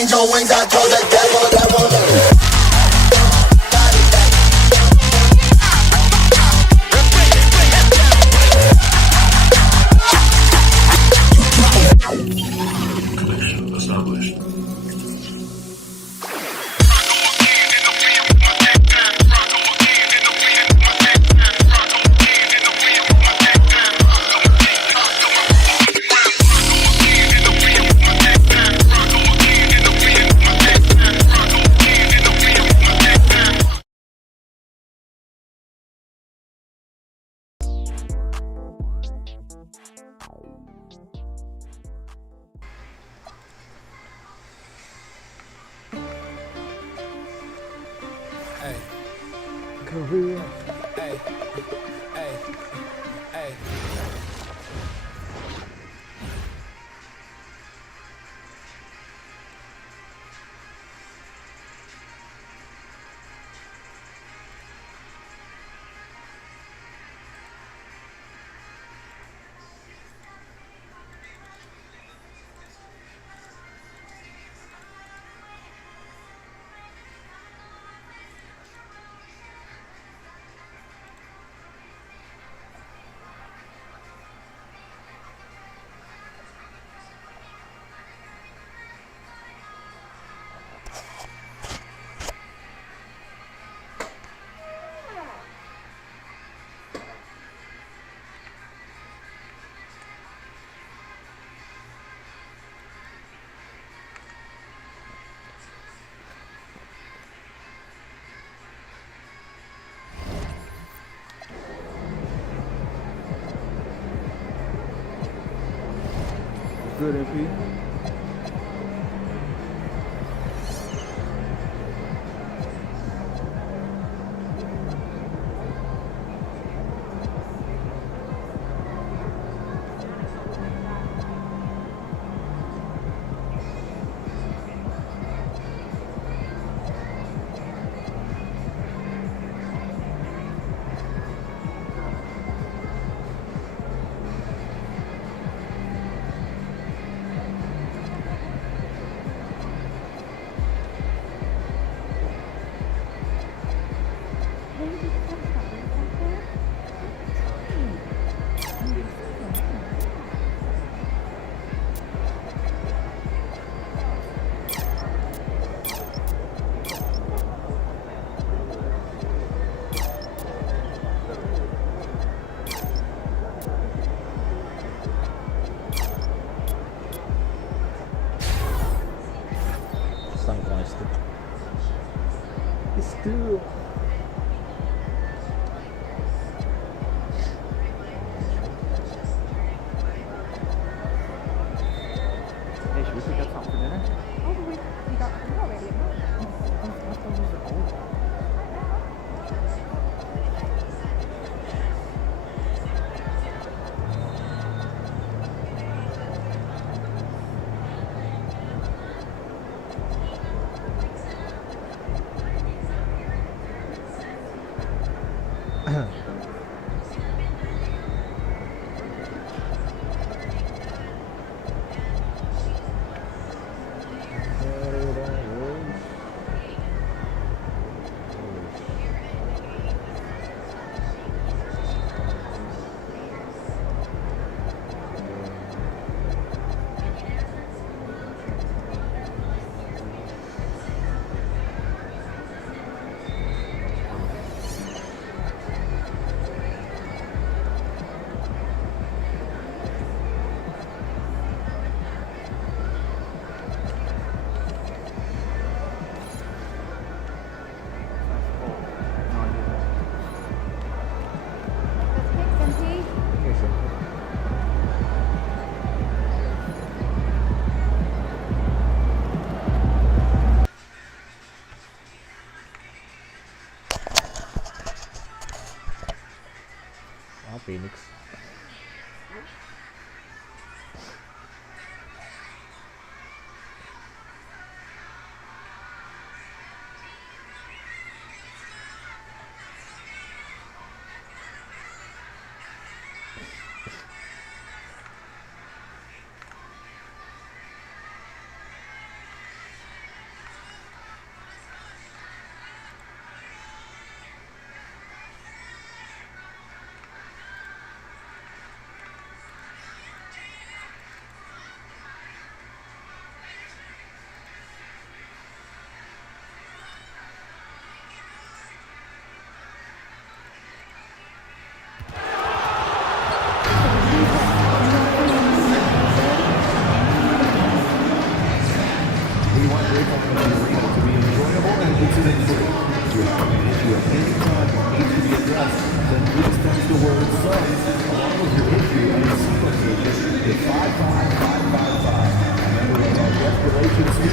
angel wings, I told the devil that won't let me. Connection established. Hey, Korea. hey, hey, hey. Good, MP.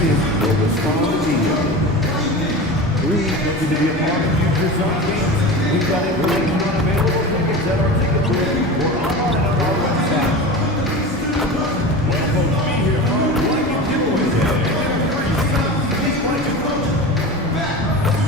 stadium will respond immediately. Please listen to be a part of future Suns games. We've got information on available tickets at our ticket booth or online on our website. Well, folks, be here for our blanket giveaway today.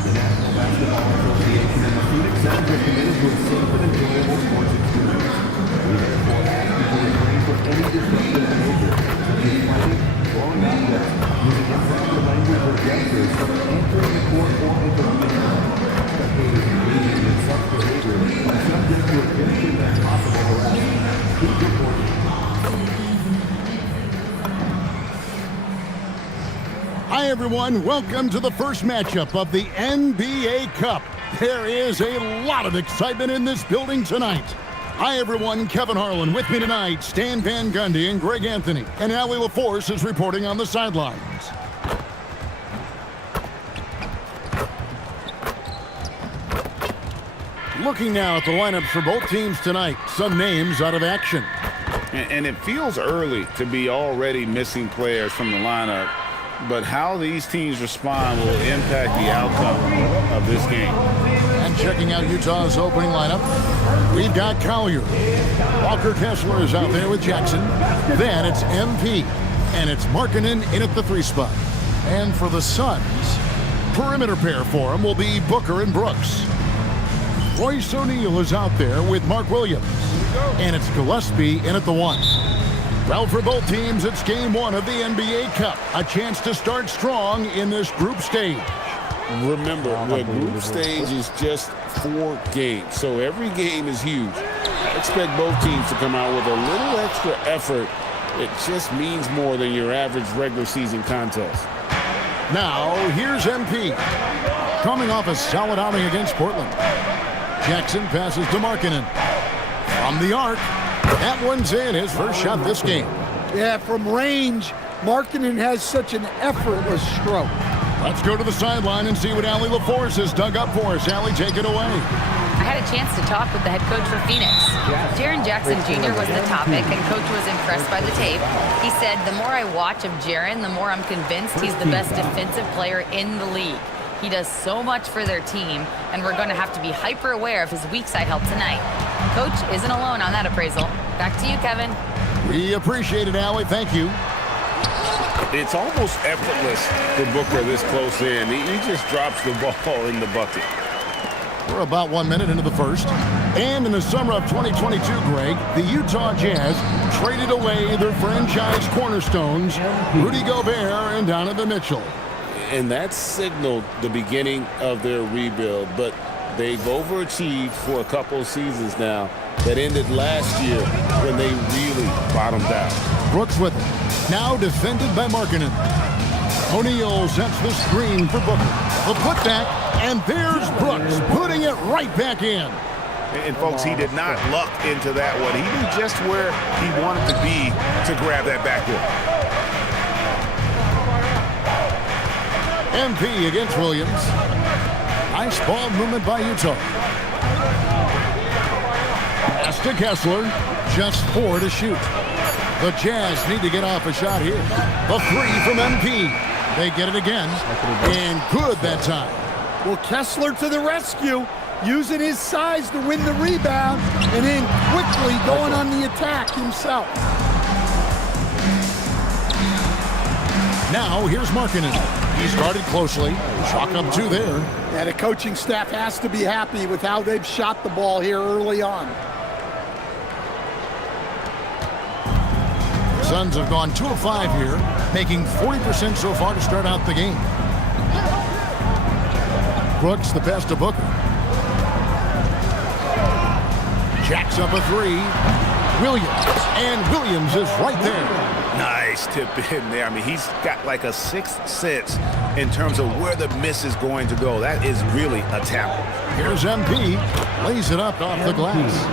The National Basketball Association and the Phoenix Suns are committed to a safe and enjoyable sports experience. We therefore ask you to refrain from any disruptive behavior, such as fighting, blowing out guns, using improper language or gestures, entering the court or interrupting. Spectators engaging in such behavior are subject to eviction and possible harassment. Keep reporting. Hi, everyone. Welcome to the first matchup of the NBA Cup. There is a lot of excitement in this building tonight. Hi, everyone. Kevin Harlan with me tonight. Stan Van Gundy and Greg Anthony. And Allie LaForce is reporting on the sidelines. Looking now at the lineups for both teams tonight. Some names out of action. And it feels early to be already missing players from the lineup. But how these teams respond will impact the outcome of this game. And checking out Utah's opening lineup, we've got Collier. Walker Kessler is out there with Jackson. Then it's MP. And it's Markkanen in at the 3 spot. And for the Suns, perimeter pair for him will be Booker and Brooks. Royce O'Neal is out there with Mark Williams. And it's Gillespie in at the 1. Well, for both teams, it's game 1 of the NBA Cup. A chance to start strong in this group stage. Remember, the group stage is just 4 games, so every game is huge. I expect both teams to come out with a little extra effort. It just means more than your average regular season contest. Now, here's MP. Coming off a solid outing against Portland. Jackson passes to Markkanen. From the arc. That one's in, his first shot this game. Yeah, from range, Markkanen has such an effortless stroke. Let's go to the sideline and see what Allie LaForce has dug up for us. Allie, take it away. I had a chance to talk with the head coach for Phoenix. Jaren Jackson Jr. was the topic, and coach was impressed by the tape. He said, the more I watch of Jaren, the more I'm convinced he's the best defensive player in the league. He does so much for their team, and we're going to have to be hyper aware of his weak side help tonight. Coach isn't alone on that appraisal. Back to you, Kevin. We appreciate it, Allie. Thank you. It's almost effortless for Booker this close in. He just drops the ball in the bucket. We're about 1 minute into the first. And in the summer of 2022, Greg, the Utah Jazz traded away their franchise cornerstones, Rudy Gobert and Donovan Mitchell. And that signaled the beginning of their rebuild. But they've overachieved for a couple of seasons now. That ended last year when they really bottomed out. Brooks with it. Now defended by Markkanen. O'Neal sets the screen for Booker. The putback, and there's Brooks putting it right back in. And folks, he did not luck into that one. He knew just where he wanted to be to grab that backboard. MP against Williams. Nice ball movement by Utah. Pass to Kessler. Just 4 to shoot. The Jazz need to get off a shot here. The 3 from MP. They get it again. And good that time. Well, Kessler to the rescue, using his size to win the rebound, and then quickly going on the attack himself. Now, here's Markkanen. He started closely. Chalk up 2 there. Yeah, the coaching staff has to be happy with how they've shot the ball here early on. Suns have gone 2 of 5 here, making 40% so far to start out the game. Brooks the pass to Booker. Jacks up a 3. Williams. And Williams is right there. Nice tip in there. I mean, he's got like a 6th sense in terms of where the miss is going to go. That is really a talent. Here's MP. Lays it up off the glass.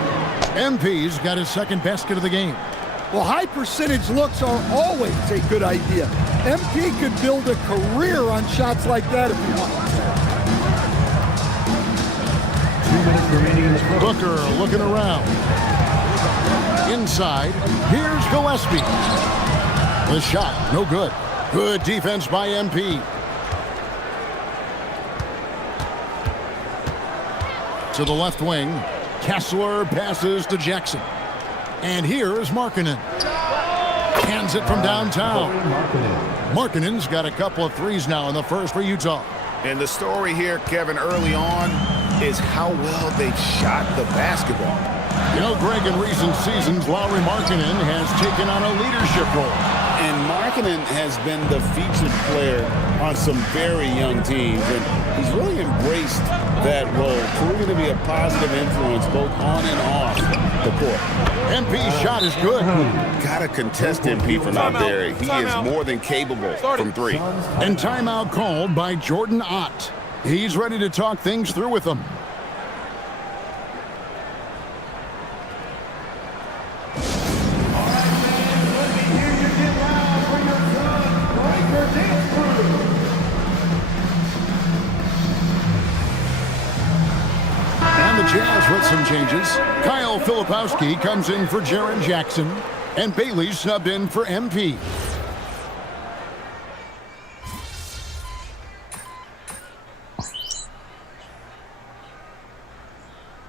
MP's got his second basket of the game. Well, high percentage looks are always a good idea. MP could build a career on shots like that if he wants. 2 minutes remaining in the first. Booker looking around. Inside, here's Gillespie. The shot, no good. Good defense by MP. To the left wing. Kessler passes to Jackson. And here is Markkanen. Hands it from downtown. Markkanen's got a couple of threes now in the first for Utah. And the story here, Kevin, early on is how well they shot the basketball. You know, Greg, in recent seasons, Lauri Markkanen has taken on a leadership role. And Markkanen has been the featured player on some very young teams. And he's really embraced that role, proving to be a positive influence both on and off the court. MP's shot is good. Gotta contest MP from out there. He is more than capable from three. And timeout called by Jordan Ott. He's ready to talk things through with them. Jazz with some changes. Kyle Filipowski comes in for Jaren Jackson, and Bailey subbed in for MP.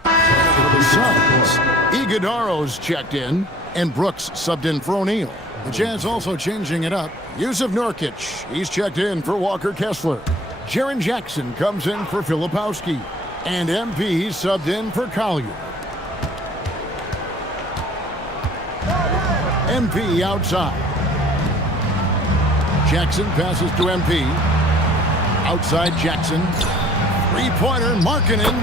For the Suns, Iguodaro's checked in, and Brooks subbed in for O'Neal. The Jazz also changing it up. Yusuf Nurkic, he's checked in for Walker Kessler. Jaren Jackson comes in for Filipowski. And MP subbed in for Collier. MP outside. Jackson passes to MP. Outside Jackson. Three-pointer, Markkanen.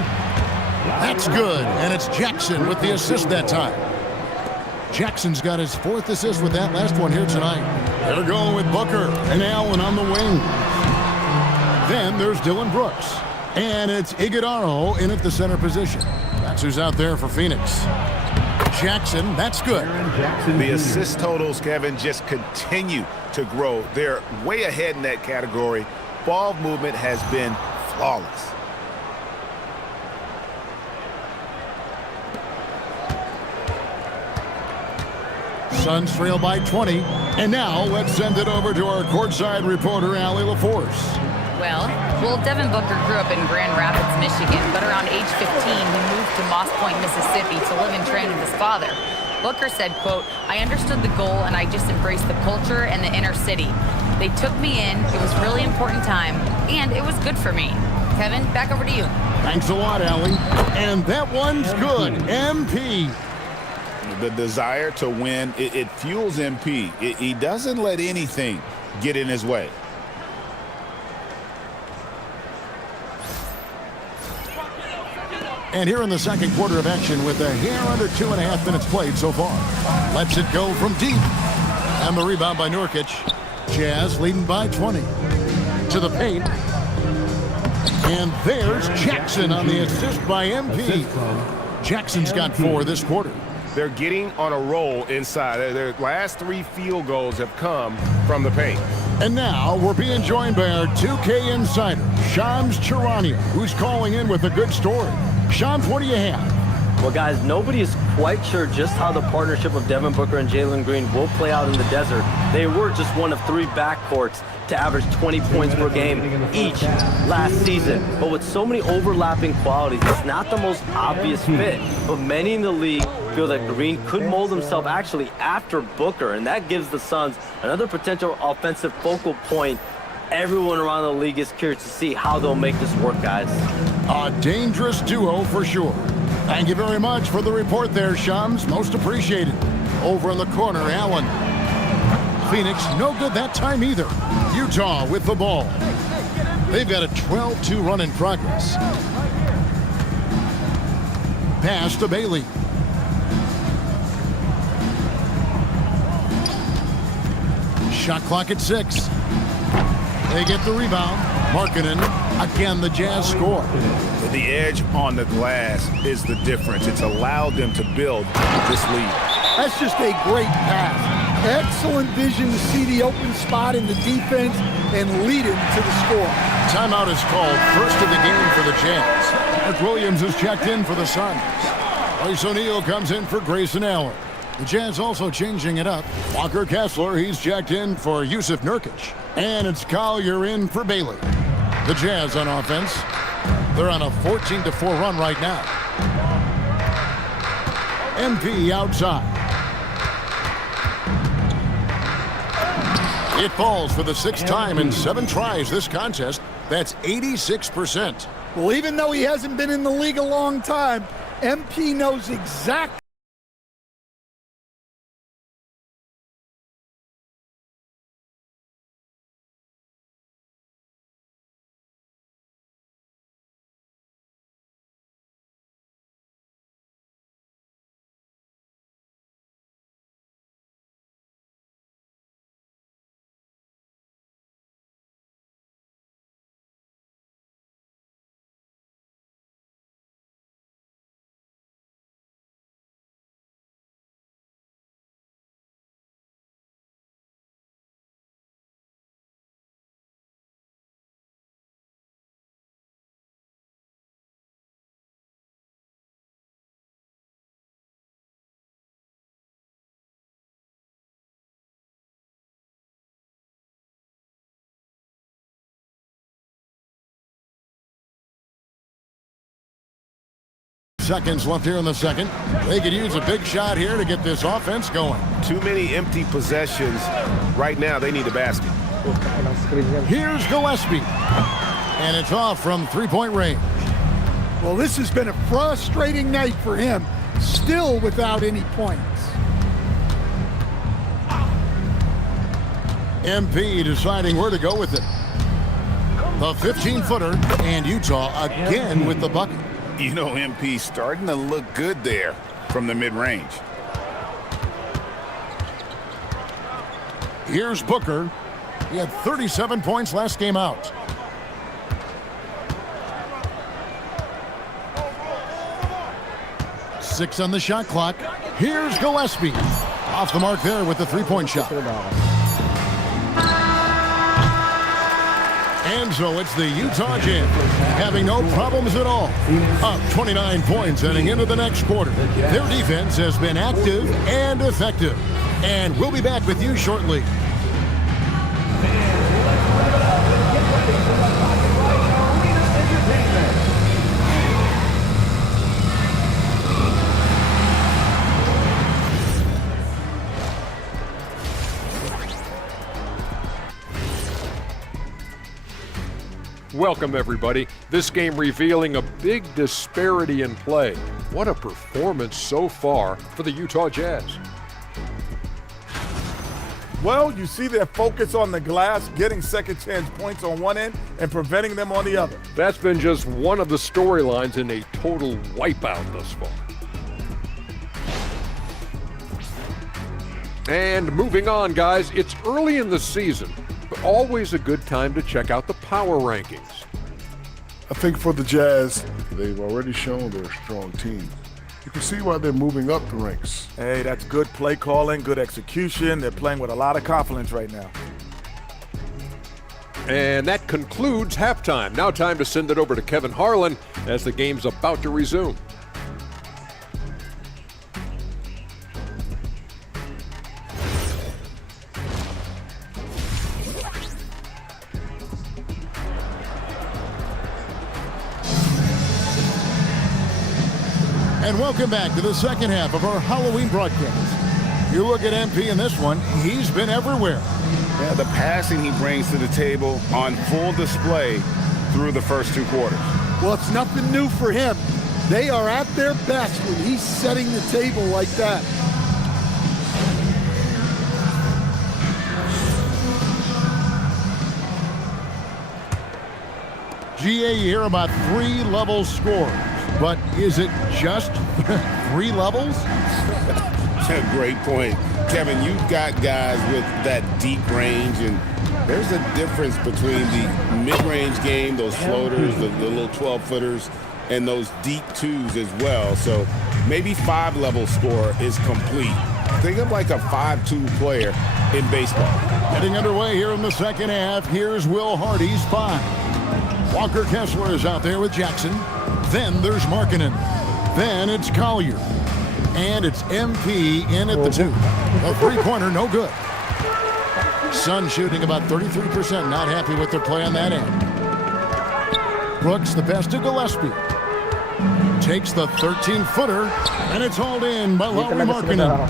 That's good, and it's Jackson with the assist that time. Jackson's got his fourth assist with that last one here tonight. They're going with Booker and Allen on the wing. Then there's Dylan Brooks. And it's Iguodaro in at the center position. That's who's out there for Phoenix. Jackson, that's good. The assist totals, Kevin, just continue to grow. They're way ahead in that category. Ball movement has been flawless. Suns trail by 20. And now let's send it over to our courtside reporter, Allie LaForce. Well, Devin Booker grew up in Grand Rapids, Michigan, but around age 15, he moved to Moss Point, Mississippi to live and train with his father. Booker said, quote, "I understood the goal and I just embraced the culture and the inner city. They took me in, it was a really important time, and it was good for me." Kevin, back over to you. Thanks a lot, Allie. And that one's good. MP. The desire to win, it fuels MP. He doesn't let anything get in his way. And here in the second quarter of action with a hair under 2.5 minutes played so far. Lets it go from deep. And the rebound by Nurkic. Jazz leading by 20. To the paint. And there's Jackson on the assist by MP. Jackson's got 4 this quarter. They're getting on a roll inside. Their last 3 field goals have come from the paint. And now we're being joined by our 2K insider, Shams Charania, who's calling in with a good story. Shams, what do you have? Well, guys, nobody is quite sure just how the partnership of Devin Booker and Jalen Green will play out in the desert. They were just one of 3 backcourts to average 20 points per game each last season. But with so many overlapping qualities, it's not the most obvious fit. But many in the league feel that Green could mold himself actually after Booker, and that gives the Suns another potential offensive focal point. Everyone around the league is curious to see how they'll make this work, guys. A dangerous duo for sure. Thank you very much for the report there, Shams. Most appreciated. Over in the corner, Allen. Phoenix, no good that time either. Utah with the ball. They've got a 12-2 run in progress. Pass to Bailey. Shot clock at 6. They get the rebound. Markkanen, again the Jazz score. The edge on the glass is the difference. It's allowed them to build this lead. That's just a great pass. Excellent vision to see the open spot in the defense and lead him to the score. Timeout is called. First of the game for the Jazz. Mark Williams is checked in for the Suns. Royce O'Neal comes in for Grayson Allen. The Jazz also changing it up. Walker Kessler, he's checked in for Yusuf Nurkic. And it's Collier in for Bailey. The Jazz on offense. They're on a 14-4 run right now. MP outside. It falls for the 6th time in 7 tries this contest. That's 86%. Well, even though he hasn't been in the league a long time, MP knows exactly. Seconds left here in the second. They could use a big shot here to get this offense going. Too many empty possessions. Right now, they need a basket. Here's Gillespie. And it's off from three-point range. Well, this has been a frustrating night for him. Still without any points. MP deciding where to go with it. The 15-footer, and Utah again with the bucket. You know, MP starting to look good there from the mid-range. Here's Booker. He had 37 points last game out. Six on the shot clock. Here's Gillespie. Off the mark there with the three-point shot. And so it's the Utah Jazz having no problems at all. Up 29 points heading into the next quarter. Their defense has been active and effective. And we'll be back with you shortly. Welcome, everybody. This game revealing a big disparity in play. What a performance so far for the Utah Jazz. Well, you see their focus on the glass, getting second chance points on one end and preventing them on the other. That's been just one of the storylines in a total wipeout thus far. And moving on, guys, it's early in the season, but always a good time to check out the power rankings. I think for the Jazz, they've already shown they're a strong team. You can see why they're moving up the ranks. Hey, that's good play calling, good execution. They're playing with a lot of confidence right now. And that concludes halftime. Now time to send it over to Kevin Harlan as the game's about to resume. And welcome back to the second half of our Halloween broadcast. You look at MP in this one, he's been everywhere. Yeah, the passing he brings to the table on full display through the first 2 quarters. Well, it's nothing new for him. They are at their best when he's setting the table like that. GA, you hear about 3-level scores. But is it just 3 levels? Great point. Kevin, you've got guys with that deep range, and there's a difference between the mid-range game, those floaters, the little 12-footers, and those deep 2s as well. So maybe 5-level score is complete. Think of like a 5-2 player in baseball. Getting underway here in the second half. Here's Will Hardy's 5. Walker Kessler is out there with Jackson. Then there's Markkanen. Then it's Collier. And it's MP in at the 2. A three-pointer, no good. Suns shooting about 33%, not happy with their play on that end. Brooks, the pass to Gillespie. Takes the 13-footer, and it's hauled in by Lauri Markkanen.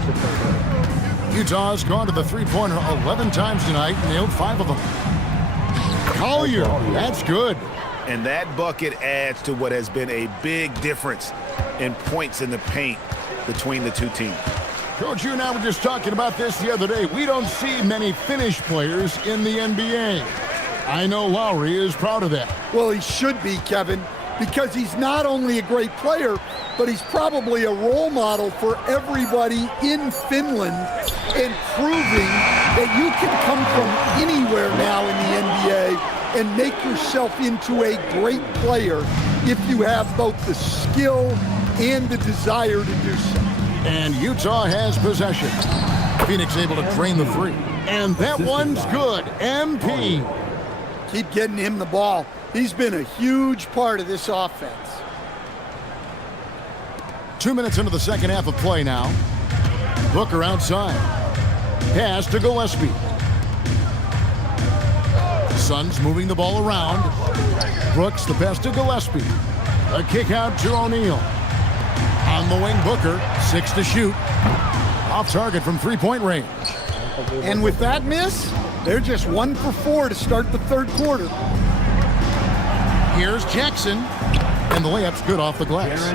Utah's gone to the three-pointer 11 times tonight, nailed 5 of them. Collier, that's good. And that bucket adds to what has been a big difference in points in the paint between the two teams. Coach, you and I were just talking about this the other day. We don't see many Finnish players in the NBA. I know Lauri is proud of that. Well, he should be, Kevin, because he's not only a great player, but he's probably a role model for everybody in Finland and proving that you can come from anywhere now in the NBA and make yourself into a great player if you have both the skill and the desire to do so. And Utah has possession. Phoenix able to drain the three. And that one's good. MP. Keep getting him the ball. He's been a huge part of this offense. 2 minutes into the second half of play now. Booker outside. Pass to Gillespie. Suns moving the ball around. Brooks, the pass to Gillespie. A kick out to O'Neal. On the wing, Booker, 6 to shoot. Off target from three-point range. And with that miss, they're just 1 for 4 to start the third quarter. Here's Jackson. And the layup's good off the glass.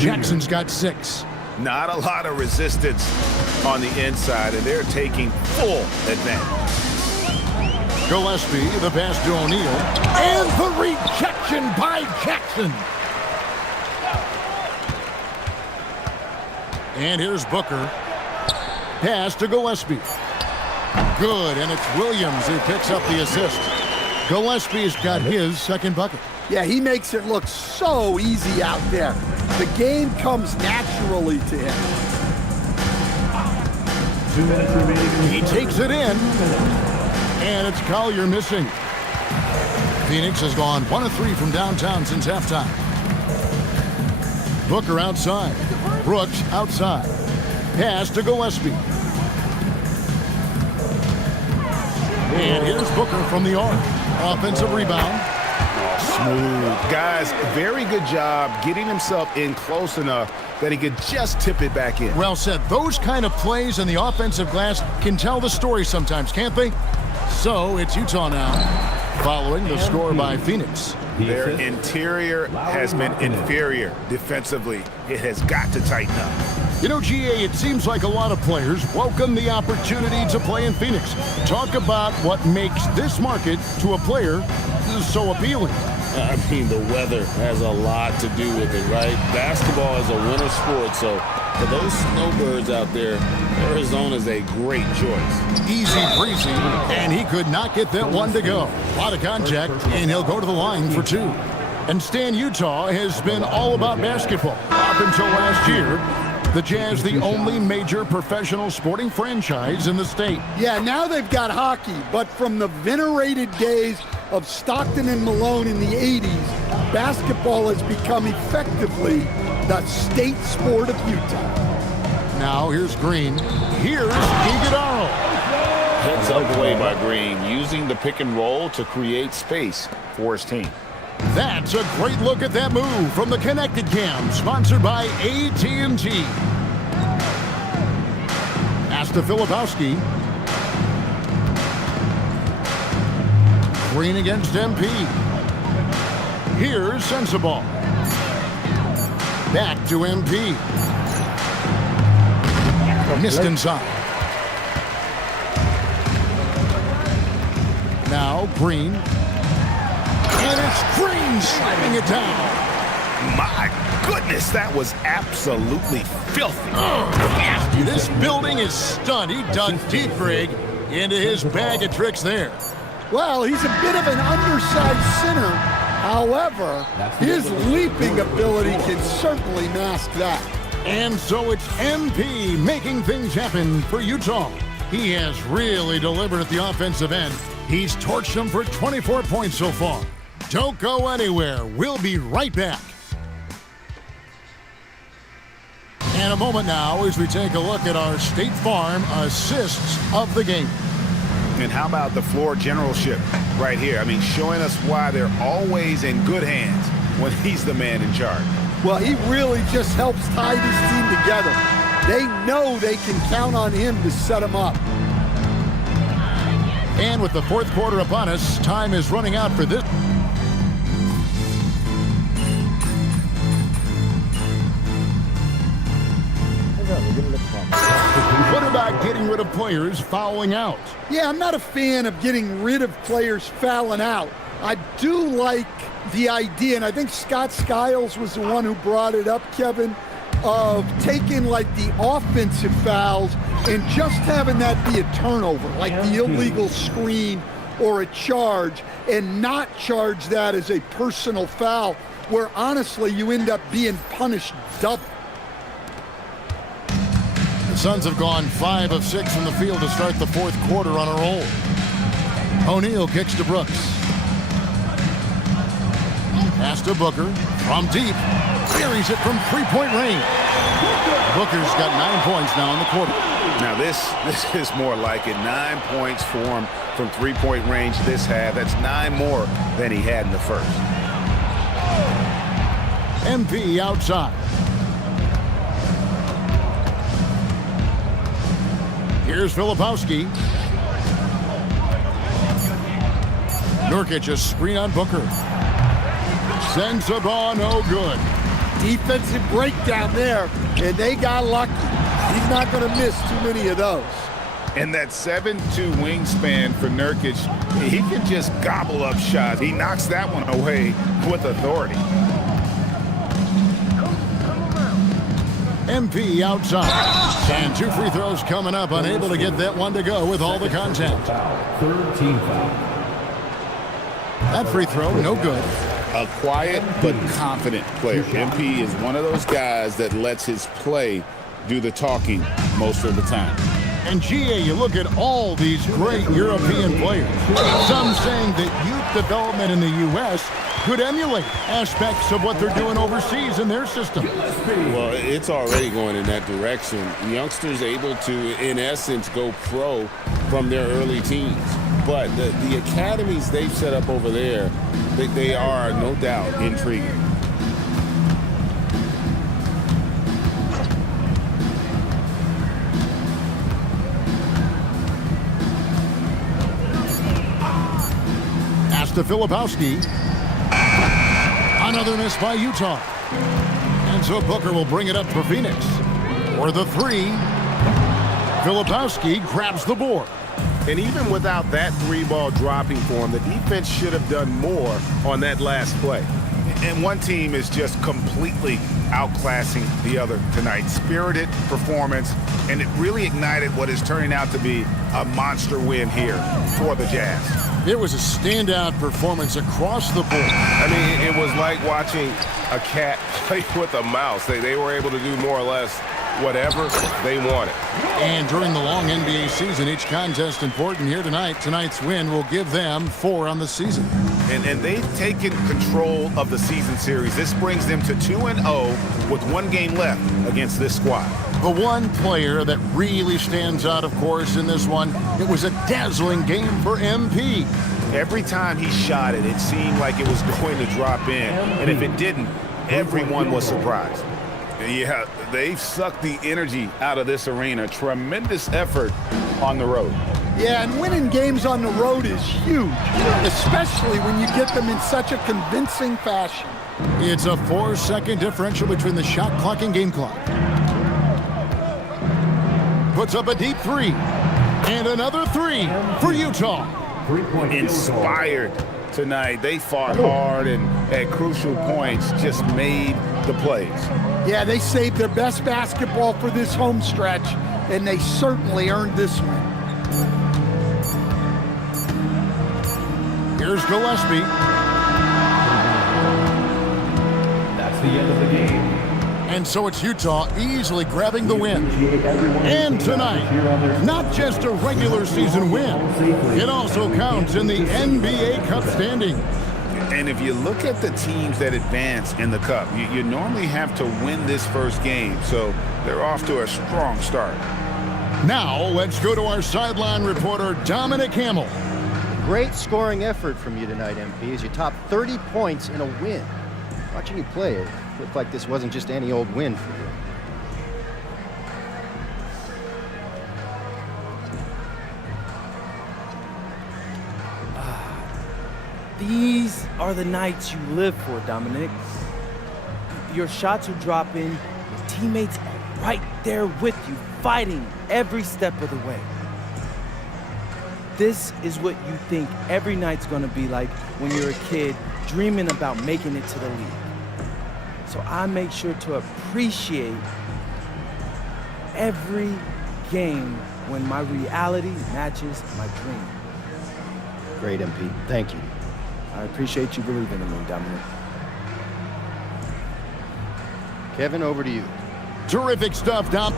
Jackson's got 6. Not a lot of resistance on the inside, and they're taking full advantage. Gillespie, the pass to O'Neal. And the rejection by Jackson. And here's Booker. Pass to Gillespie. Good, and it's Williams who picks up the assist. Gillespie's got his second bucket. Yeah, he makes it look so easy out there. The game comes naturally to him. 2 minutes remaining. He takes it in, and it's Collier missing. Phoenix has gone 1 of 3 from downtown since halftime. Booker outside. Brooks outside. Pass to Gillespie. And here's Booker from the arc. Offensive rebound. Smooth. Guys, very good job getting himself in close enough that he could just tip it back in. Well said. Those kind of plays in the offensive glass can tell the story sometimes, can't they? So it's Utah now, following the score by Phoenix. Their interior has been inferior defensively. It has got to tighten up. You know, GA, it seems like a lot of players welcome the opportunity to play in Phoenix. Talk about what makes this market to a player so appealing. I mean, the weather has a lot to do with it, right? Basketball is a winter sport, so for those snowbirds out there, Arizona's a great choice. Easy breezy, and he could not get that one to go. A lot of contact, and he'll go to the line for 2. And Stan, Utah has been all about basketball up until last year. The Jazz, the only major professional sporting franchise in the state. Yeah, now they've got hockey, but from the venerated days of Stockton and Malone in the 80s, basketball has become effectively the state sport of Utah. Now here's Green. Here's Iguodala. Heads up play by Green, using the pick and roll to create space for his team. That's a great look at that move from the Connected Cam, sponsored by AT&T. Pass to Filipowski. Green against MP. Here's Sensabaugh. Back to MP. Missed inside. Now Green. And it's Green sliding it down. My goodness, that was absolutely filthy. This building is stunned. He dug deep, Greg, into his bag of tricks there. Well, he's a bit of an undersized center. However, his leaping ability can certainly mask that. And so it's MP making things happen for Utah. He has really delivered at the offensive end. He's torched them for 24 points so far. Don't go anywhere. We'll be right back. And a moment now as we take a look at our State Farm assists of the game. And how about the floor generalship right here? I mean, showing us why they're always in good hands when he's the man in charge. Well, he really just helps tie this team together. They know they can count on him to set them up. And with the fourth quarter upon us, time is running out for this. What about getting rid of players fouling out? Yeah, I'm not a fan of getting rid of players fouling out. I do like the idea, and I think Scott Skiles was the one who brought it up, Kevin, of taking like the offensive fouls and just having that be a turnover, like the illegal screen or a charge, and not charge that as a personal foul, where honestly you end up being punished double. The Suns have gone 5 of 6 from the field to start the fourth quarter on a roll. O'Neal kicks to Brooks. Pass to Booker from deep. Buries it from three-point range. Booker's got 9 points now in the quarter. Now this is more like it. 9 points for him from three-point range this half. That's 9 more than he had in the first. MP outside. Here's Filipowski. Nurkic a screen on Booker. Sends the ball, no good. Defensive breakdown there, and they got lucky. He's not going to miss too many of those. And that 7'2" wingspan for Nurkic, he can just gobble up shots. He knocks that one away with authority. MP outside. And 2 free throws coming up, unable to get that one to go with all the contact. Third team foul. That free throw, no good. A quiet but confident player. MP is one of those guys that lets his play do the talking most of the time. And GA, you look at all these great European players. Some saying that youth development in the U.S. could emulate aspects of what they're doing overseas in their system. Well, it's already going in that direction. Youngsters able to, in essence, go pro from their early teens. But the academies they've set up over there, they are, no doubt, intriguing. Pass to Filipowski. Another miss by Utah. And so Booker will bring it up for Phoenix. For the 3, Filipowski grabs the board. And even without that 3-ball dropping for him, the defense should have done more on that last play. And one team is just completely outclassing the other tonight. Spirited performance, and it really ignited what is turning out to be a monster win here for the Jazz. It was a standout performance across the board. I mean, it was like watching a cat play with a mouse. They were able to do more or less whatever they wanted. And during the long NBA season, each contest important here tonight. Tonight's win will give them 4 on the season. And they've taken control of the season series. This brings them to 2-0 with 1 game left against this squad. The one player that really stands out, of course, in this one, it was a dazzling game for MP. Every time he shot it, it seemed like it was going to drop in. And if it didn't, everyone was surprised. Yeah, they've sucked the energy out of this arena. Tremendous effort on the road. Yeah, and winning games on the road is huge, especially when you get them in such a convincing fashion. It's a 4-second differential between the shot clock and game clock. Puts up a deep 3. And another 3 for Utah. Inspired tonight. They fought hard and at crucial points just made the plays. Yeah, they saved their best basketball for this home stretch, and they certainly earned this one. Here's Gillespie. That's the end of the game. And so it's Utah easily grabbing the win. And tonight, not just a regular season win, it also counts in the NBA Cup standing. And if you look at the teams that advance in the Cup, you normally have to win this first game. So they're off to a strong start. Now, let's go to our sideline reporter, Dominic Hamill. Great scoring effort from you tonight, MP, as you topped 30 points in a win. Watching you play, it looked like this wasn't just any old win for you. These are the nights you live for, Dominic. Your shots are dropping, your teammates are right there with you, fighting every step of the way. This is what you think every night's gonna be like when you're a kid dreaming about making it to the league. So I make sure to appreciate every game when my reality matches my dream. Great, MP. Thank you. I appreciate you believing in me, Dominic. Kevin, over to you. Terrific stuff, Dom.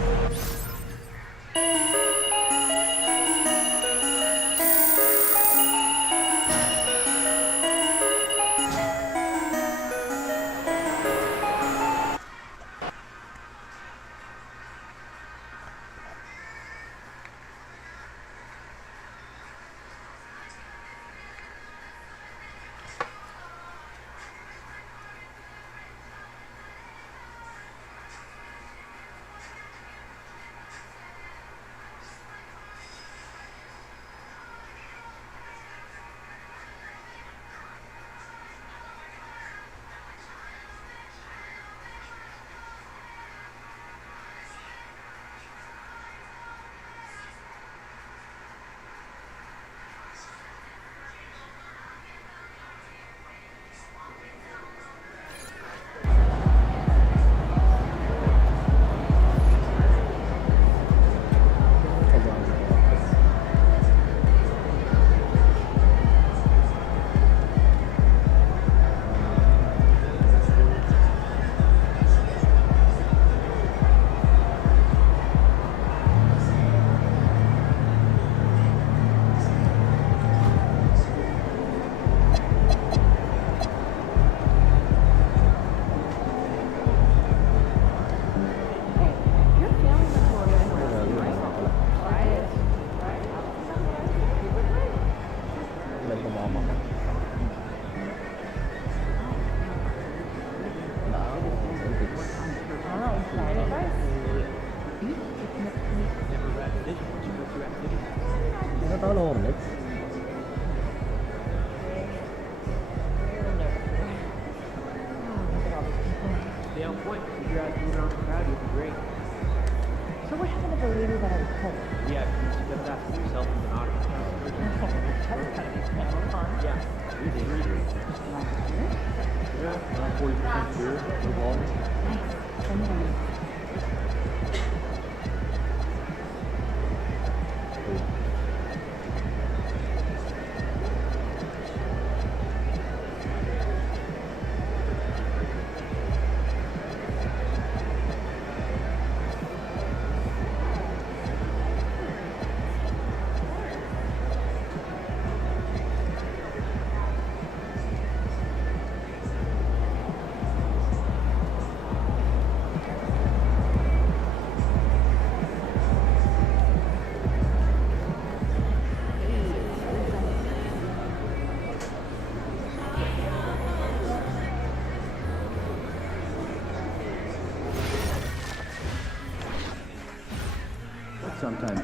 Sometimes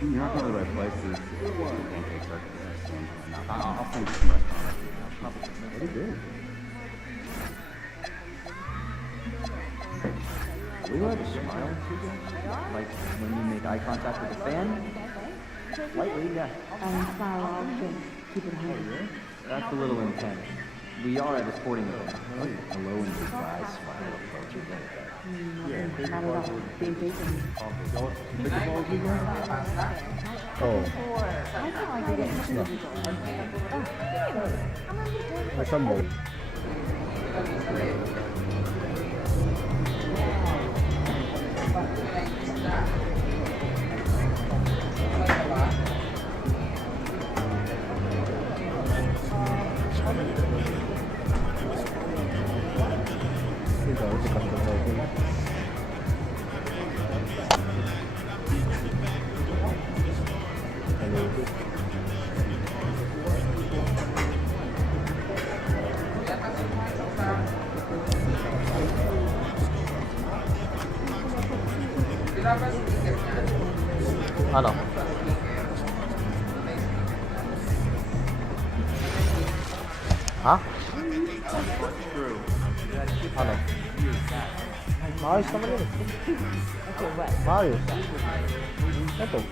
you're not going to the right places. I'll send you some restaurants. Very good. Do you have a smile? Like when you make eye contact with a fan? Lightly, yeah. Keep it high. That's a little intense. We are at a sporting event. A low and goodbye smile approach your day. Ano? Ha? Ano? Maayos naman yun. Maayos. Ito.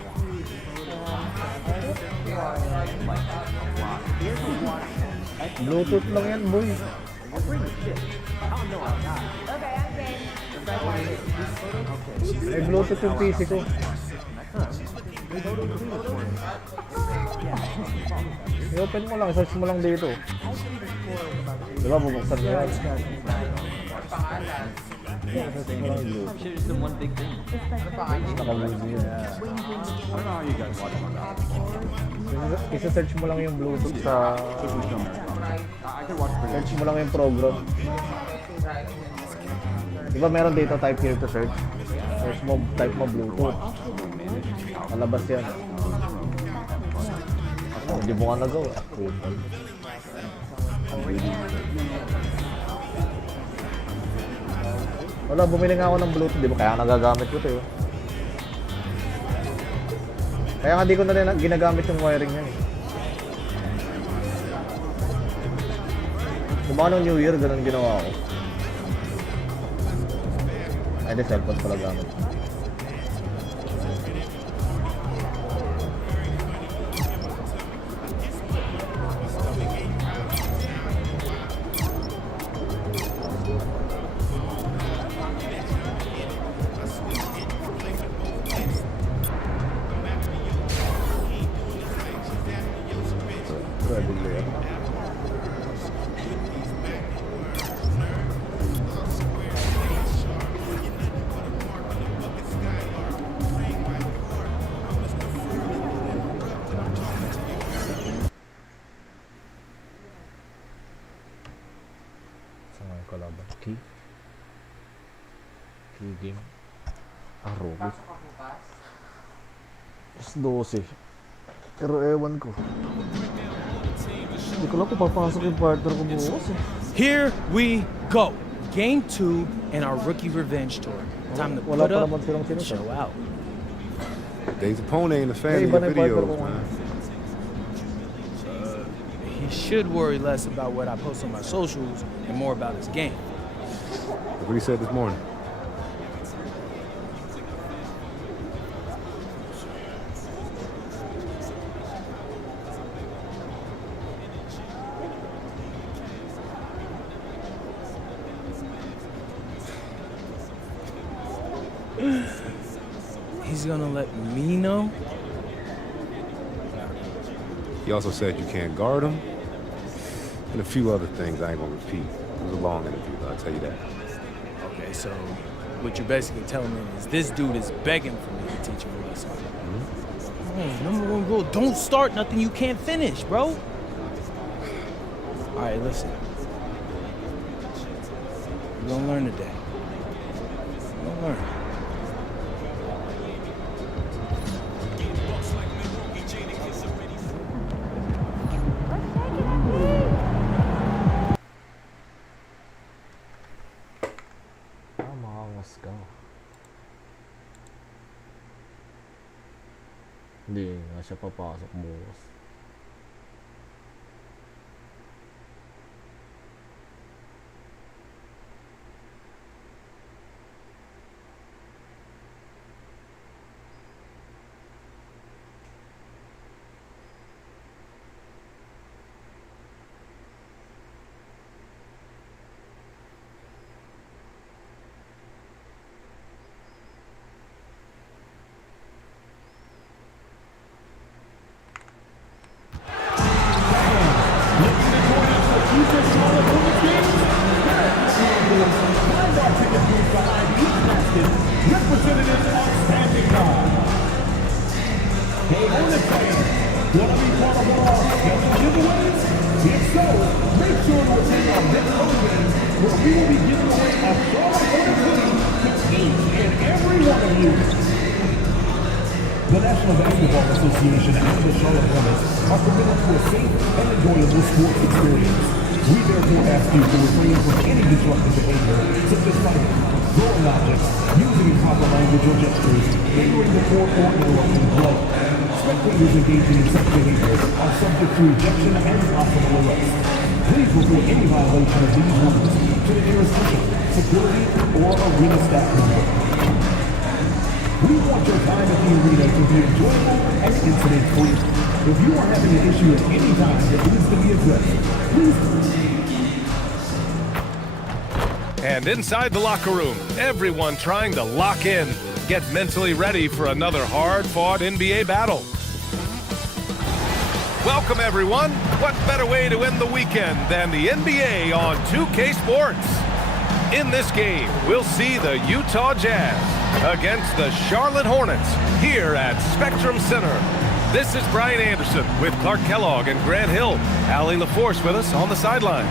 Bluetooth lang yan, boy. May Bluetooth yung PC ko. I-open mo lang, search mo lang dito. Diba, bubuksan mo yan. It's the one big thing. Isa-search mo lang yung Bluetooth sa... Search mo lang yung program. Diba meron dito type here to search? Search mo, type mo Bluetooth. Malabas yan. Oh, hindi mo ka nagawa. Wala, bumili nga ako ng Bluetooth, di ba? Kaya nagagamit ko ito eh. Kaya nga di ko na rin ginagamit yung wiring yan eh. Diba nung New Year, ganun ginawa ko. Ay, di cellphone pala gamit. Key game. Robot. Mas 12. Pero ewan ko. Hindi ko lang kung papasok yung partner ko bukas eh. Here we go. Game 2 and our rookie revenge tour. Time to put up and show out. Dave's opponent ain't a fan of your videos, man. He should worry less about what I post on my socials and more about his game. Look what he said this morning. He's gonna let me know? He also said you can't guard him, and a few other things I ain't gonna repeat. It was a long interview, though, I'll tell you that. Okay, so what you're basically telling me is this dude is begging for me to teach him a lesson. Oh, #1 rule, don't start nothing you can't finish, bro. All right, listen. You're gonna learn today. You're gonna learn. Hindi nga siya papasok bukas. Representatives are standing by. Hey, on the fan, want to be part of our special giveaways? If so, make sure to attend our next program where we will be giving away a Charlotte Hornets hoodie to each and every one of you. The National Basketball Association and the Charlotte Hornets are committed to a safe and enjoyable sports experience. We therefore ask you to refrain from any disruptive behavior such as fighting, throwing objects, using improper language or gestures, hindering the court or interrupting play. Spectators engaging in such behavior are subject to ejection and possible arrest. Please report any violation of these rules to the nearest official, security, or arena staff member. We want your time at the arena to be enjoyable and incident-free. If you are having an issue at any time that needs to be addressed, please... And inside the locker room, everyone trying to lock in, get mentally ready for another hard-fought NBA battle. Welcome, everyone. What better way to end the weekend than the NBA on 2K Sports? In this game, we'll see the Utah Jazz against the Charlotte Hornets here at Spectrum Center. This is Brian Anderson with Clark Kellogg and Grant Hill. Allie LaForce with us on the sidelines.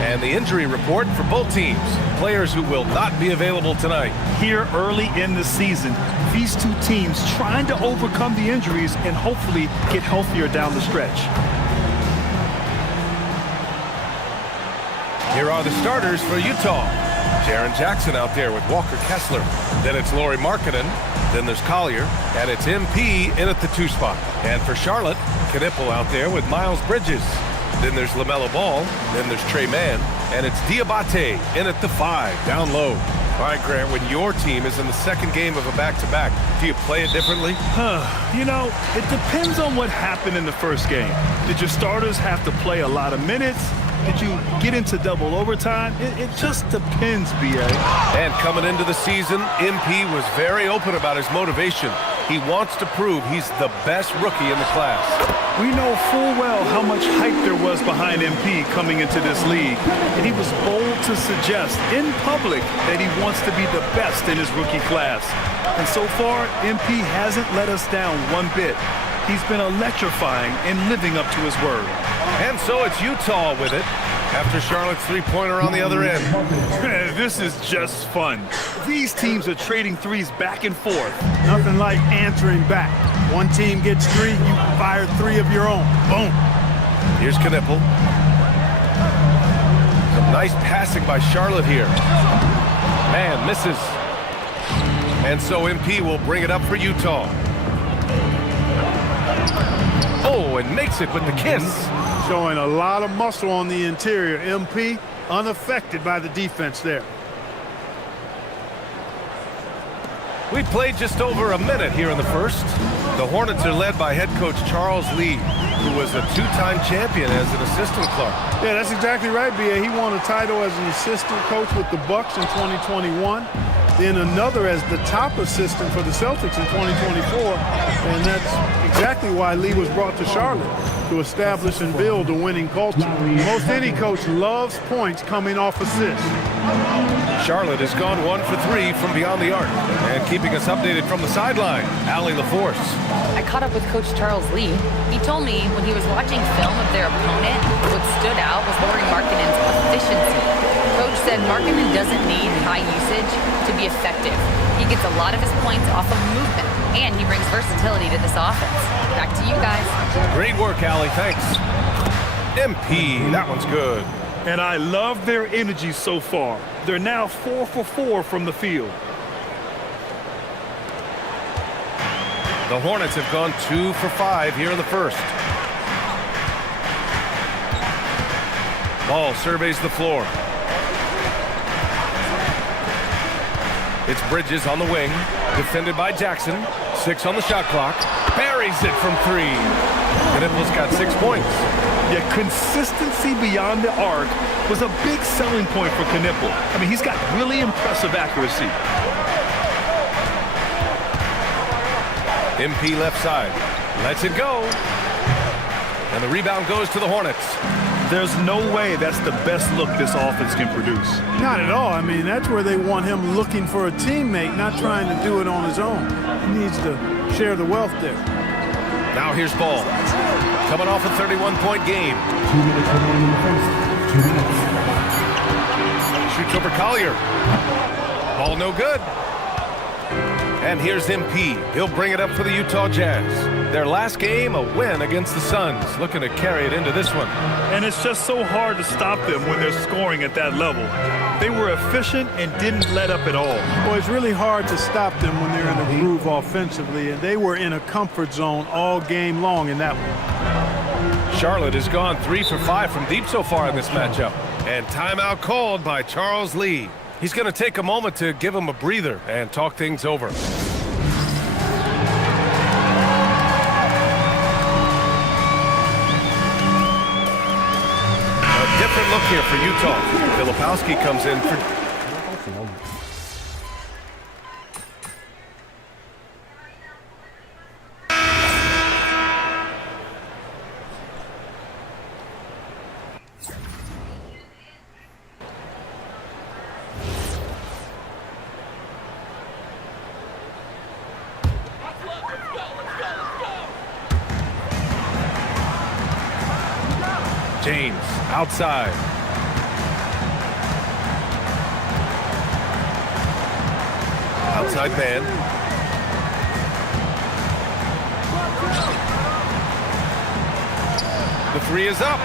And the injury report for both teams. Players who will not be available tonight. Here early in the season, these two teams trying to overcome the injuries and hopefully get healthier down the stretch. Here are the starters for Utah. Jaren Jackson out there with Walker Kessler. Then it's Lauri Markkanen. Then there's Collier. And it's MP in at the 2 spot. And for Charlotte, Knipple out there with Miles Bridges. Then there's LaMelo Ball. Then there's Trey Mann. And it's Diabate in at the 5, down low. All right, Grant, when your team is in the second game of a back-to-back, do you play it differently? You know, it depends on what happened in the first game. Did your starters have to play a lot of minutes? Did you get into double overtime? It just depends, B.A. And coming into the season, MP was very open about his motivation. He wants to prove he's the best rookie in the class. We know full well how much hype there was behind MP coming into this league, and he was bold to suggest in public that he wants to be the best in his rookie class. And so far, MP hasn't let us down one bit. He's been electrifying and living up to his word. And so it's Utah with it after Charlotte's three-pointer on the other end. This is just fun. These teams are trading threes back and forth. Nothing like answering back. One team gets 3, you fire 3 of your own. Boom. Here's Knipple. Some nice passing by Charlotte here. Man, misses. And so MP will bring it up for Utah. Oh, and makes it with the kiss. Showing a lot of muscle on the interior. MP unaffected by the defense there. We played just over a minute here in the first. The Hornets are led by head coach Charles Lee, who was a 2-time champion as an assistant, Clark. Yeah, that's exactly right, B.A. He won a title as an assistant coach with the Bucks in 2021. Then another as the top assistant for the Celtics in 2024. And that's exactly why Lee was brought to Charlotte, to establish and build a winning culture. Most any coach loves points coming off assists. Charlotte has gone 1 for 3 from beyond the arc. And keeping us updated from the sideline, Allie LaForce. I caught up with Coach Charles Lee. He told me when he was watching film of their opponent, what stood out was Lauri Markkanen's efficiency. Coach said Markkanen doesn't need high usage to be effective. He gets a lot of his points off of movement, and he brings versatility to this offense. Back to you guys. Great work, Allie. Thanks. MP, that one's good. And I love their energy so far. They're now 4 for 4 from the field. The Hornets have gone 2 for 5 here in the first. Ball surveys the floor. It's Bridges on the wing, defended by Jackson. 6 on the shot clock. Buries it from 3. Knipple's got 6 points. Yeah, consistency beyond the arc was a big selling point for Knipple. I mean, he's got really impressive accuracy. MP left side. Lets it go. And the rebound goes to the Hornets. There's no way that's the best look this offense can produce. Not at all. I mean, that's where they want him looking for a teammate, not trying to do it on his own. He needs to share the wealth there. Now here's Ball. Coming off a 31-point game. 2 minutes remaining in the first. 2 minutes. Shoots over Collier. Ball no good. And here's MP. He'll bring it up for the Utah Jazz. Their last game, a win against the Suns, looking to carry it into this one. And it's just so hard to stop them when they're scoring at that level. They were efficient and didn't let up at all. Well, it's really hard to stop them when they're in a groove offensively, and they were in a comfort zone all game long in that one. Charlotte has gone 3 for 5 from deep so far in this matchup. And timeout called by Charles Lee. He's going to take a moment to give him a breather and talk things over. Different look here for Utah. Filipowski comes in for... James outside. Outside man. The three is up.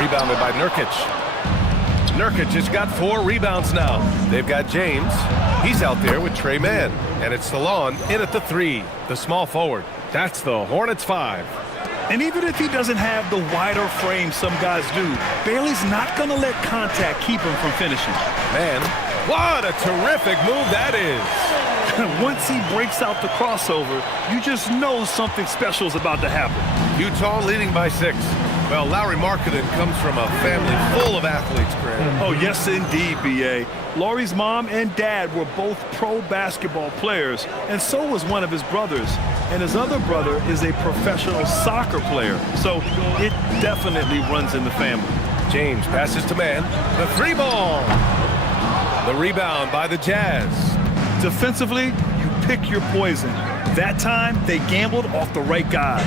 Rebounded by Nurkic. Nurkic has got 4 rebounds now. They've got James. He's out there with Trey Mann. And it's Salon in at the 3, the small forward. That's the Hornets 5. And even if he doesn't have the wider frame some guys do, Bailey's not going to let contact keep him from finishing. Man, what a terrific move that is. Once he breaks out the crossover, you just know something special is about to happen. Utah leading by 6. Well, Lauri Markkanen comes from a family full of athletes, Grant. Oh, yes, indeed, B.A. Lauri's mom and dad were both pro basketball players, and so was one of his brothers. And his other brother is a professional soccer player, so it definitely runs in the family. James passes to Mann. The 3 ball. The rebound by the Jazz. Defensively, you pick your poison. That time, they gambled off the right guy.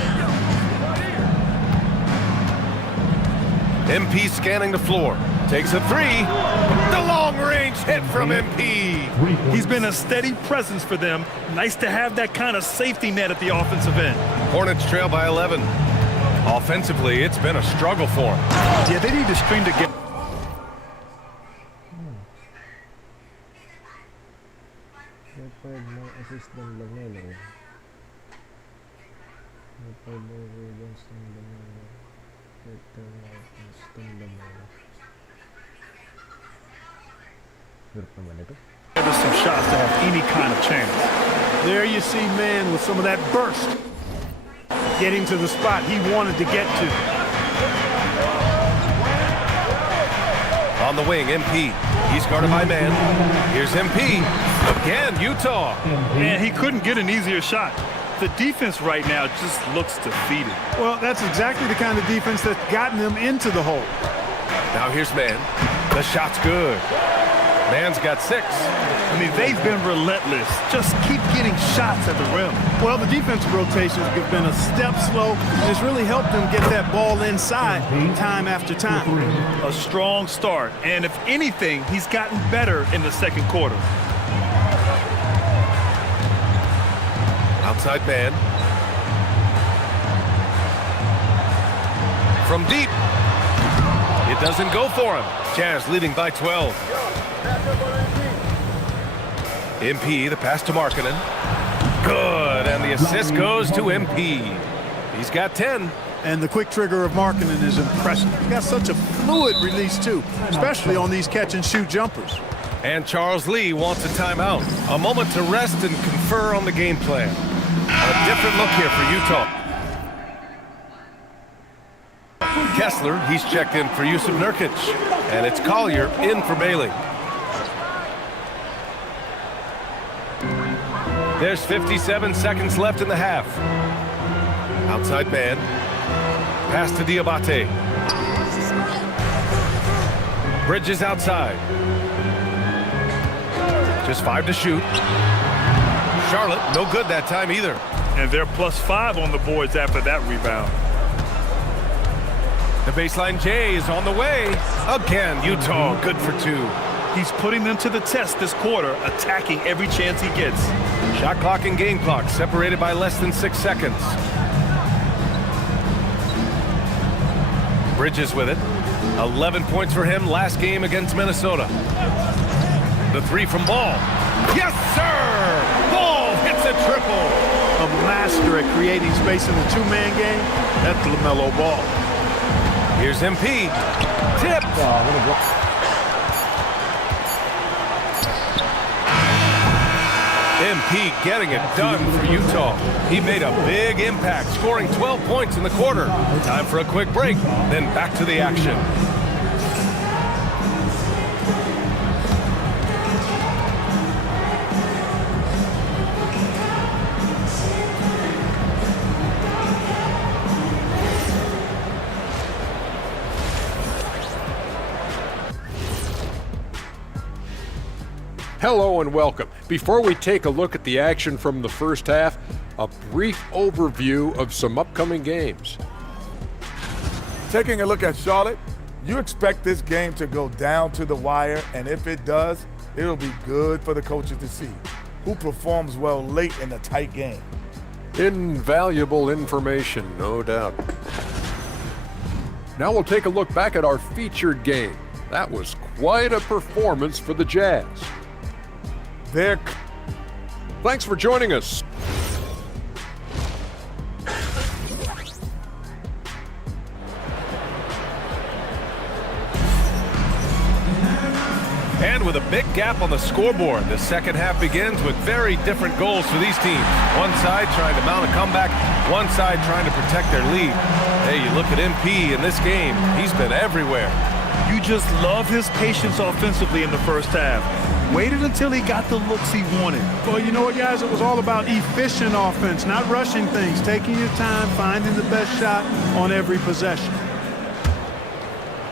MP scanning the floor. Takes a 3. The long-range hit from MP. He's been a steady presence for them. Nice to have that kind of safety net at the offensive end. Hornets trail by 11. Offensively, it's been a struggle for them. Yeah, they need to string together. There's some shots to have any kind of chance. There you see Mann with some of that burst. Getting to the spot he wanted to get to. On the wing, MP. He's guarded by Mann. Here's MP. Again, Utah. Man, he couldn't get an easier shot. The defense right now just looks defeated. Well, that's exactly the kind of defense that's gotten them into the hole. Now here's Mann. The shot's good. Mann's got 6. I mean, they've been relentless. Just keep getting shots at the rim. Well, the defensive rotations have been a step slow, and it's really helped them get that ball inside time after time. A strong start, and if anything, he's gotten better in the second quarter. Outside man. From deep. It doesn't go for him. Jazz leading by 12. MP, the pass to Markkanen. Good, and the assist goes to MP. He's got 10. And the quick trigger of Markkanen is impressive. He's got such a fluid release, too, especially on these catch-and-shoot jumpers. And Charles Lee wants a timeout. A moment to rest and confer on the game plan. A different look here for Utah. Kessler, he's checked in for Jusuf Nurkic. And it's Collier in for Bailey. There's 57 seconds left in the half. Outside man. Pass to Diabate. Bridges outside. Just 5 to shoot. Charlotte, no good that time either. And they're +5 on the boards after that rebound. The baseline J is on the way. Again, Utah good for 2. He's putting them to the test this quarter, attacking every chance he gets. Shot clock and game clock separated by less than 6 seconds. Bridges with it. 11 points for him last game against Minnesota. The three from Ball. Yes, sir! Ball hits a triple. A master at creating space in the two-man game. That's LaMelo Ball. Here's MP. Tipped. MP getting it done for Utah. He made a big impact, scoring 12 points in the quarter. Time for a quick break, then back to the action. Hello and welcome. Before we take a look at the action from the first half, a brief overview of some upcoming games. Taking a look at Charlotte, you expect this game to go down to the wire, and if it does, it'll be good for the coaches to see who performs well late in a tight game. Invaluable information, no doubt. Now we'll take a look back at our featured game. That was quite a performance for the Jazz. Thanks for joining us. And with a big gap on the scoreboard, the second half begins with very different goals for these teams. One side trying to mount a comeback, one side trying to protect their lead. Hey, you look at MP in this game, he's been everywhere. You just love his patience offensively in the first half. Waited until he got the looks he wanted. Well, you know what, guys? It was all about efficient offense, not rushing things, taking your time, finding the best shot on every possession.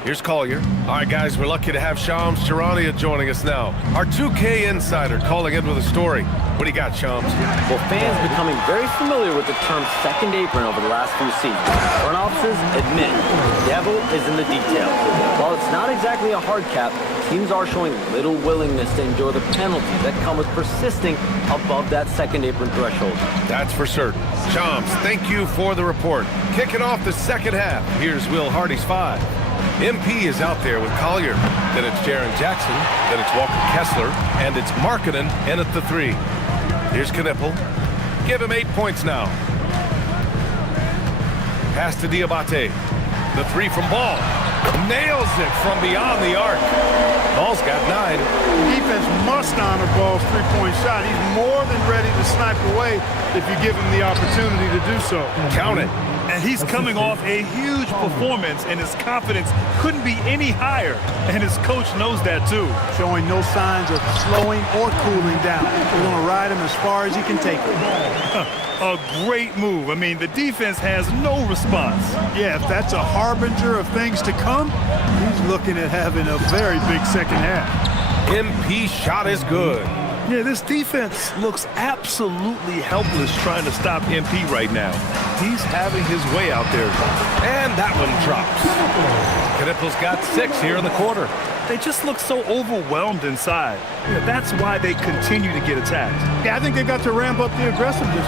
Here's Collier. All right, guys, we're lucky to have Shams Charania joining us now. Our 2K insider calling in with a story. What do you got, Shams? Well, fans becoming very familiar with the term second apron over the last few seasons. Front offices admit the devil is in the details. While it's not exactly a hard cap, teams are showing little willingness to endure the penalties that come with persisting above that second apron threshold. That's for certain. Shams, thank you for the report. Kicking off the second half, here's Will Hardy's 5. MP is out there with Collier. Then it's Jaren Jackson. Then it's Walker Kessler. And it's Markkanen in at the 3. Here's Knipple. Give him 8 points now. Pass to Diabate. The 3 from Ball. Nails it from beyond the arc. Ball's got 9. Defense must honor Ball's three-point shot. He's more than ready to snipe away if you give him the opportunity to do so. Count it. And he's coming off a huge performance, and his confidence couldn't be any higher. And his coach knows that, too. Showing no signs of slowing or cooling down. We're going to ride him as far as he can take it. A great move. I mean, the defense has no response. Yeah, if that's a harbinger of things to come, he's looking at having a very big second half. MP shot is good. Yeah, this defense looks absolutely helpless trying to stop MP right now. He's having his way out there. And that one drops. Knipple's got 6 here in the quarter. They just look so overwhelmed inside. Yeah, that's why they continue to get attacked. Yeah, I think they've got to ramp up the aggressiveness.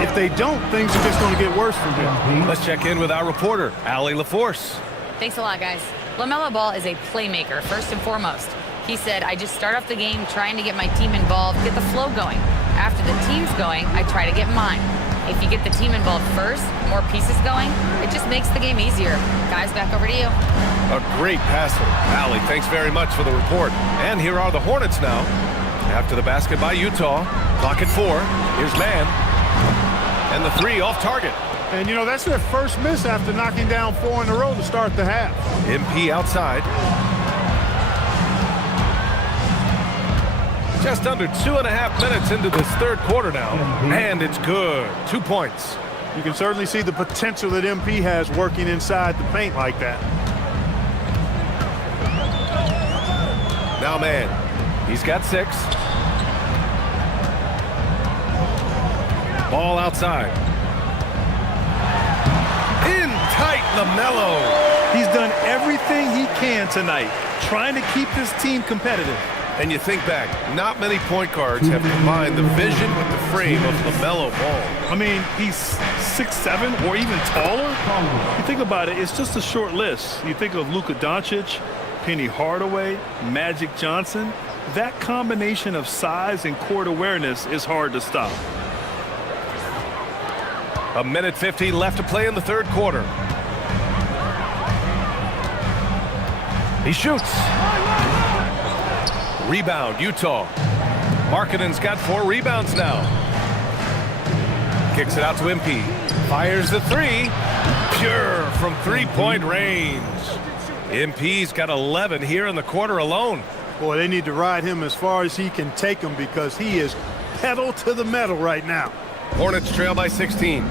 If they don't, things are just going to get worse for them. Let's check in with our reporter, Allie LaForce. Thanks a lot, guys. LaMelo Ball is a playmaker, first and foremost. He said, I just start off the game trying to get my team involved, get the flow going. After the team's going, I try to get mine. If you get the team involved first, more pieces going, it just makes the game easier. Guys, back over to you. A great passer. Allie, thanks very much for the report. And here are the Hornets now. After the basket by Utah. Clock at 4. Here's Mann. And the 3 off target. And, you know, that's their first miss after knocking down 4 in a row to start the half. MP outside. Just under 2.5 minutes into this third quarter now. And it's good. 2 points. You can certainly see the potential that MP has working inside the paint like that. Now Mann. He's got 6. Ball outside. In tight, LaMelo. He's done everything he can tonight, trying to keep this team competitive. And you think back, not many point guards have combined the vision with the frame of LaMelo Ball. I mean, he's 6'7" or even taller. You think about it, it's just a short list. You think of Luka Doncic, Penny Hardaway, Magic Johnson. That combination of size and court awareness is hard to stop. 1:50 left to play in the third quarter. He shoots. Rebound, Utah. Markkanen's got 4 rebounds now. Kicks it out to MP. Fires the three. Pure from three-point range. MP's got 11 here in the quarter alone. Boy, they need to ride him as far as he can take him because he is pedal to the metal right now. Hornets trail by 16.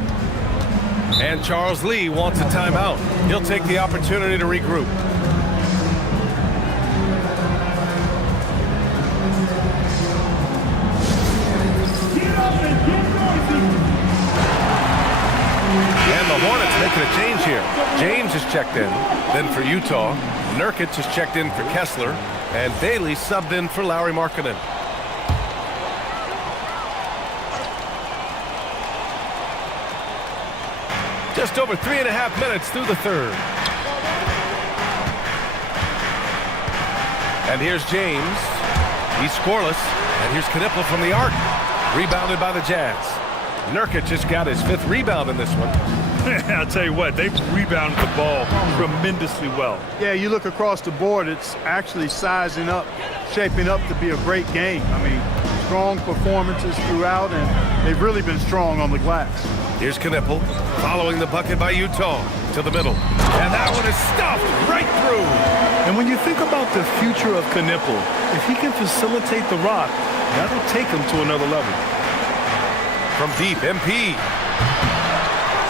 And Charles Lee wants a timeout. He'll take the opportunity to regroup. And the Hornets making a change here. James is checked in. Then for Utah, Nurkic is checked in for Kessler. And Bailey subbed in for Lauri Markkanen. Just over 3.5 minutes through the third. And here's James. He's scoreless. And here's Knipple from the arc. Rebounded by the Jazz. Nurkic just got his 5th rebound in this one. I'll tell you what, they've rebounded the ball tremendously well. Yeah, you look across the board, it's actually sizing up, shaping up to be a great game. I mean, strong performances throughout, and they've really been strong on the glass. Here's Knipple, following the bucket by Utah to the middle. And that one is stuffed right through. And when you think about the future of Knipple, if he can facilitate the rock, that'll take him to another level. From deep, MP.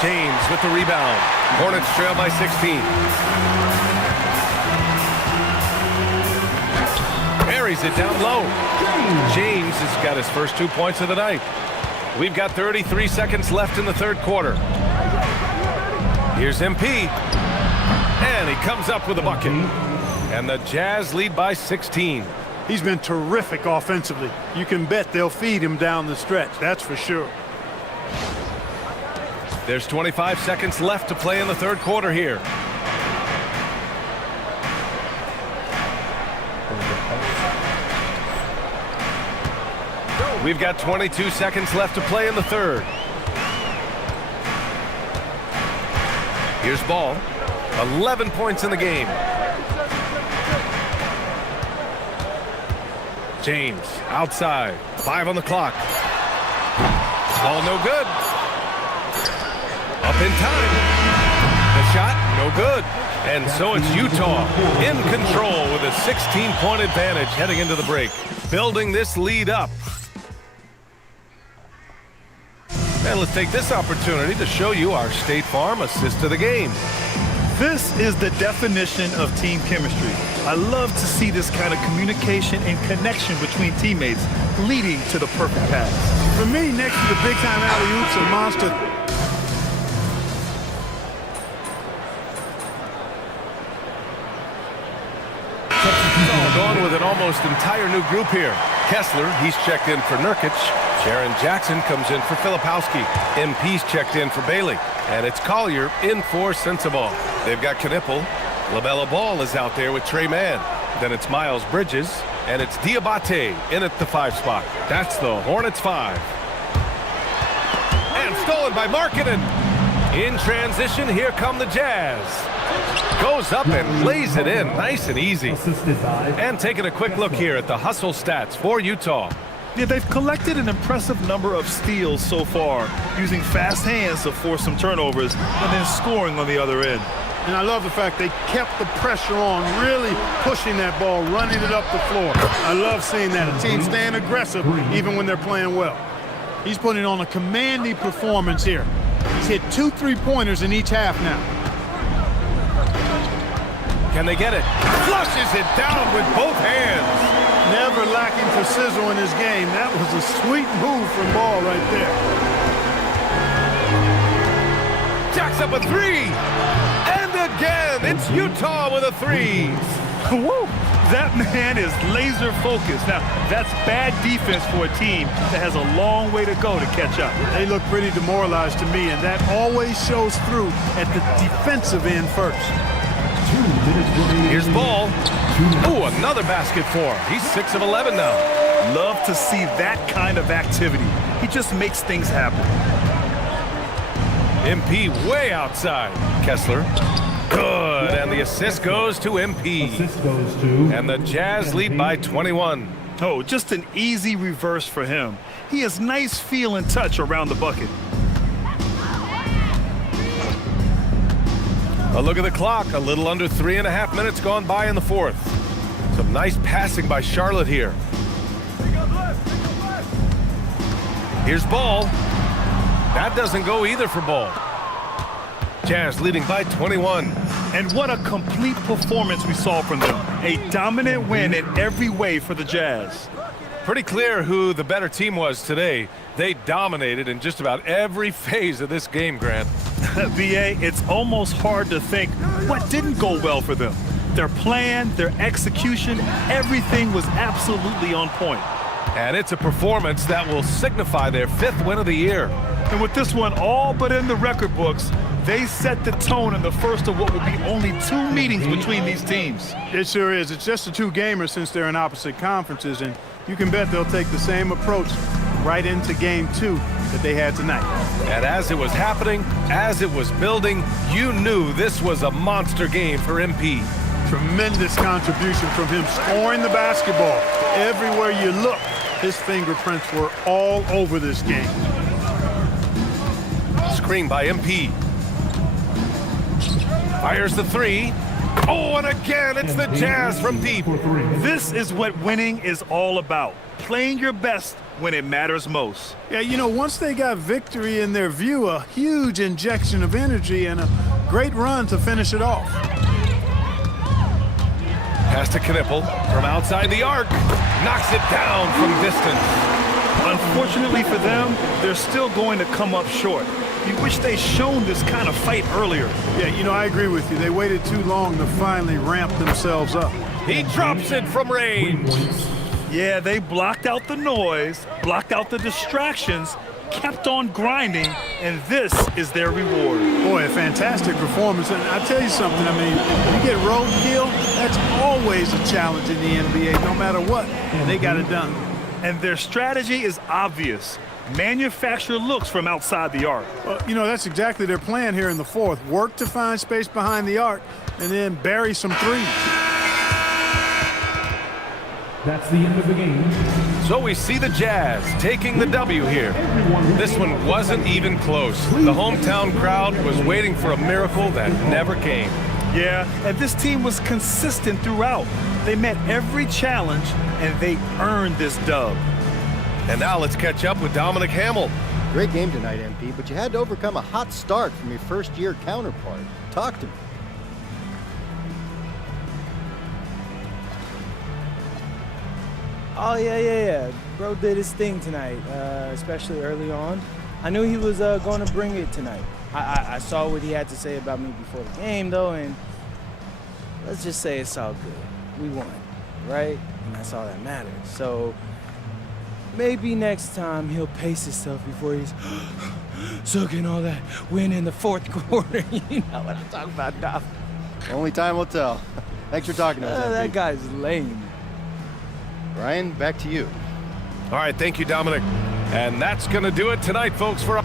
James with the rebound. Hornets trail by 16. Carries it down low. James has got his first 2 points of the night. We've got 33 seconds left in the third quarter. Here's MP. And he comes up with a bucket. And the Jazz lead by 16. He's been terrific offensively. You can bet they'll feed him down the stretch, that's for sure. There's 25 seconds left to play in the third quarter here. We've got 22 seconds left to play in the third. Here's Ball. 11 points in the game. James outside. 5 on the clock. Ball no good. Up in time. The shot no good. And so it's Utah in control with a 16-point advantage heading into the break. Building this lead up. And let's take this opportunity to show you our State Farm assist to the game. This is the definition of team chemistry. I love to see this kind of communication and connection between teammates leading to the perfect pass. For me, next to the big-time alley-oops and monster. Going with an almost entire new group here. Kessler, he's checked in for Nurkic. Sharon Jackson comes in for Filipowski. MP's checked in for Bailey. And it's Collier in for Sensabaugh. They've got Knipple. LaMelo Ball is out there with Trey Mann. Then it's Miles Bridges. And it's Diabate in at the 5 spot. That's the Hornets 5. And stolen by Markkanen. In transition, here come the Jazz. Goes up and lays it in nice and easy. And taking a quick look here at the hustle stats for Utah. Yeah, they've collected an impressive number of steals so far, using fast hands to force some turnovers and then scoring on the other end. And I love the fact they kept the pressure on, really pushing that ball, running it up the floor. I love seeing that. A team staying aggressive even when they're playing well. He's putting on a commanding performance here. He's hit 2 3-pointers in each half now. Can they get it? Flushes it down with both hands. Never lacking for sizzle in his game. That was a sweet move from Ball right there. Jacks up a 3. And again, it's Utah with a 3. Woo! That man is laser focused. Now, that's bad defense for a team that has a long way to go to catch up. They look pretty demoralized to me, and that always shows through at the defensive end first. Here's Ball. Ooh, another basket for him. He's 6 of 11 now. Love to see that kind of activity. He just makes things happen. MP way outside. Kessler. Good, and the assist goes to MP. And the Jazz lead by 21. Oh, just an easy reverse for him. He has nice feel and touch around the bucket. A look at the clock. A little under 3.5 minutes gone by in the fourth. Some nice passing by Charlotte here. Here's Ball. That doesn't go either for Ball. Jazz leading by 21. And what a complete performance we saw from them. A dominant win in every way for the Jazz. Pretty clear who the better team was today. They dominated in just about every phase of this game, Grant. BA, it's almost hard to think what didn't go well for them. Their plan, their execution, everything was absolutely on point. And it's a performance that will signify their 5th win of the year. And with this one all but in the record books, they set the tone in the first of what will be only 2 meetings between these teams. It sure is. It's just a 2-gamer since they're in opposite conferences, and you can bet they'll take the same approach right into game 2 that they had tonight. And as it was happening, as it was building, you knew this was a monster game for MP. Tremendous contribution from him scoring the basketball. Everywhere you look, his fingerprints were all over this game. Screen by MP. Fires the 3. Oh, and again, it's the Jazz from deep. This is what winning is all about. Playing your best when it matters most. Yeah, you know, once they got victory in their view, a huge injection of energy and a great run to finish it off. Pass to Knippel from outside the arc. Knocks it down from distance. Unfortunately for them, they're still going to come up short. You wish they'd shown this kind of fight earlier. Yeah, you know, I agree with you. They waited too long to finally ramp themselves up. He drops it from range. Yeah, they blocked out the noise, blocked out the distractions, kept on grinding, and this is their reward. Boy, a fantastic performance. And I'll tell you something, I mean, you get roadkill, that's always a challenge in the NBA, no matter what. And they got it done. And their strategy is obvious. Manufacture looks from outside the arc. Well, you know, that's exactly their plan here in the fourth. Work to find space behind the arc and then bury some threes. That's the end of the game. So we see the Jazz taking the W here. This one wasn't even close. The hometown crowd was waiting for a miracle that never came. Yeah, and this team was consistent throughout. They met every challenge, and they earned this dub. And now let's catch up with Dominic Hamill. Great game tonight, MP, but you had to overcome a hot start from your first-year counterpart. Talk to me. Oh, yeah. Bro did his thing tonight, especially early on. I knew he was going to bring it tonight. I saw what he had to say about me before the game, though, and let's just say it's all good. We won, right? And that's all that matters. So maybe next time he'll pace himself before he's sucking all that win in the fourth quarter. You know what I'm talking about, Dom. Only time will tell. Thanks for talking to us, MP. That guy's lame. Ryan, back to you. All right, thank you, Dominic. And that's going to do it tonight, folks, for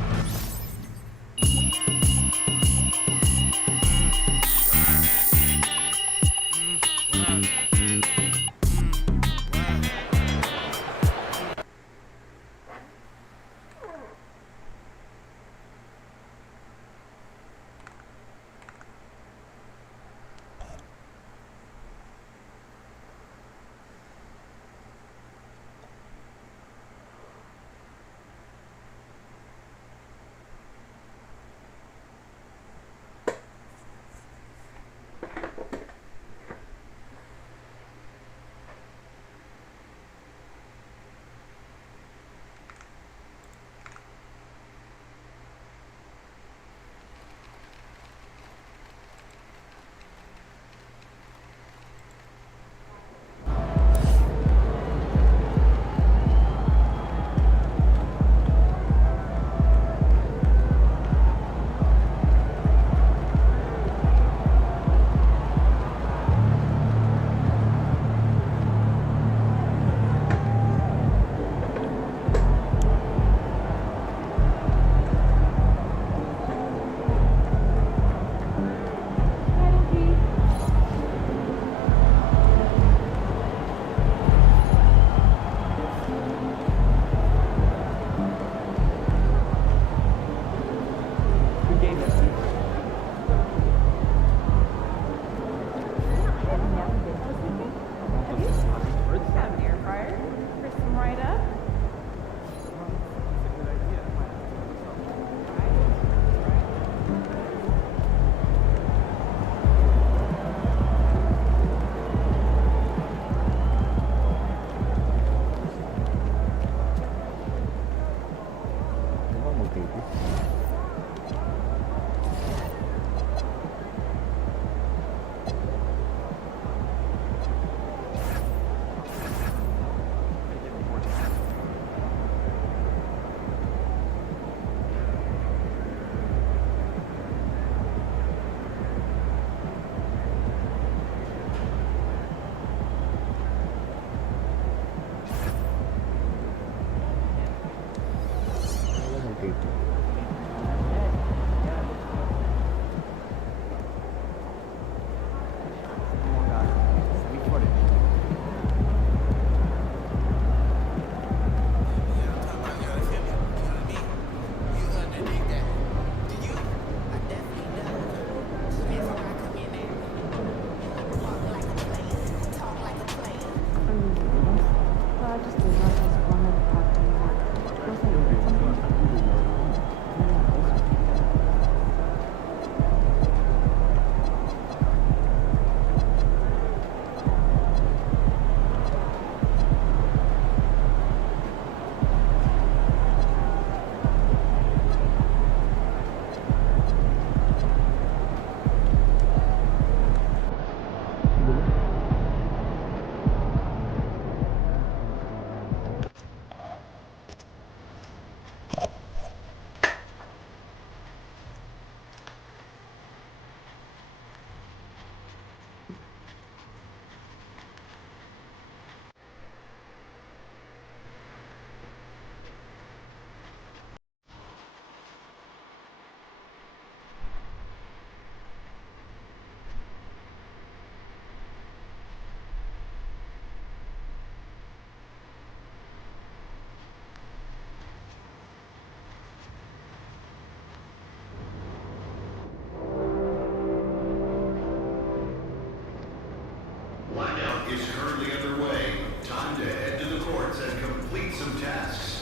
Lineup is currently underway. Time to head to the courts and complete some tasks.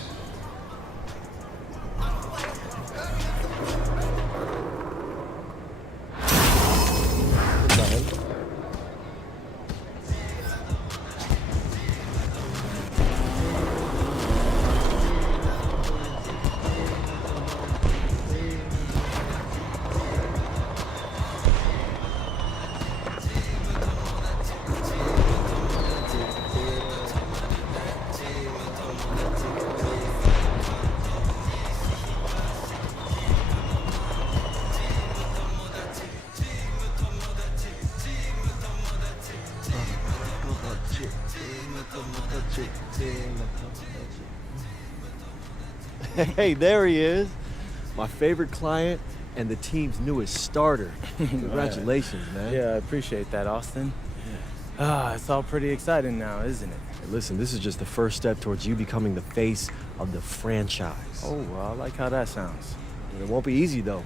Hey, there he is. My favorite client and the team's newest starter. Congratulations, man. Yeah, I appreciate that, Austin. It's all pretty exciting now, isn't it? Hey, listen, this is just the first step towards you becoming the face of the franchise. Oh, well, I like how that sounds. And it won't be easy, though.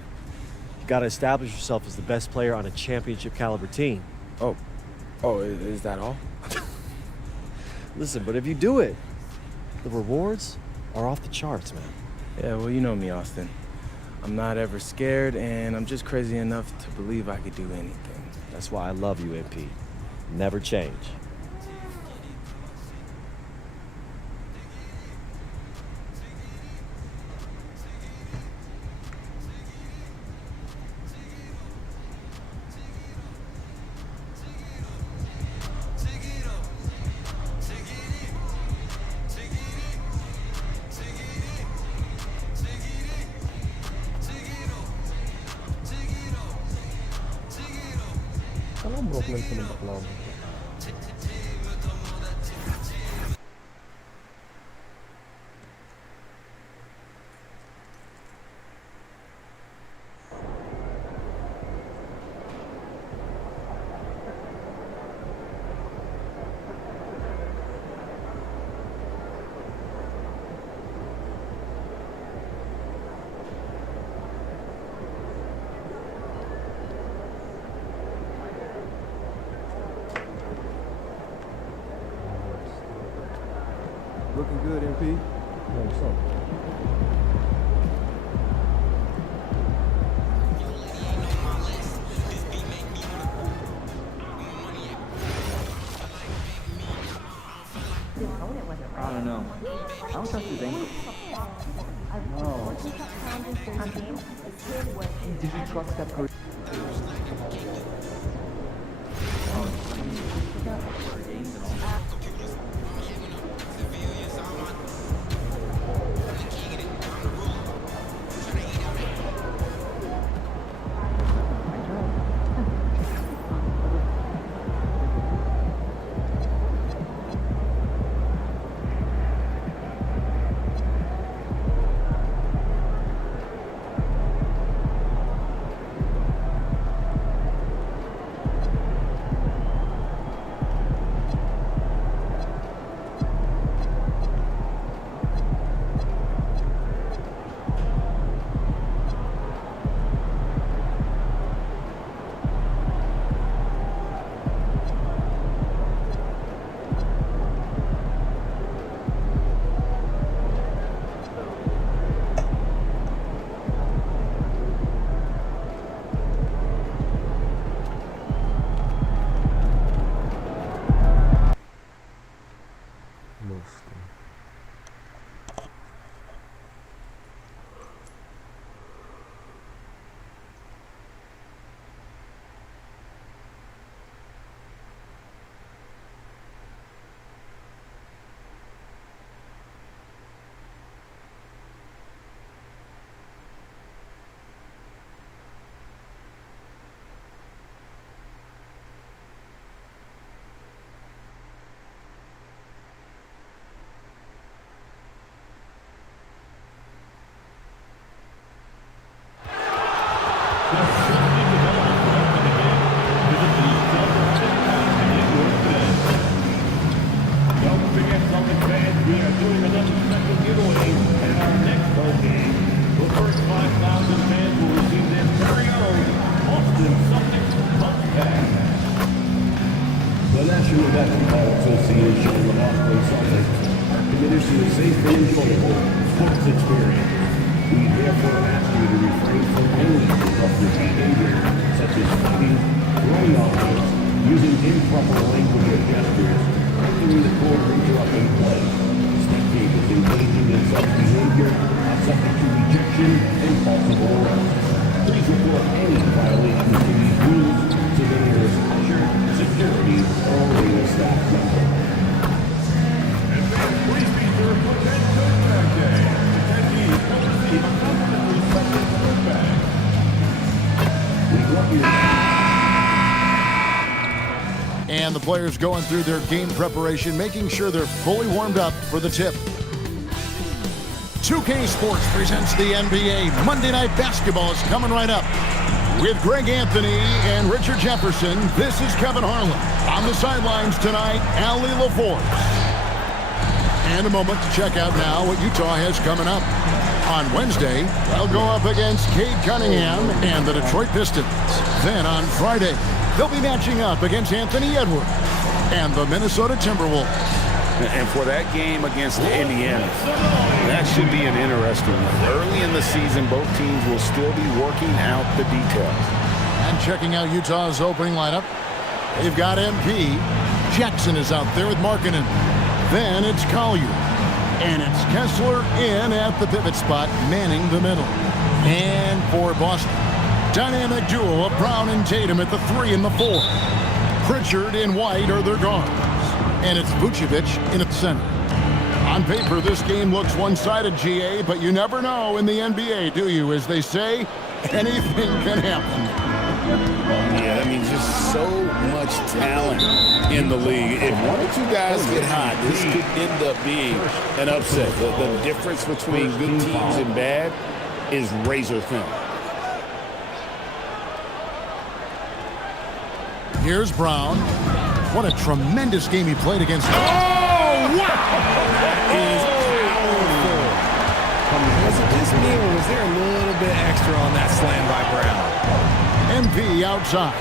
You gotta establish yourself as the best player on a championship caliber team. Oh, is that all? Listen, but if you do it, the rewards are off the charts, man. Yeah, well, you know me, Austin. I'm not ever scared, and I'm just crazy enough to believe I could do anything. That's why I love you, MP. Never change. Kalau Brooklyn sila bakla. Looking good, MP. What's up? I don't know. I don't trust his ankle. No. Did you trust that person? The National Basketball Association and the Boston Celtics are committed to a safe and enjoyable sports experience. We therefore ask you to refrain from any disruptive behavior, such as fighting, throwing objects, using improper language or gestures, entering the court or interrupting play. Spectators engaging in such behavior are subject to rejection and possible arrest. Please report any violations to these rules to the nearest usher, security, or arena staff member. Please be sure to attend Coach Bag Day. Attendees will receive a complimentary second coach bag. We love you. And the players going through their game preparation, making sure they're fully warmed up for the tip. 2K Sports presents the NBA. Monday Night Basketball is coming right up. With Greg Anthony and Richard Jefferson, this is Kevin Harlan. On the sidelines tonight, Allie LaForce. And a moment to check out now what Utah has coming up. On Wednesday, they'll go up against Cade Cunningham and the Detroit Pistons. Then on Friday, they'll be matching up against Anthony Edwards and the Minnesota Timberwolves. And for that game against Indiana, that should be an interesting one. Early in the season, both teams will still be working out the details. And checking out Utah's opening lineup, they've got MP. Jackson is out there with Markkanen. Then it's Collier. And it's Kessler in at the pivot spot, manning the middle. And for Boston, dynamic duo of Brown and Tatum at the 3 and the 4. Pritchard and White are their guards. And it's Vucevic in its center. On paper, this game looks one-sided, GA, but you never know in the NBA, do you? As they say, anything can happen. Yeah, I mean, just so much talent in the league. If one or two guys get hot, this could end up being an upset. The difference between good teams and bad is razor thin. Here's Brown. What a tremendous game he played against. Oh, wow! That is powerful. Was it just me, or was there a little bit extra on that slam by Brown? MP outside.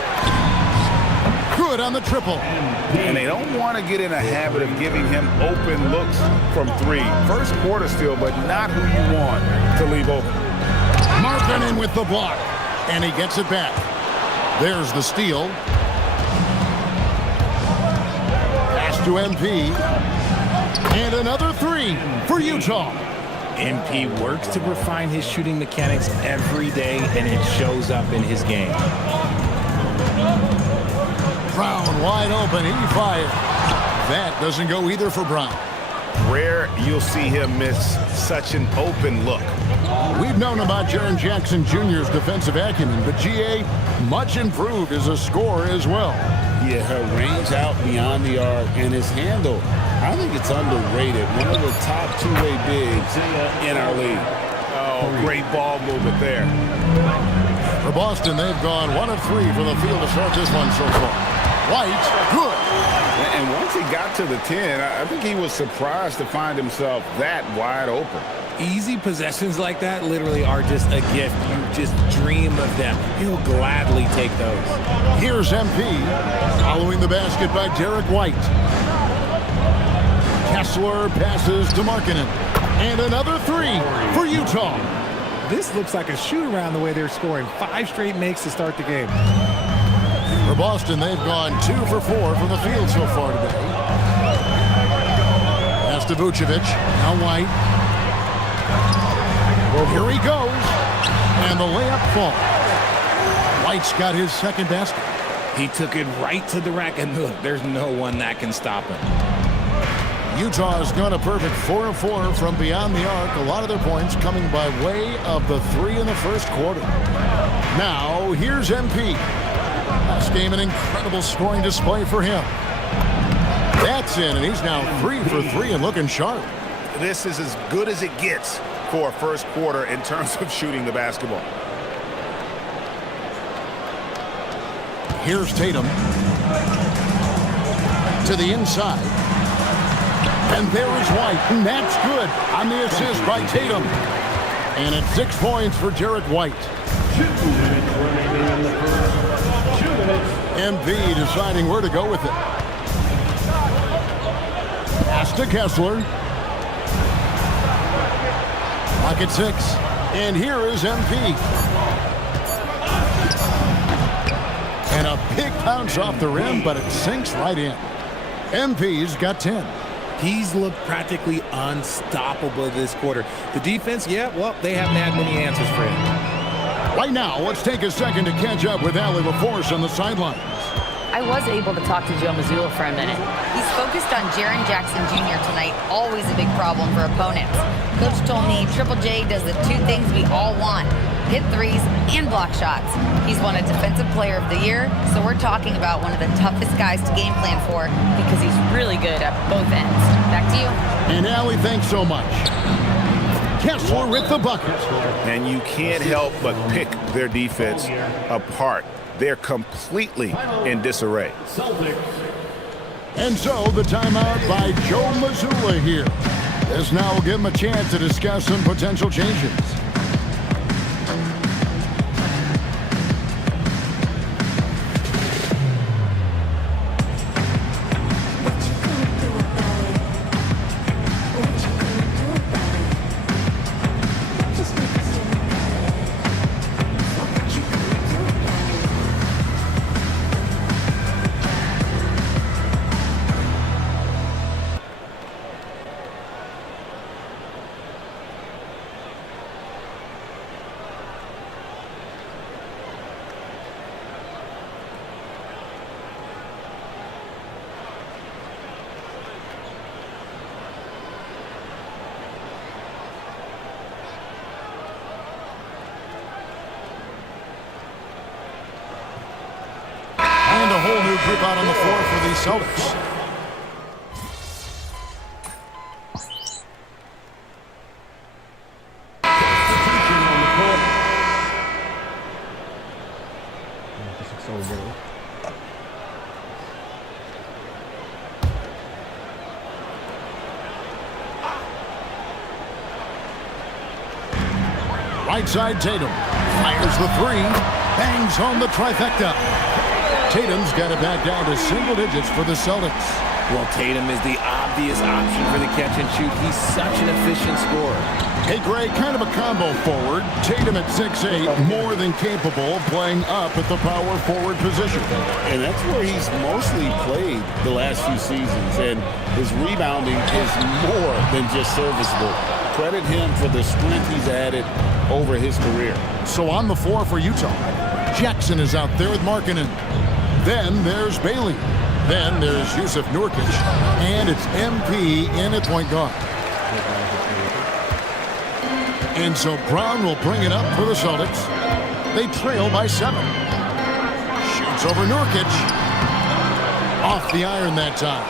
Good on the triple. And they don't want to get in a habit of giving him open looks from 3. First quarter still, but not who you want to leave open. Markkanen with the block. And he gets it back. There's the steal. To MP, and another 3 for Utah. MP works to refine his shooting mechanics every day, and it shows up in his game. Brown wide open, he fires. That doesn't go either for Brown. Rare you'll see him miss such an open look. We've known about Jaren Jackson Jr.'s defensive acumen, but GA much improved as a scorer as well. Yeah, her range out beyond the arc and his handle, I think it's underrated. One of the top two-way bigs in our league. Oh, great ball movement there. For Boston, they've gone 1 of 3 from the field to start this one so far. White, good. And once he got to the 10, I think he was surprised to find himself that wide open. Easy possessions like that literally are just a gift. You just dream of them. He'll gladly take those. Here's MP, following the basket by Derek White. Kessler passes to Markkanen. And another 3 for Utah. This looks like a shoot-around the way they're scoring. 5 straight makes to start the game. For Boston, they've gone 2 for 4 from the field so far today. Pass to Vucevic. Now White. Here he goes. And the layup falls. White's got his second basket. He took it right to the rack, and look, there's no one that can stop him. Utah's gone a perfect 4 of 4 from beyond the arc. A lot of their points coming by way of the 3 in the first quarter. Now, here's MP. Last game, an incredible scoring display for him. That's in, and he's now 3 for 3 and looking sharp. This is as good as it gets for a first quarter in terms of shooting the basketball. Here's Tatum. To the inside. And there is White, and that's good on the assist by Tatum. And it's 6 points for Derek White. MP deciding where to go with it. Pass to Kessler. Clock at 6. And here is MP. And a big bounce off the rim, but it sinks right in. MP's got 10. He's looked practically unstoppable this quarter. The defense, yeah, well, they haven't had many answers for him. Right now, let's take a second to catch up with Allie LaForce on the sidelines. I was able to talk to Joe Mazzulla for a minute. He's focused on Jaren Jackson Jr. tonight, always a big problem for opponents. Coach told me Triple J does the 2 things we all want, hit threes and block shots. He's won a Defensive Player of the Year, so we're talking about one of the toughest guys to game plan for because he's really good at both ends. Back to you. And Allie, thanks so much. Kessler with the bucket. And you can't help but pick their defense apart. They're completely in disarray. And so the timeout by Joe Mazzulla here. This now will give him a chance to discuss some potential changes. And a whole new group out on the floor for the Celtics. Right side Tatum fires the 3, bangs home the trifecta. Tatum's got it back down to single digits for the Celtics. Well, Tatum is the obvious option for the catch and shoot. He's such an efficient scorer. Hey, Greg, kind of a combo forward. Tatum at 6'8", more than capable of playing up at the power forward position. And that's where he's mostly played the last few seasons. And his rebounding is more than just serviceable. Credit him for the strength he's added over his career. So on the floor for Utah, Jackson is out there with Markkanen. Then there's Bailey. Then there's Yusuf Nurkic. And it's MP in at point guard. And so Brown will bring it up for the Celtics. They trail by 7. Shoots over Nurkic. Off the iron that time.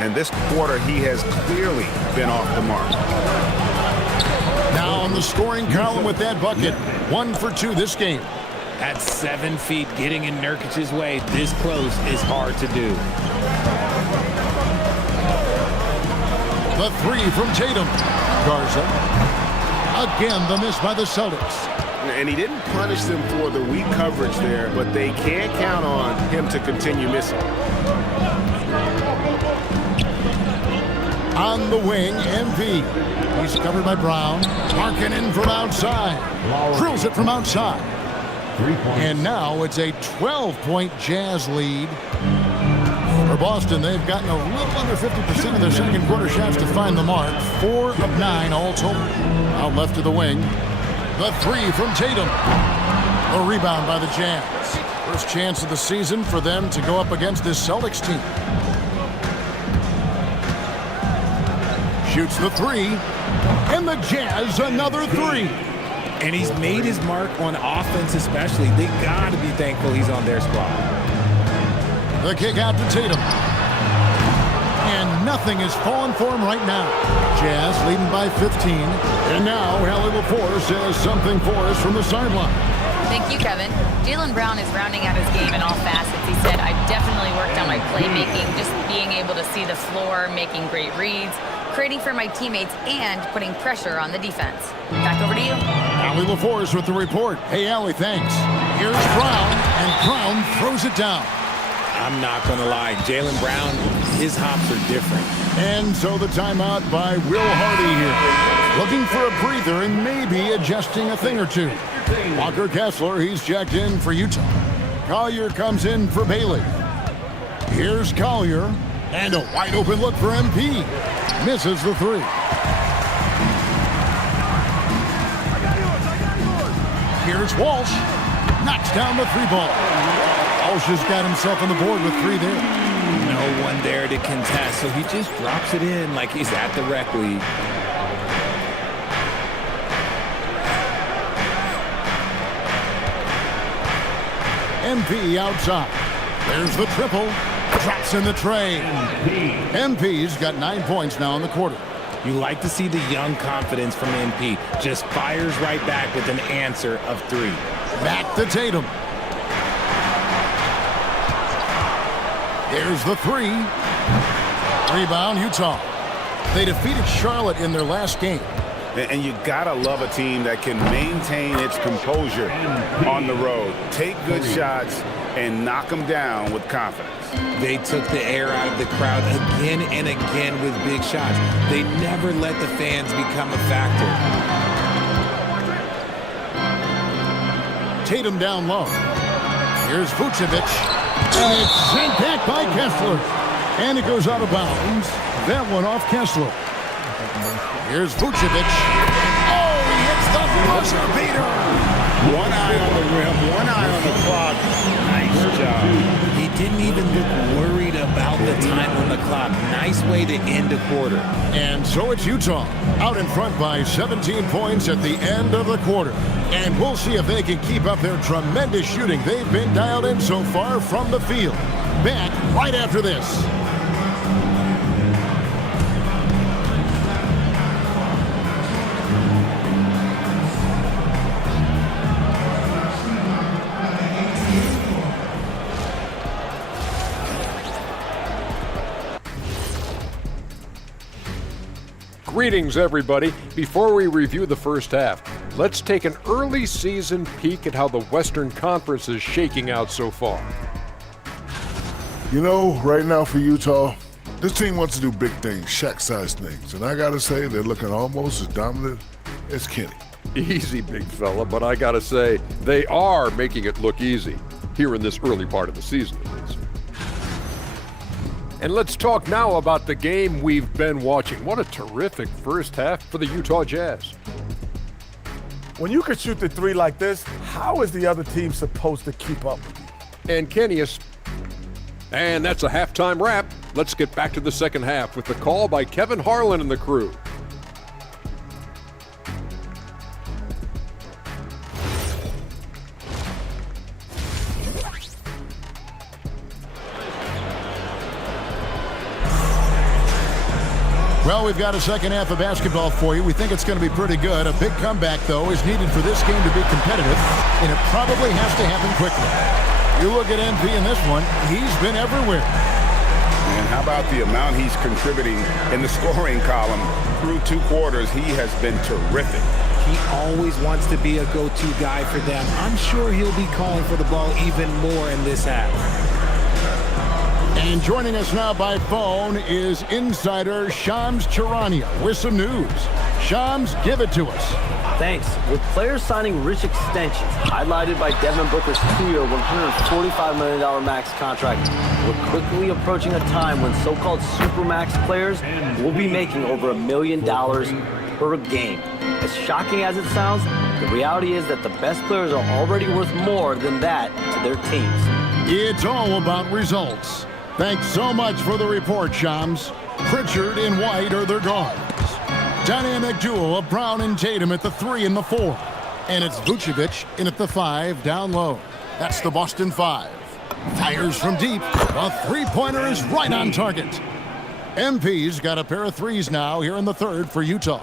And this quarter, he has clearly been off the mark. Now on the scoring column with that bucket. 1 for 2 this game. At 7 feet, getting in Nurkic's way this close is hard to do. The 3 from Tatum. Garza. Again, the miss by the Celtics. And he didn't punish them for the weak coverage there, but they can't count on him to continue missing. On the wing, MP. He's covered by Brown. Markkanen from outside. Drills it from outside. And now it's a 12-point Jazz lead. For Boston, they've gotten a little under 50% of their second quarter shots to find the mark. 4 of 9 all total. Out left to the wing. The 3 from Tatum. A rebound by the Jazz. First chance of the season for them to go up against this Celtics team. Shoots the 3. And the Jazz another 3. And he's made his mark on offense especially. They got to be thankful he's on their squad. The kick out to Tatum. And nothing is falling for him right now. Jazz leading by 15. And now Allie LaForce says something for us from the sideline. Thank you, Kevin. Jaylen Brown is rounding out his game in all facets. He said, I've definitely worked on my playmaking, just being able to see the floor, making great reads, creating for my teammates, and putting pressure on the defense. Back over to you. Allie LaForce with the report. Hey, Allie, thanks. Here's Brown, and Brown throws it down. I'm not going to lie. Jaylen Brown, his hops are different. And so the timeout by Will Hardy here. Looking for a breather and maybe adjusting a thing or two. Walker Kessler, he's checked in for Utah. Collier comes in for Bailey. Here's Collier. And a wide open look for MP. Misses the 3. Here's Walsh. Knocks down the 3 ball. Walsh has got himself on the board with 3 there. No one there to contest, so he just drops it in like he's at the rec league. MP outside. There's the triple. Drops in the tray. MP's got 9 points now in the quarter. You like to see the young confidence from MP. Just fires right back with an answer of 3. Back to Tatum. There's the 3. Rebound, Utah. They defeated Charlotte in their last game. And you gotta love a team that can maintain its composure on the road. Take good shots and knock them down with confidence. They took the air out of the crowd again and again with big shots. They never let the fans become a factor. Tatum down low. Here's Vucevic. And it's sent back by Kessler. And it goes out of bounds. That one off Kessler. Here's Vucevic. Oh, he hits the buzzer beater. One eye on the rim, one eye on the clock. Nice job. He didn't even look worried about the time on the clock. Nice way to end a quarter. And so it's Utah out in front by 17 points at the end of the quarter. And we'll see if they can keep up their tremendous shooting they've been dialed in so far from the field. Back right after this. Greetings, everybody. Before we review the first half, let's take an early season peek at how the Western Conference is shaking out so far. You know, right now for Utah, this team wants to do big things, Shaq-sized things. And I got to say, they're looking almost as dominant as Kenny. Easy, big fella, but I got to say, they are making it look easy, here in this early part of the season, at least. And let's talk now about the game we've been watching. What a terrific first half for the Utah Jazz. When you can shoot the three like this, how is the other team supposed to keep up with you? And Kennius. And that's a halftime wrap. Let's get back to the second half with the call by Kevin Harlan and the crew. Well, we've got a second half of basketball for you. We think it's going to be pretty good. A big comeback, though, is needed for this game to be competitive, and it probably has to happen quickly. You look at MP in this one, he's been everywhere. And how about the amount he's contributing in the scoring column through 2 quarters? He has been terrific. He always wants to be a go-to guy for them. I'm sure he'll be calling for the ball even more in this half. And joining us now by phone is insider Shams Charania with some news. Shams, give it to us. Thanks. With players signing rich extensions, highlighted by Devin Booker's 2-year, $145 million max contract, we're quickly approaching a time when so-called supermax players will be making over $1 million per game. As shocking as it sounds, the reality is that the best players are already worth more than that to their teams. It's all about results. Thanks so much for the report, Shams. Pritchard and White are their guards. Dynamic duo of Brown and Tatum at the 3 and the 4. And it's Vucevic in at the 5 down low. That's the Boston 5. Fires from deep. A three-pointer is right on target. MP's got a pair of threes now here in the third for Utah.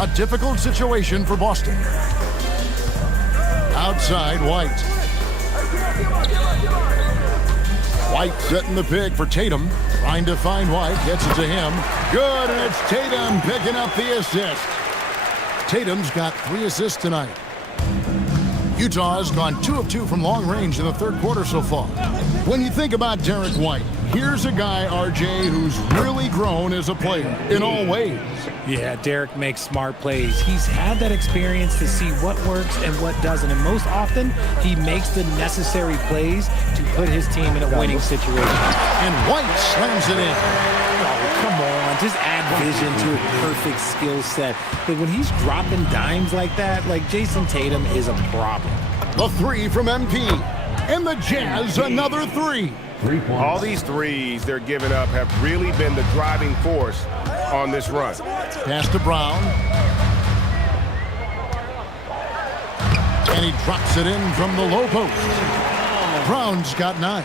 A difficult situation for Boston. Outside, White. White setting the pick for Tatum. Trying to find White. Gets it to him. Good, and it's Tatum picking up the assist. Tatum's got 3 assists tonight. Utah has gone 2 of 2 from long range in the third quarter so far. When you think about Derek White, here's a guy, RJ, who's really grown as a player in all ways. Yeah, Derek makes smart plays. He's had that experience to see what works and what doesn't, and most often, he makes the necessary plays to put his team in a winning situation. And White slams it in. Oh, come on. Just add vision to a perfect skill set. But when he's dropping dimes like that, like Jason Tatum is a problem. The 3 from MP. And the Jazz, another 3. All these threes they're giving up have really been the driving force on this run. Pass to Brown. And he drops it in from the low post. Brown's got 9.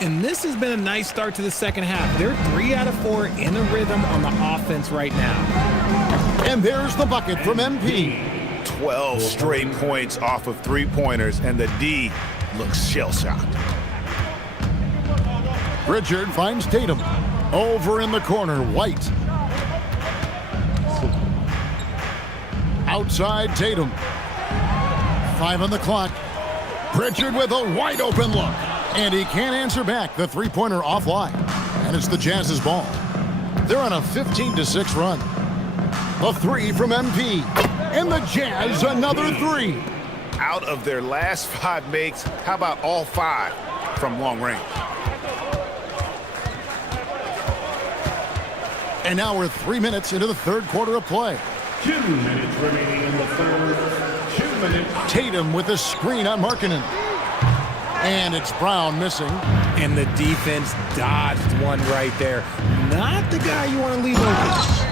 And this has been a nice start to the second half. They're 3 out of 4 in the rhythm on the offense right now. And there's the bucket from MP. 12 straight points off of 3-pointers, and the D looks shell-shocked. Pritchard finds Tatum. Over in the corner, White. Outside Tatum. 5 on the clock. Pritchard with a wide open look. And he can't answer back. The 3-pointer offline. And it's the Jazz's ball. They're on a 15-6 run. The 3 from MP. And the Jazz another 3. Out of their last 5 makes, how about all 5 from long range? And now we're 3 minutes into the third quarter of play. 2 minutes remaining in the third. 2 minutes. Tatum with a screen on Markkanen. And it's Brown missing. And the defense dodged one right there. Not the guy you want to leave open.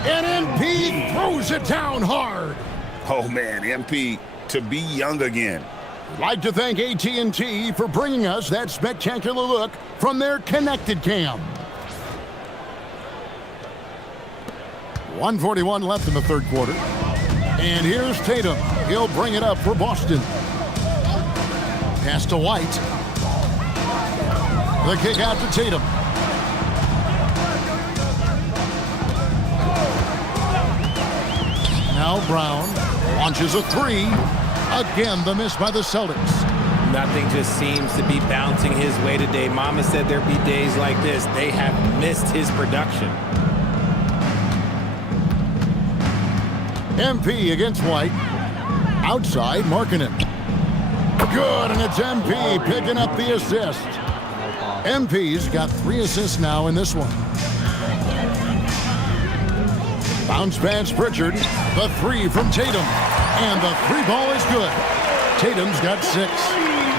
And MP throws it down hard. Oh, man, MP to be young again. Like to thank AT&T for bringing us that spectacular look from their connected cam. 1:41 left in the third quarter. And here's Tatum. He'll bring it up for Boston. Pass to White. The kick out to Tatum. Now Brown launches a 3. Again, the miss by the Celtics. Nothing just seems to be bouncing his way today. Mama said there'd be days like this. They have missed his production. MP against White. Outside, Markkanen. Good, and it's MP picking up the assist. MP's got 3 assists now in this one. Bounce pass Pritchard. The 3 from Tatum. And the 3 ball is good. Tatum's got 6.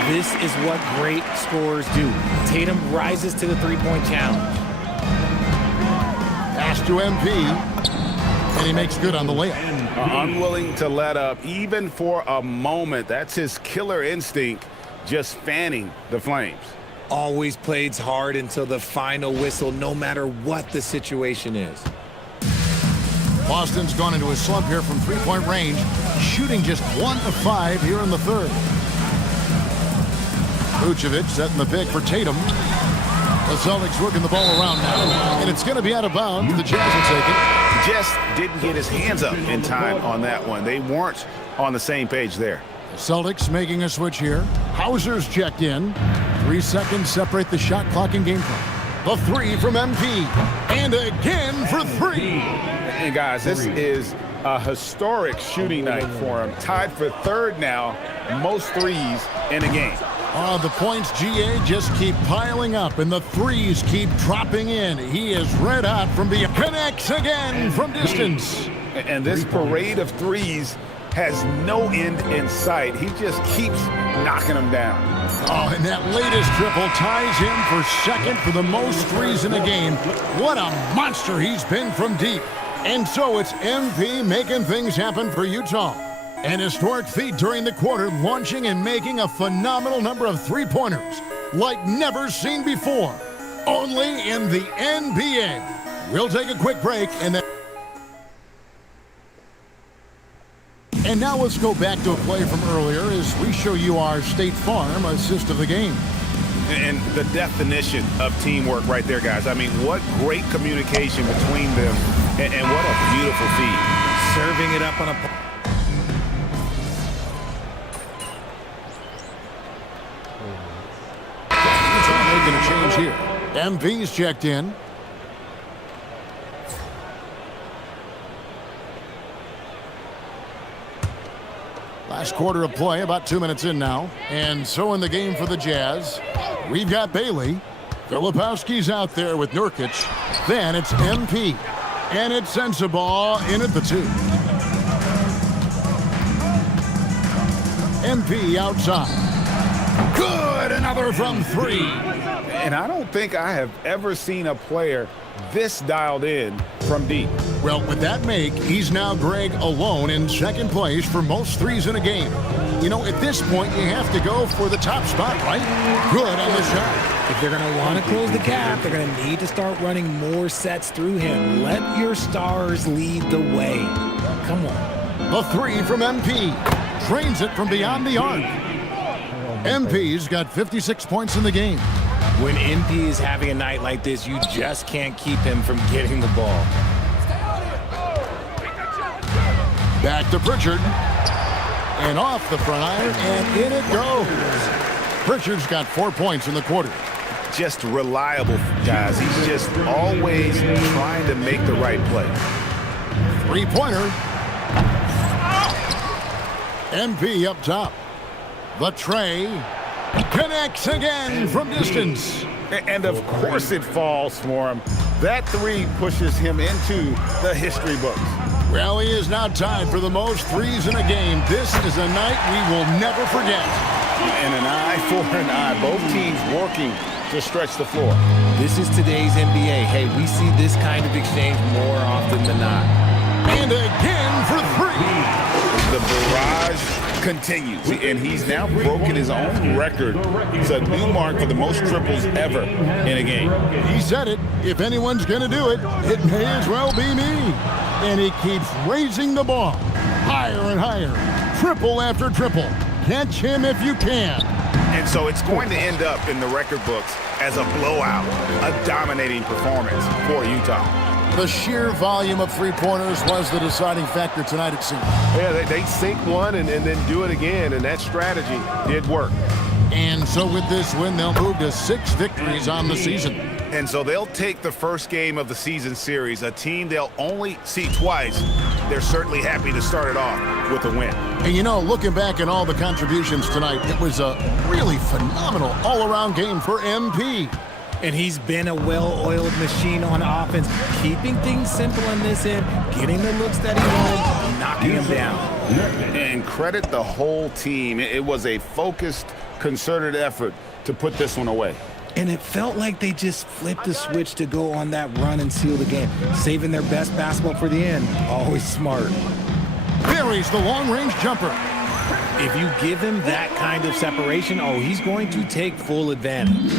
This is what great scorers do. Tatum rises to the three-point challenge. Pass to MP. And he makes good on the layup. Unwilling to let up even for a moment. That's his killer instinct, just fanning the flames. Always plays hard until the final whistle, no matter what the situation is. Boston's gone into a slump here from three-point range, shooting just 1 of 5 here in the third. Vucevic setting the pick for Tatum. The Celtics working the ball around now, and it's going to be out of bounds. The Jazz will take it. Just didn't get his hands up in time on that one. They weren't on the same page there. The Celtics making a switch here. Hauser's checked in. 3 seconds separate the shot clock and game clock. The 3 from MP. And again for 3. And guys, this is a historic shooting night for him. Tied for third now, most threes in a game. The points, GA, just keep piling up, and the threes keep dropping in. He is red hot from beyond. Connects again from distance. And this parade of threes has no end in sight. He just keeps knocking them down. Oh, and that latest triple ties him for second for the most threes in a game. What a monster he's been from deep. And so it's MP making things happen for Utah. An historic feat during the quarter, launching and making a phenomenal number of three-pointers like never seen before. Only in the NBA. We'll take a quick break and then... And now let's go back to a play from earlier as we show you our State Farm assist of the game. And the definition of teamwork right there, guys. I mean, what great communication between them, and what a beautiful feed. Serving it up on a... Making a change here. MP's checked in. Last quarter of play, about 2 minutes in now. And so in the game for the Jazz, we've got Bailey. Filipowski's out there with Nurkic. Then it's MP. And it's Sensabaugh in at the 2. MP outside. Good, another from 3. And I don't think I have ever seen a player this dialed in from deep. Well, with that make, he's now Greg alone in second place for most threes in a game. You know, at this point, you have to go for the top spot, right? Good on the shot. If they're going to want to close the gap, they're going to need to start running more sets through him. Let your stars lead the way. Come on. The 3 from MP. Trains it from beyond the arc. MP's got 56 points in the game. When MP is having a night like this, you just can't keep him from getting the ball. Back to Pritchard. And off the front iron, and in it goes. Pritchard's got 4 points in the quarter. Just reliable, guys. He's just always trying to make the right play. 3-pointer. MP up top. The tray. Connects again from distance. And of course it falls for him. That 3 pushes him into the history books. Well, he is now tied for the most threes in a game. This is a night we will never forget. And an eye for an eye. Both teams working to stretch the floor. This is today's NBA. Hey, we see this kind of exchange more often than not. And again for 3. The barrage continues, and he's now broken his own record. It's a new mark for the most triples ever in a game. He said it. If anyone's going to do it, it may as well be me. And he keeps raising the ball. Higher and higher. Triple after triple. Catch him if you can. And so it's going to end up in the record books as a blowout, a dominating performance for Utah. The sheer volume of three-pointers was the deciding factor tonight, it seemed. Yeah, they sink one and then do it again, and that strategy did work. And so with this win, they'll move to 6 victories on the season. And so they'll take the first game of the season series, a team they'll only see twice. They're certainly happy to start it off with a win. And you know, looking back at all the contributions tonight, it was a really phenomenal all-around game for MP. And he's been a well-oiled machine on offense, keeping things simple on this end, getting the looks that he wanted, knocking him down. And credit the whole team. It was a focused, concerted effort to put this one away. And it felt like they just flipped the switch to go on that run and seal the game, saving their best basketball for the end. Always smart. Buries the long-range jumper. If you give him that kind of separation, oh, he's going to take full advantage.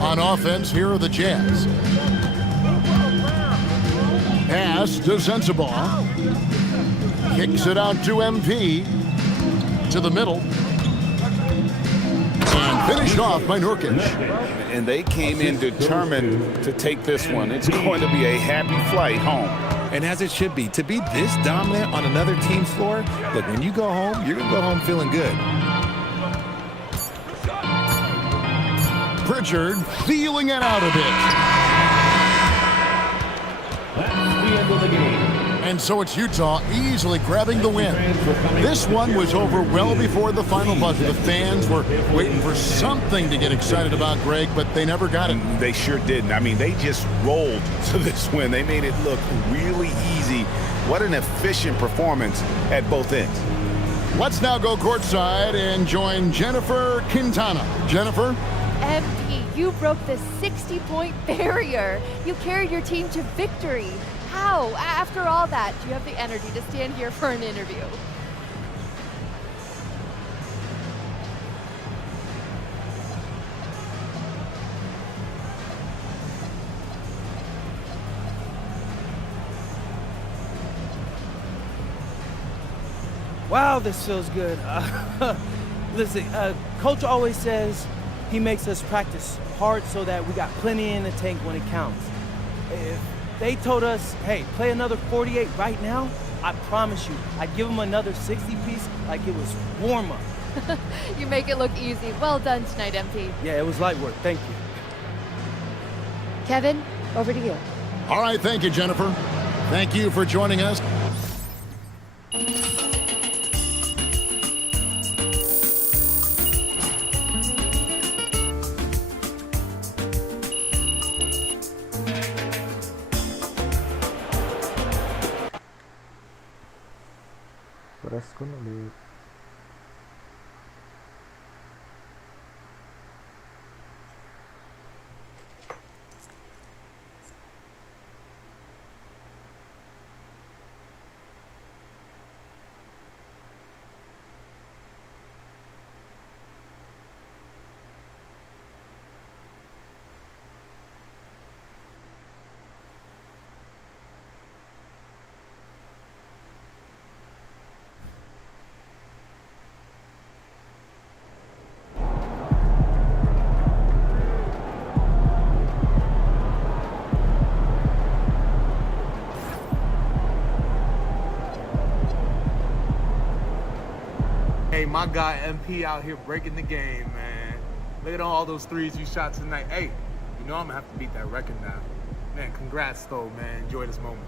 On offense, here are the Jazz. Pass to Sensabaugh. Kicks it out to MP. To the middle. And finished off by Nurkic. And they came in determined to take this one. It's going to be a happy flight home. And as it should be, to be this dominant on another team's floor, look, when you go home, you're going to go home feeling good. Pritchard feeling it out a bit. That's the end of the game. And so it's Utah easily grabbing the win. This one was over well before the final buzzer. The fans were waiting for something to get excited about, Greg, but they never got it. They sure didn't. I mean, they just rolled to this win. They made it look really easy. What an efficient performance at both ends. Let's now go courtside and join Jennifer Quintana. Jennifer? MP, you broke the 60-point barrier. You carried your team to victory. How? After all that, do you have the energy to stand here for an interview? Wow, this feels good. Listen, Coach always says he makes us practice hard so that we got plenty in the tank when it counts. If they told us, hey, play another 48 right now, I promise you, I'd give them another 60-piece like it was warm-up. You make it look easy. Well done tonight, MP. Yeah, it was light work. Thank you. Kevin, over to you. All right, thank you, Jennifer. Thank you for joining us. Respon ulit. Hey, my guy MP out here breaking the game, man. Look at all those threes you shot tonight. Hey, you know I'm gonna have to beat that record now. Man, congrats though, man. Enjoy this moment.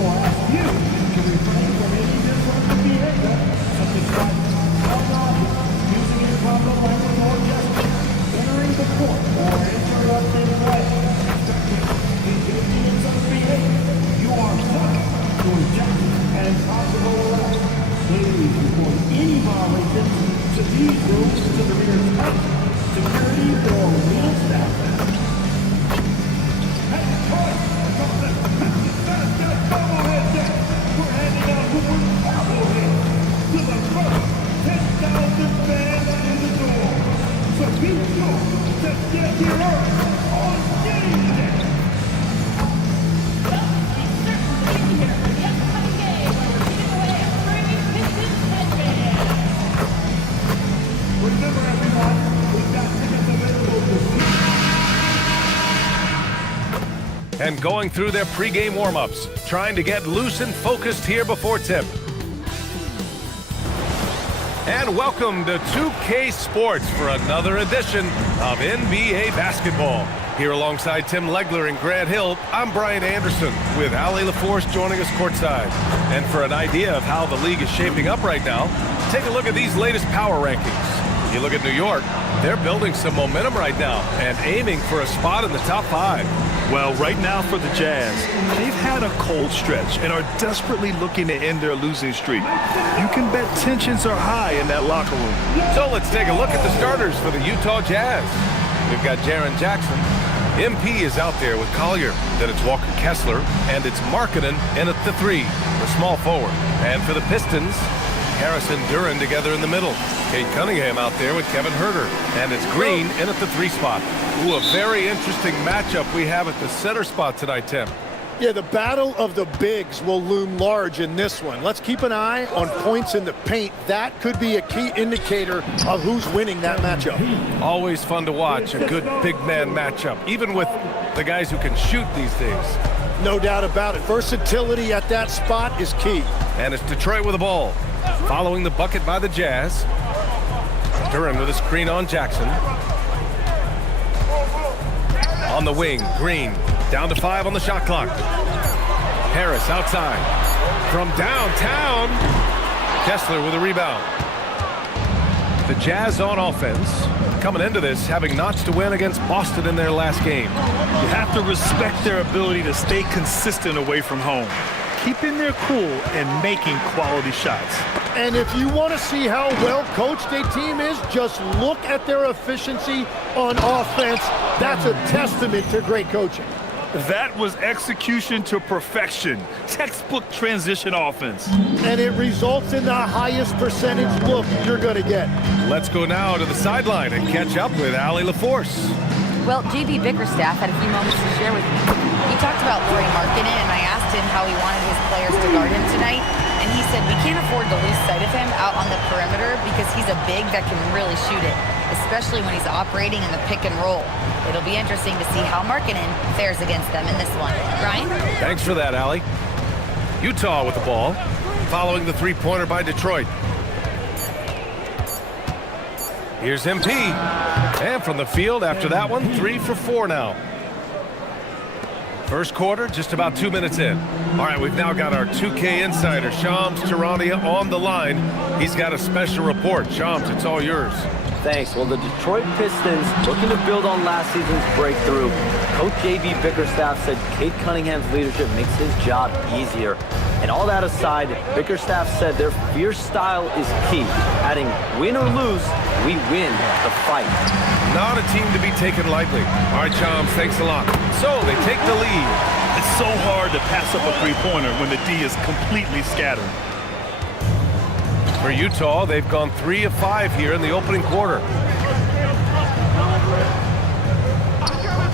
basketball asks you to refrain from any disruptive behavior, such as fighting, using improper language or gestures, entering the court, or interrupting play. Engaging in such behavior, you are subject to injection and possible arrest. Please report any violations to these rules to the reader's house, security, or real staff. We're handing out Hooper's bobblehead to the first 10,000 fans in the door. So be sure to get here early on game day. Remember everyone, we've got tickets available to see. And going through their pregame warm-ups, trying to get loose and focused here before tip. And welcome to 2K Sports for another edition of NBA basketball. Here alongside Tim Legler and Grant Hill, I'm Brian Anderson with Allie LaForce joining us courtside. And for an idea of how the league is shaping up right now, take a look at these latest power rankings. You look at New York, they're building some momentum right now and aiming for a spot in the top 5. Well, right now for the Jazz, they've had a cold stretch and are desperately looking to end their losing streak. You can bet tensions are high in that locker room. So let's take a look at the starters for the Utah Jazz. We've got Jaren Jackson. MP is out there with Collier. Then it's Walker Kessler, and it's Markkanen in at the 3, the small forward. And for the Pistons, Harris and Duren together in the middle. Cade Cunningham out there with Kevin Huerter. And it's Green in at the 3 spot. Ooh, a very interesting matchup we have at the center spot tonight, Tim. Yeah, the battle of the bigs will loom large in this one. Let's keep an eye on points in the paint. That could be a key indicator of who's winning that matchup. Always fun to watch, a good big man matchup, even with the guys who can shoot these days. No doubt about it. Versatility at that spot is key. And it's Detroit with the ball. Following the bucket by the Jazz. Duren with a screen on Jackson. On the wing, Green. Down to 5 on the shot clock. Harris outside. From downtown, Kessler with a rebound. The Jazz on offense. Coming into this, having notched a win against Boston in their last game. You have to respect their ability to stay consistent away from home, keeping their cool and making quality shots. And if you want to see how well coached a team is, just look at their efficiency on offense. That's a testament to great coaching. That was execution to perfection. Textbook transition offense. And it results in the highest percentage look you're going to get. Let's go now to the sideline and catch up with Allie LaForce. Well, JB Bickerstaff had a few moments to share with me. He talked about Lauri Markkanen, and I asked him how he wanted his players to guard him tonight. And he said, we can't afford to lose sight of him out on the perimeter because he's a big that can really shoot it, especially when he's operating in the pick and roll. It'll be interesting to see how Markkanen fares against them in this one. Ryan? Thanks for that, Allie. Utah with the ball, following the three-pointer by Detroit. Here's MP. And from the field after that one, 3 for 4 now. First quarter, just about 2 minutes in. All right, we've now got our 2K insider, Shams Charania, on the line. He's got a special report. Shams, it's all yours. Thanks. Well, the Detroit Pistons looking to build on last season's breakthrough. Coach J.B. Bickerstaff said Cade Cunningham's leadership makes his job easier. And all that aside, Bickerstaff said their fierce style is key, adding, win or lose, we win the fight. Not a team to be taken lightly. All right, Shams, thanks a lot. So they take the lead. It's so hard to pass up a three-pointer when the D is completely scattered. For Utah, they've gone 3 of 5 here in the opening quarter.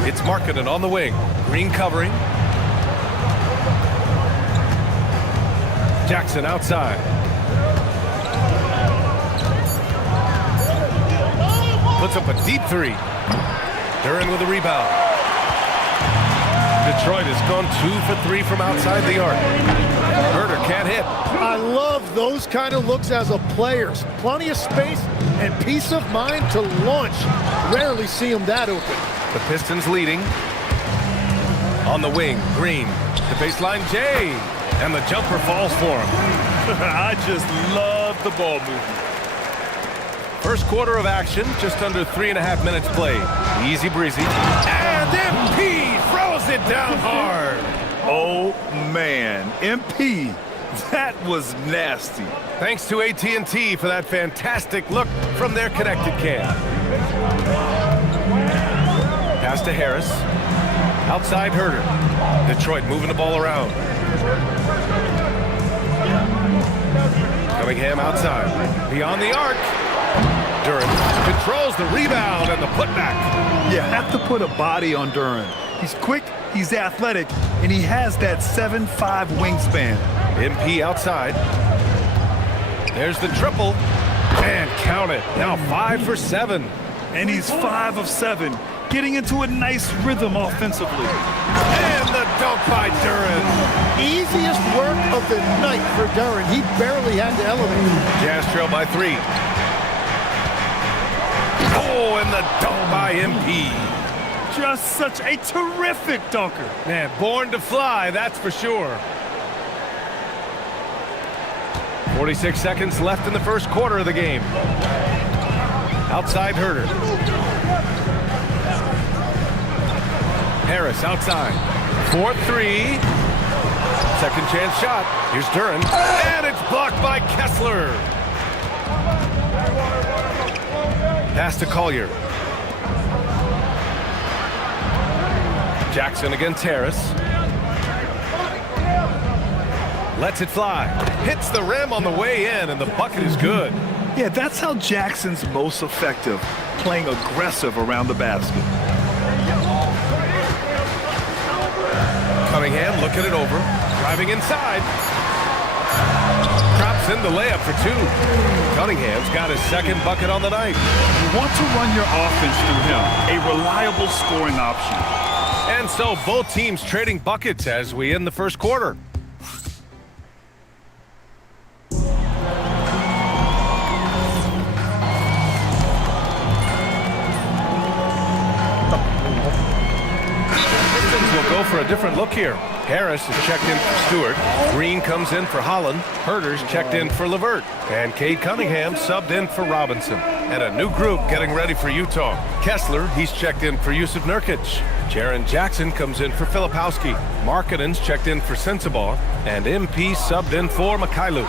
It's Markkanen on the wing. Green covering. Jackson outside. Puts up a deep 3. Duren with a rebound. Detroit has gone 2 for 3 from outside the arc. Huerter can't hit. I love those kind of looks as a player. Plenty of space and peace of mind to launch. Rarely see him that open. The Pistons leading. On the wing, Green. The baseline, Jay. And the jumper falls for him. I just love the ball movement. First quarter of action, just under 3.5 minutes played. Easy breezy. And MP throws it down hard. Oh, man. MP, that was nasty. Thanks to AT&T for that fantastic look from their connected cam. Pass to Harris. Outside Herder. Detroit moving the ball around. Cunningham outside. Beyond the arc. Duren controls the rebound and the putback. You have to put a body on Duren. He's quick, he's athletic, and he has that 7'5" wingspan. MP outside. There's the triple. And count it. Now 5 for 7. And he's 5 of 7, getting into a nice rhythm offensively. And the dunk by Duren. Easiest work of the night for Duren. He barely had to elevate. Jazz trail by 3. Oh, and the dunk by MP. Just such a terrific dunker. Man, born to fly, that's for sure. 46 seconds left in the first quarter of the game. Outside Herder. Harris outside. 4-3. Second chance shot. Here's Duren. And it's blocked by Kessler. Pass to Collier. Jackson against Harris. Lets it fly. Hits the rim on the way in, and the bucket is good. Yeah, that's how Jackson's most effective, playing aggressive around the basket. Cunningham looking it over. Driving inside. Drops in the layup for 2. Cunningham's got his second bucket on the night. You want to run your offense through him, a reliable scoring option. And so both teams trading buckets as we end the first quarter. Pistons will go for a different look here. Harris is checked in for Stewart. Green comes in for Holland. Herder's checked in for LeVert. And Cade Cunningham subbed in for Robinson. And a new group getting ready for Utah. Kessler, he's checked in for Yusuf Nurkic. Jaren Jackson comes in for Filipowski. Markkanen's checked in for Sensabaugh. And MP subbed in for Mikhailu.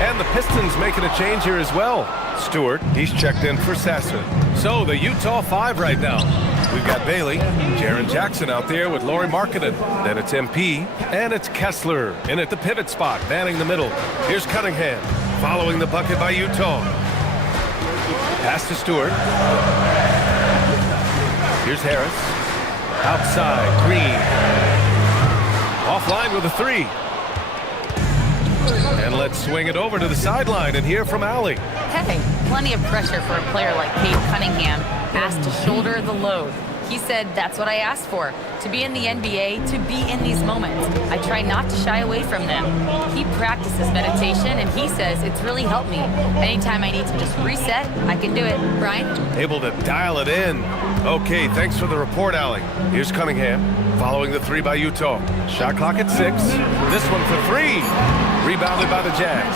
And the Pistons making a change here as well. Stewart, he's checked in for Sasser. So the Utah 5 right now. We've got Bailey, Jaren Jackson out there with Lauri Markkanen. Then it's MP, and it's Kessler in at the pivot spot, manning the middle. Here's Cunningham, following the bucket by Utah. Pass to Stewart. Here's Harris. Outside, Green. Offline with a 3. And let's swing it over to the sideline and hear from Allie. Hey, plenty of pressure for a player like Cade Cunningham, asked to shoulder the load. He said, that's what I asked for, to be in the NBA, to be in these moments. I try not to shy away from them. He practices meditation, and he says it's really helped me. Anytime I need to just reset, I can do it. Brian? Able to dial it in. Okay, thanks for the report, Allie. Here's Cunningham, following the 3 by Utah. Shot clock at 6. This one for 3. Rebounded by the Jazz.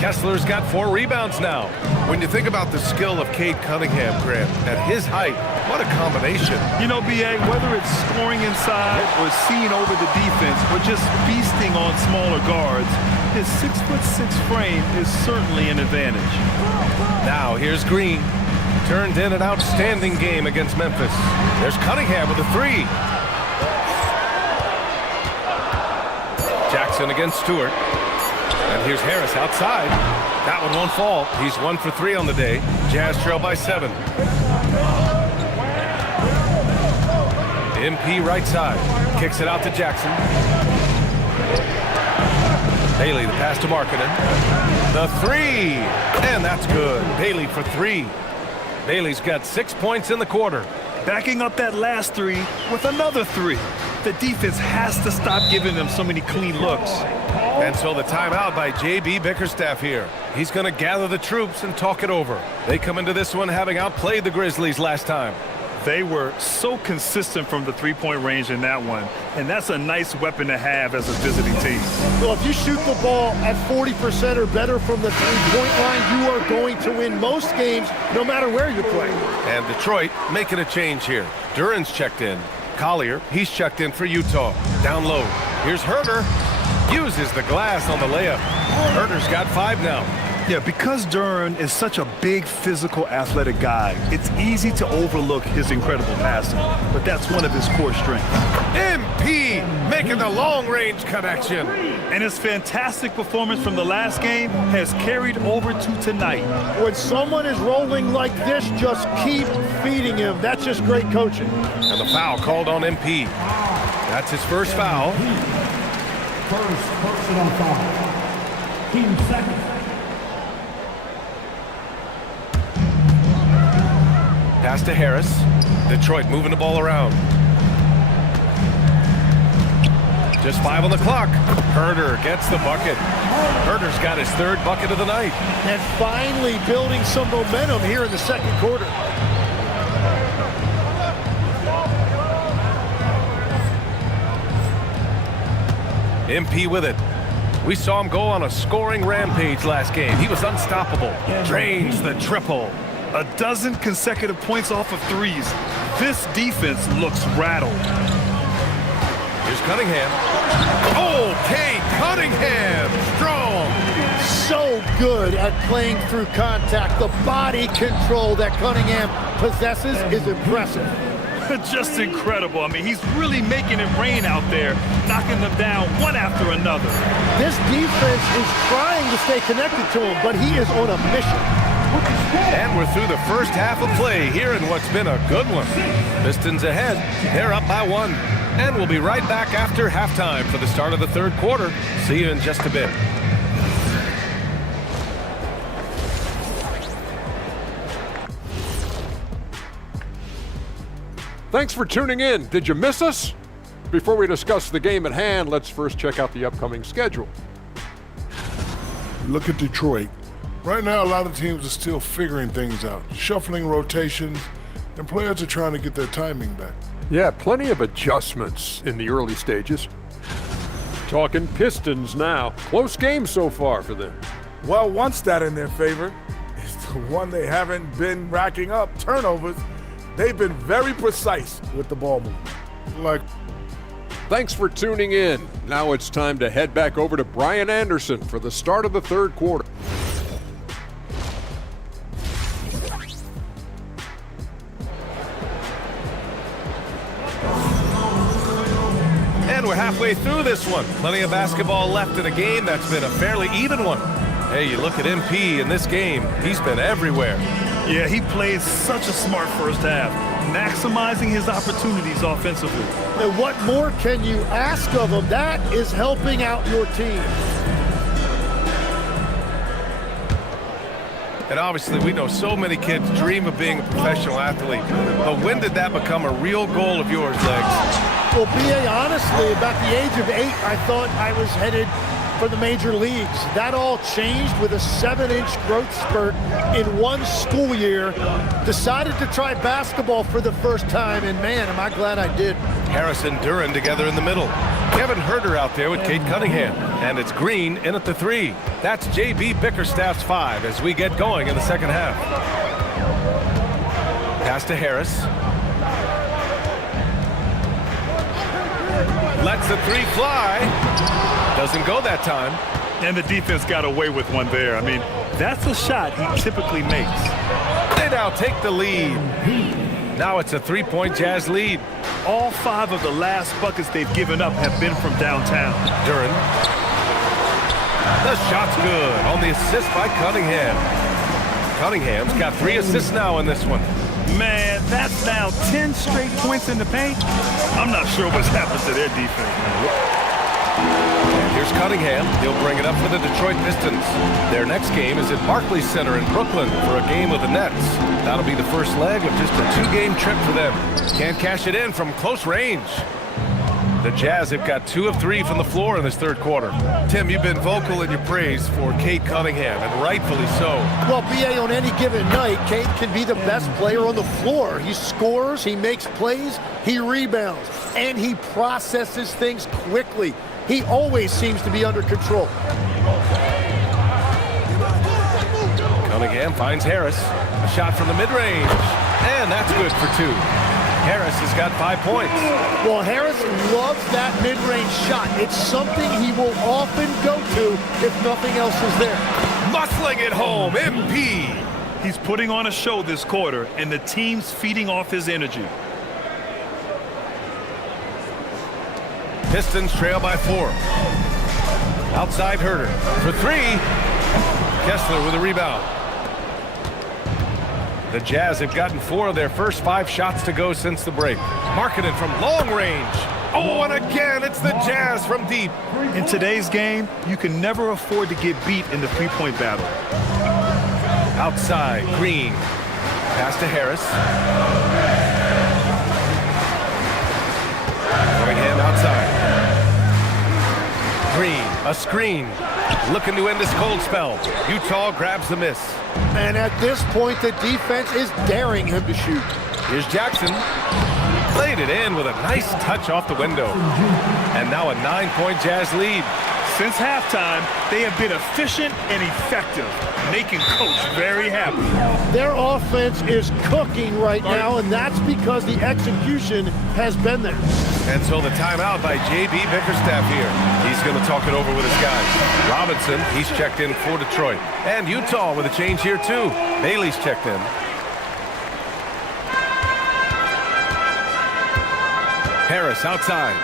Kessler's got 4 rebounds now. When you think about the skill of Cade Cunningham, Grant, at his height, what a combination. You know, B.A., whether it's scoring inside or seeing over the defense or just feasting on smaller guards, his 6'6" frame is certainly an advantage. Now here's Green. Turned in an outstanding game against Memphis. There's Cunningham with a 3. Jackson against Stewart. And here's Harris outside. That one won't fall. He's 1 for 3 on the day. Jazz trail by 7. MP right side. Kicks it out to Jackson. Bailey, the pass to Markkanen. The 3. And that's good. Bailey for 3. Bailey's got 6 points in the quarter. Backing up that last 3 with another 3. The defense has to stop giving them so many clean looks. And so the timeout by J.B. Bickerstaff here. He's going to gather the troops and talk it over. They come into this one having outplayed the Grizzlies last time. They were so consistent from the three-point range in that one, and that's a nice weapon to have as a visiting team. Well, if you shoot the ball at 40% or better from the three-point line, you are going to win most games, no matter where you play. And Detroit making a change here. Duran's checked in. Collier, he's checked in for Utah. Down low. Here's Herder. Uses the glass on the layup. Herder's got 5 now. Yeah, because Duran is such a big, physical, athletic guy, it's easy to overlook his incredible passing, but that's one of his core strengths. MP making the long-range connection. And his fantastic performance from the last game has carried over to tonight. When someone is rolling like this, just keep feeding him. That's just great coaching. And the foul called on MP. That's his first foul. First personal foul. Team second. Pass to Harris. Detroit moving the ball around. Just 5 on the clock. Herder gets the bucket. Herder's got his 3rd bucket of the night. And finally building some momentum here in the second quarter. MP with it. We saw him go on a scoring rampage last game. He was unstoppable. Drains the triple. A dozen consecutive points off of threes. This defense looks rattled. Here's Cunningham. Oh, Cade Cunningham, strong. So good at playing through contact. The body control that Cunningham possesses is impressive. Just incredible. I mean, he's really making it rain out there, knocking them down one after another. This defense is trying to stay connected to him, but he is on a mission. And we're through the first half of play here in what's been a good one. Pistons ahead. They're up by 1. And we'll be right back after halftime for the start of the 3rd quarter. See you in just a bit. Thanks for tuning in. Did you miss us? Before we discuss the game at hand, let's first check out the upcoming schedule. Look at Detroit. Right now, a lot of teams are still figuring things out, shuffling rotations, and players are trying to get their timing back. Yeah, plenty of adjustments in the early stages. Talking Pistons now. Close game so far for them. Well, one stat in their favor is the one they haven't been racking up, turnovers. They've been very precise with the ball movement. Thanks for tuning in. Now it's time to head back over to Brian Anderson for the start of the 3rd quarter. And we're halfway through this one. Plenty of basketball left in a game that's been a fairly even one. Hey, you look at MP in this game, he's been everywhere. Yeah, he played such a smart first half, maximizing his opportunities offensively. And what more can you ask of him? That is helping out your team. And obviously, we know so many kids dream of being a professional athlete. But when did that become a real goal of yours, Legs? Well, B.A., honestly, about the age of 8, I thought I was headed for the major leagues. That all changed with a 7-inch growth spurt in one school year. Decided to try basketball for the first time, and man, am I glad I did. Harris and Duran together in the middle. Kevin Herder out there with Cade Cunningham. And it's Green in at the 3. That's J.B. Bickerstaff's 5 as we get going in the second half. Pass to Harris. Lets the 3 fly. Doesn't go that time. And the defense got away with one there. I mean, that's a shot he typically makes. They now take the lead. Now it's a 3-point Jazz lead. All 5 of the last buckets they've given up have been from downtown. Duran. The shot's good on the assist by Cunningham. Cunningham's got 3 assists now in this one. Man, that's now 10 straight points in the paint. I'm not sure what's happened to their defense. And here's Cunningham. He'll bring it up for the Detroit Pistons. Their next game is at Barclays Center in Brooklyn for a game with the Nets. That'll be the first leg of just a 2-game trip for them. Can't cash it in from close range. The Jazz have got 2 of 3 from the floor in this third quarter. Tim, you've been vocal in your praise for Cade Cunningham, and rightfully so. Well, BA, on any given night, Cade can be the best player on the floor. He scores, he makes plays, he rebounds, and he processes things quickly. He always seems to be under control. Cunningham finds Harris. A shot from the mid-range, and that's good for 2. Harris has got 5 points. Well, Harris loves that mid-range shot. It's something he will often go to if nothing else is there. Muscling it home, MP. He's putting on a show this quarter, and the team's feeding off his energy. Pistons trail by 4. Outside Herter for 3. Kessler with a rebound. The Jazz have gotten 4 of their first 5 shots to go since the break. Markkanen from long range. Oh, and again, it's the Jazz from deep. In today's game, you can never afford to get beat in the three-point battle. Outside, Green. Pass to Harris. Cunningham outside. Green, a screen. Looking to end this cold spell. Utah grabs the miss. And at this point, the defense is daring him to shoot. Here's Jackson. Played it in with a nice touch off the window. And now a 9-point Jazz lead. Since halftime, they have been efficient and effective, making Coach very happy. Their offense is cooking right now, and that's because the execution has been there. And so the timeout by J.B. Bickerstaff here. He's going to talk it over with his guys. Robinson, he's checked in for Detroit. And Utah with a change here, too. Bailey's checked in. Harris outside.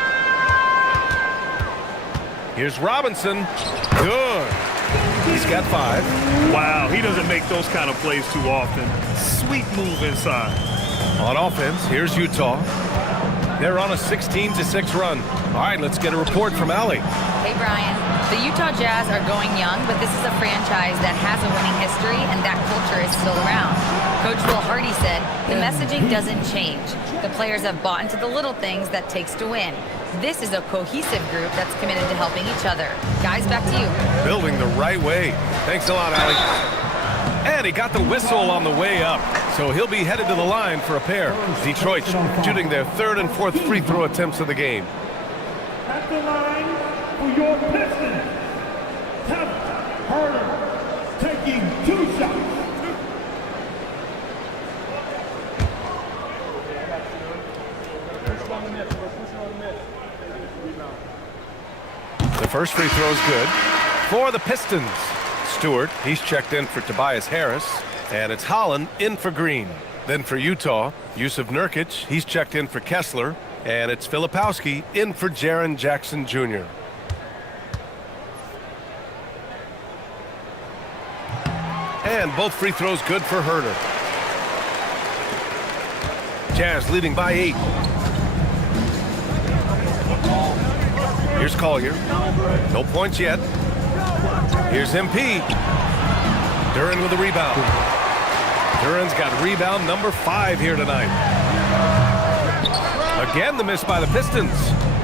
Here's Robinson. Good. He's got 5. Wow, he doesn't make those kind of plays too often. Sweet move inside. On offense, here's Utah. They're on a 16-6 run. All right, let's get a report from Allie. Hey, Brian. The Utah Jazz are going young, but this is a franchise that has a winning history, and that culture is still around. Coach Will Hardy said, the messaging doesn't change. The players have bought into the little things that takes to win. This is a cohesive group that's committed to helping each other. Guys, back to you. Building the right way. Thanks a lot, Allie. And he got the whistle on the way up, so he'll be headed to the line for a pair. Detroit shooting their 3rd and 4th free throw attempts of the game. At the line for your Pistons, Kevin Herter taking 2 shots. The first free throw is good for the Pistons. Stewart, he's checked in for Tobias Harris, and it's Holland in for Green. Then for Utah, Yusuf Nurkic, he's checked in for Kessler, and it's Filipowski in for Jaren Jackson Jr. And both free throws good for Herter. Jazz leading by 8. Here's Collier. No points yet. Here's MP. Duren with a rebound. Duren's got rebound number 5 here tonight. Again, the miss by the Pistons.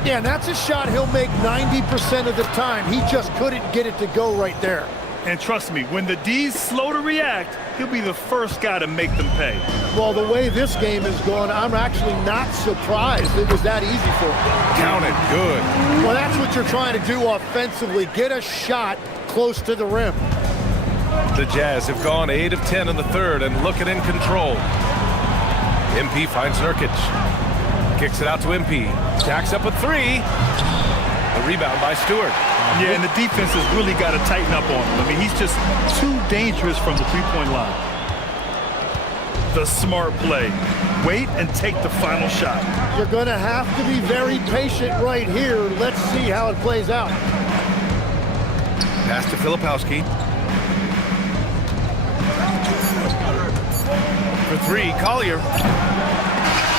Yeah, and that's a shot he'll make 90% of the time. He just couldn't get it to go right there. And trust me, when the D's slow to react, he'll be the first guy to make them pay. Well, the way this game is going, I'm actually not surprised it was that easy for him. Count it. Good. Well, that's what you're trying to do offensively. Get a shot close to the rim. The Jazz have gone 8 of 10 in the third and looking in control. MP finds Nurkic. Kicks it out to MP. Stacks up a 3. A rebound by Stewart. Yeah, and the defense has really got to tighten up on him. I mean, he's just too dangerous from the three-point line. The smart play. Wait and take the final shot. You're going to have to be very patient right here. Let's see how it plays out. Pass to Filipowski. For 3, Collier.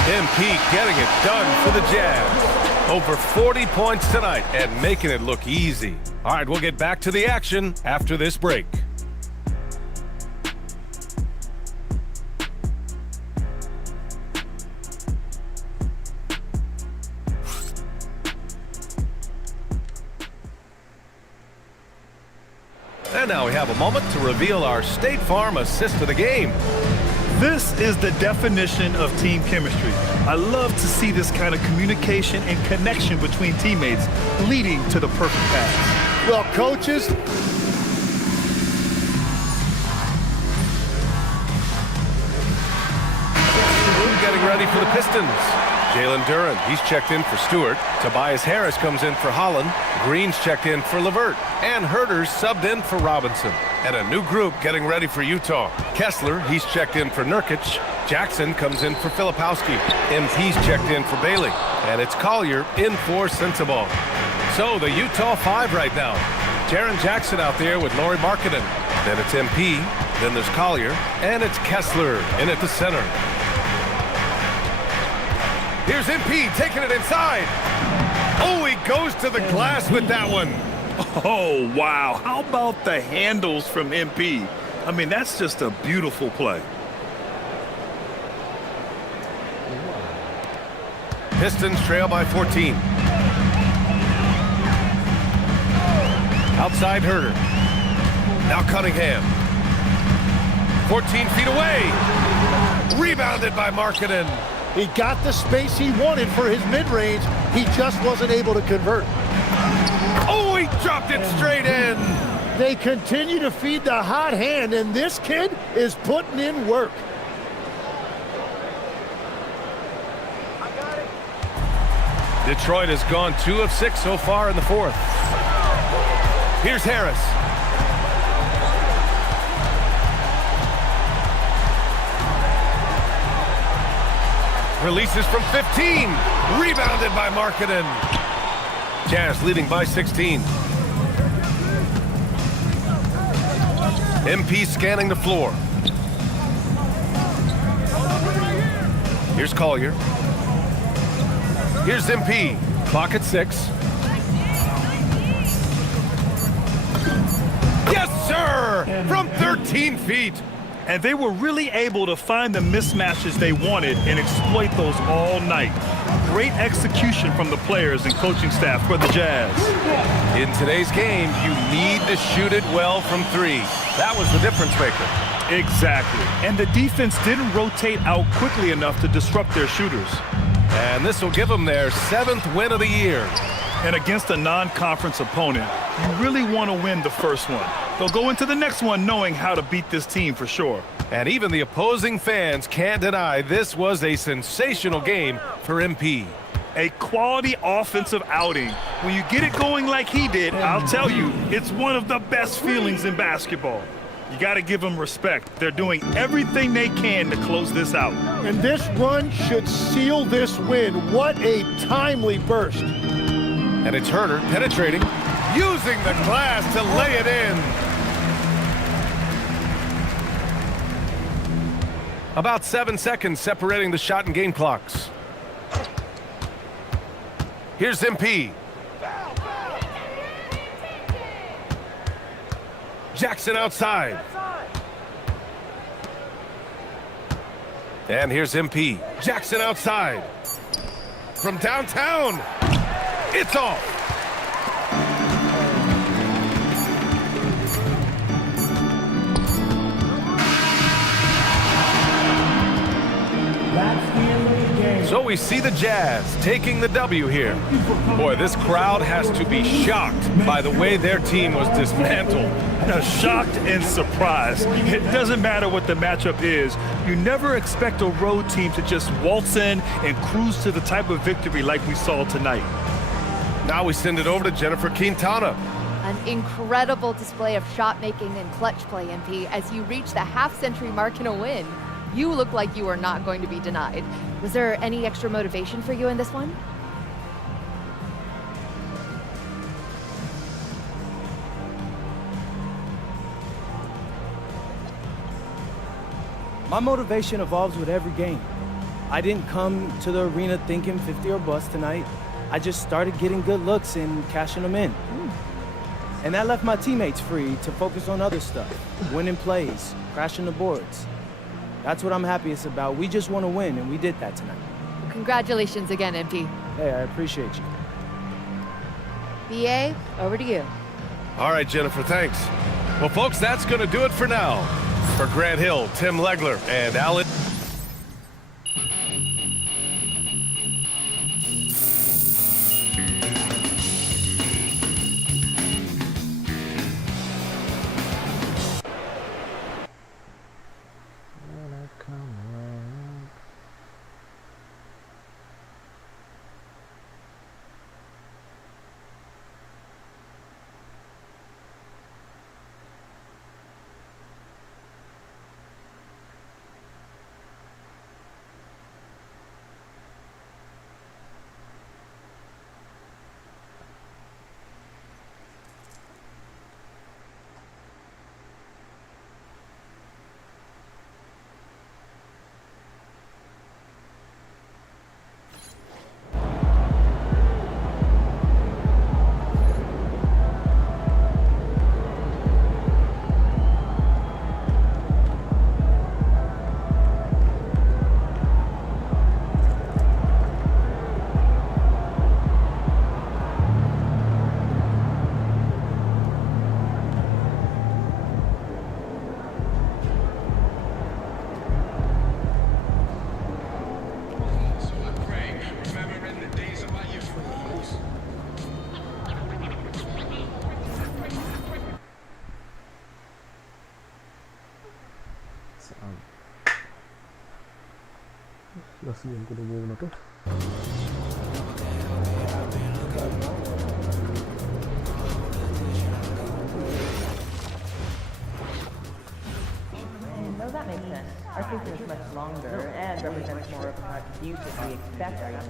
MP getting it done for the Jazz. Over 40 points tonight and making it look easy. All right, we'll get back to the action after this break. And now we have a moment to reveal our State Farm assist of the game. This is the definition of team chemistry. I love to see this kind of communication and connection between teammates leading to the perfect pass. Well, coaches, getting ready for the Pistons. Jalen Duren, he's checked in for Stewart. Tobias Harris comes in for Holland. Green's checked in for LeVert. And Herter's subbed in for Robinson. And a new group getting ready for Utah. Kessler, he's checked in for Nurkic. Jackson comes in for Filipowski. MP's checked in for Bailey. And it's Collier in for Sensabaugh. So the Utah 5 right now. Jaren Jackson out there with Lauri Markkanen. Then it's MP. Then there's Collier. And it's Kessler in at the center. Here's MP taking it inside. Oh, he goes to the glass with that one. Oh, wow. How about the handles from MP? I mean, that's just a beautiful play. Pistons trail by 14. Outside Herter. Now Cunningham. 14 feet away. Rebounded by Markkanen. he got the space he wanted for his mid-range. He just wasn't able to convert. Oh, he dropped it straight in. They continue to feed the hot hand, and this kid is putting in work. Detroit has gone 2 of 6 so far in the fourth. Here's Harris. Releases from 15. Rebounded by Markkanen. Jazz leading by 16. MP scanning the floor. Here's Collier. Here's MP. Clock at 6. Yes, sir! From 13 feet. And they were really able to find the mismatches they wanted and exploit those all night. Great execution from the players and coaching staff for the Jazz. In today's game, you need to shoot it well from 3. That was the difference maker. Exactly. And the defense didn't rotate out quickly enough to disrupt their shooters. And this will give them their 7th win of the year. And against a non-conference opponent, you really want to win the first one. They'll go into the next one knowing how to beat this team for sure. And even the opposing fans can't deny this was a sensational game for MP. A quality offensive outing. When you get it going like he did, I'll tell you, it's one of the best feelings in basketball. You got to give them respect. They're doing everything they can to close this out. And this run should seal this win. What a timely burst. And it's Herter penetrating, using the glass to lay it in. About 7 seconds separating the shot and game clocks. Here's MP. Jackson outside. And here's MP. Jackson outside. From downtown. It's off. So we see the Jazz taking the W here. Boy, this crowd has to be shocked by the way their team was dismantled. Shocked and surprised. It doesn't matter what the matchup is. You never expect a road team to just waltz in and cruise to the type of victory like we saw tonight. Now we send it over to Jennifer Quintana. An incredible display of shot making and clutch play, MP, as you reach the half-century mark in a win. You look like you are not going to be denied. Was there any extra motivation for you in this one? My motivation evolves with every game. I didn't come to the arena thinking 50 or bust tonight. I just started getting good looks and cashing them in. And that left my teammates free to focus on other stuff, winning plays, crashing the boards. That's what I'm happiest about. We just want to win, and we did that tonight. Congratulations again, MP. Hey, I appreciate you. BA, over to you. All right, Jennifer, thanks. Well, folks, that's going to do it for now. For Grant Hill, Tim Legler, and Alan. Kasihan ko na muna to. No, that makes sense. Our season is much longer and represents more of a contribution we expect our young.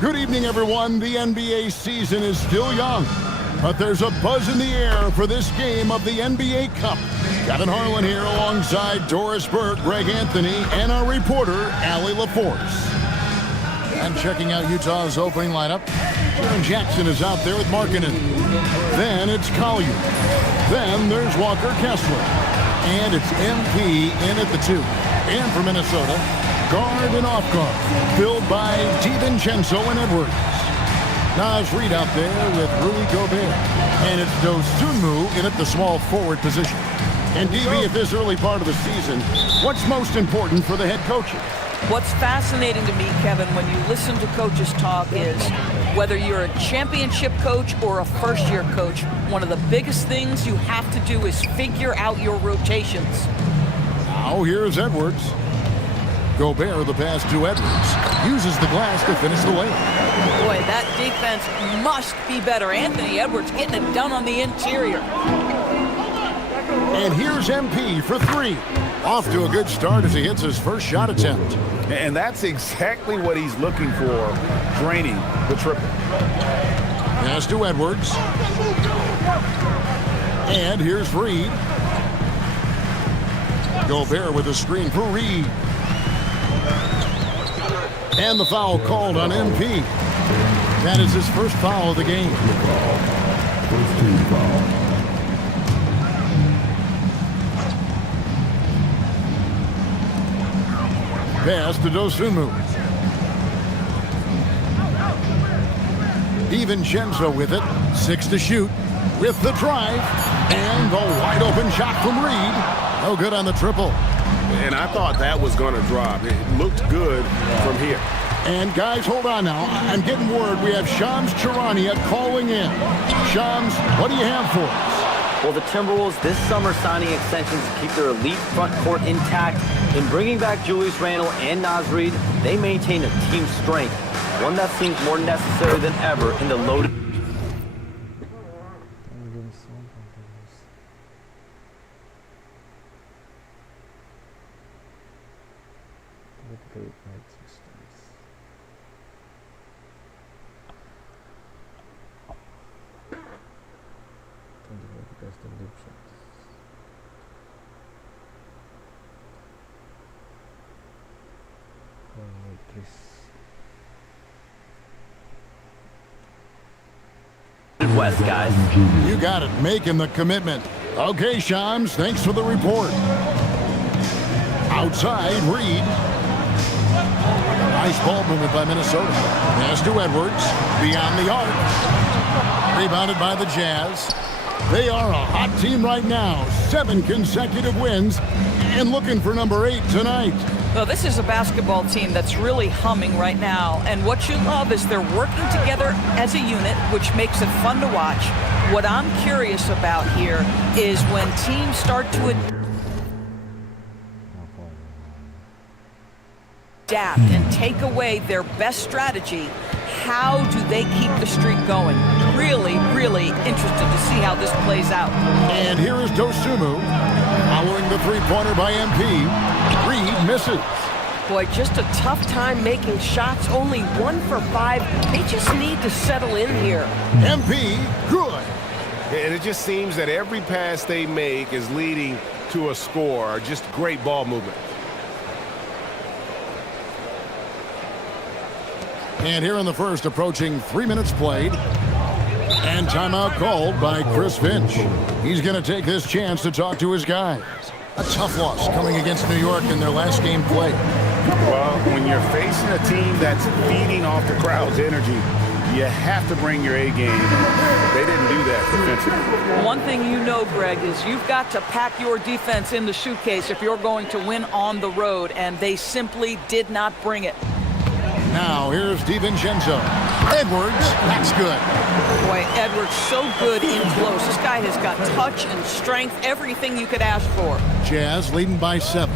Good evening, everyone. The NBA season is still young, but there's a buzz in the air for this game of the NBA Cup. Kevin Harlan here alongside Doris Burke, Greg Anthony, and our reporter, Allie LaForce. And checking out Utah's opening lineup, Jaren Jackson is out there with Markkanen. Then it's Collier. Then there's Walker Kessler. And it's MP in at the 2. And for Minnesota, guard and off guard, filled by DiVincenzo and Edwards. Naz Reid out there with Rudy Gobert. And it's Dosunmu in at the small forward position. And DB, at this early part of the season, what's most important for the head coaches? What's fascinating to me, Kevin, when you listen to coaches talk is whether you're a championship coach or a first-year coach, one of the biggest things you have to do is figure out your rotations. Now here's Edwards. Gobert, the pass to Edwards, uses the glass to finish the layup. Boy, that defense must be better. Anthony Edwards getting it done on the interior. And here's MP for 3. Off to a good start as he hits his first shot attempt. And that's exactly what he's looking for, draining the triple. Pass to Edwards. And here's Reed. Gobert with a screen for Reed. And the foul called on MP. That is his first foul of the game. First team foul. Pass to Dosunmu. DiVincenzo with it. 6 to shoot. With the drive. And the wide open shot from Reed. No good on the triple. And I thought that was going to drop. It looked good from here. And guys, hold on now. I'm getting word we have Shams Charania calling in. Shams, what do you have for us? Well, the Timberwolves this summer signing extensions to keep their elite front court intact. In bringing back Julius Randle and Naz Reid, they maintain a team strength, one that seems more necessary than ever in the loaded. West, guys. You got it, making the commitment. Okay, Shams, thanks for the report. Outside, Reed. Nice ball movement by Minnesota. Pass to Edwards, beyond the arc. Rebounded by the Jazz. They are a hot team right now. 7 consecutive wins and looking for number 8 tonight. Well, this is a basketball team that's really humming right now. And what you love is they're working together as a unit, which makes it fun to watch. What I'm curious about here is when teams start to adapt and take away their best strategy, how do they keep the streak going? Really, really interested to see how this plays out. And here is Dosunmu, following the three-pointer by MP. Reed misses. Boy, just a tough time making shots. Only 1 for 5. They just need to settle in here. MP, good. And it just seems that every pass they make is leading to a score. Just great ball movement. And here in the first, approaching 3 minutes played. And timeout called by Chris Finch. He's going to take this chance to talk to his guys. A tough loss coming against New York in their last game played. Well, when you're facing a team that's feeding off the crowd's energy, you have to bring your A game. They didn't do that defensively. One thing you know, Greg, is you've got to pack your defense in the suitcase if you're going to win on the road, and they simply did not bring it. Now, here's DiVincenzo. Edwards, that's good. Boy, Edwards so good in close. This guy has got touch and strength, everything you could ask for. Jazz leading by 7.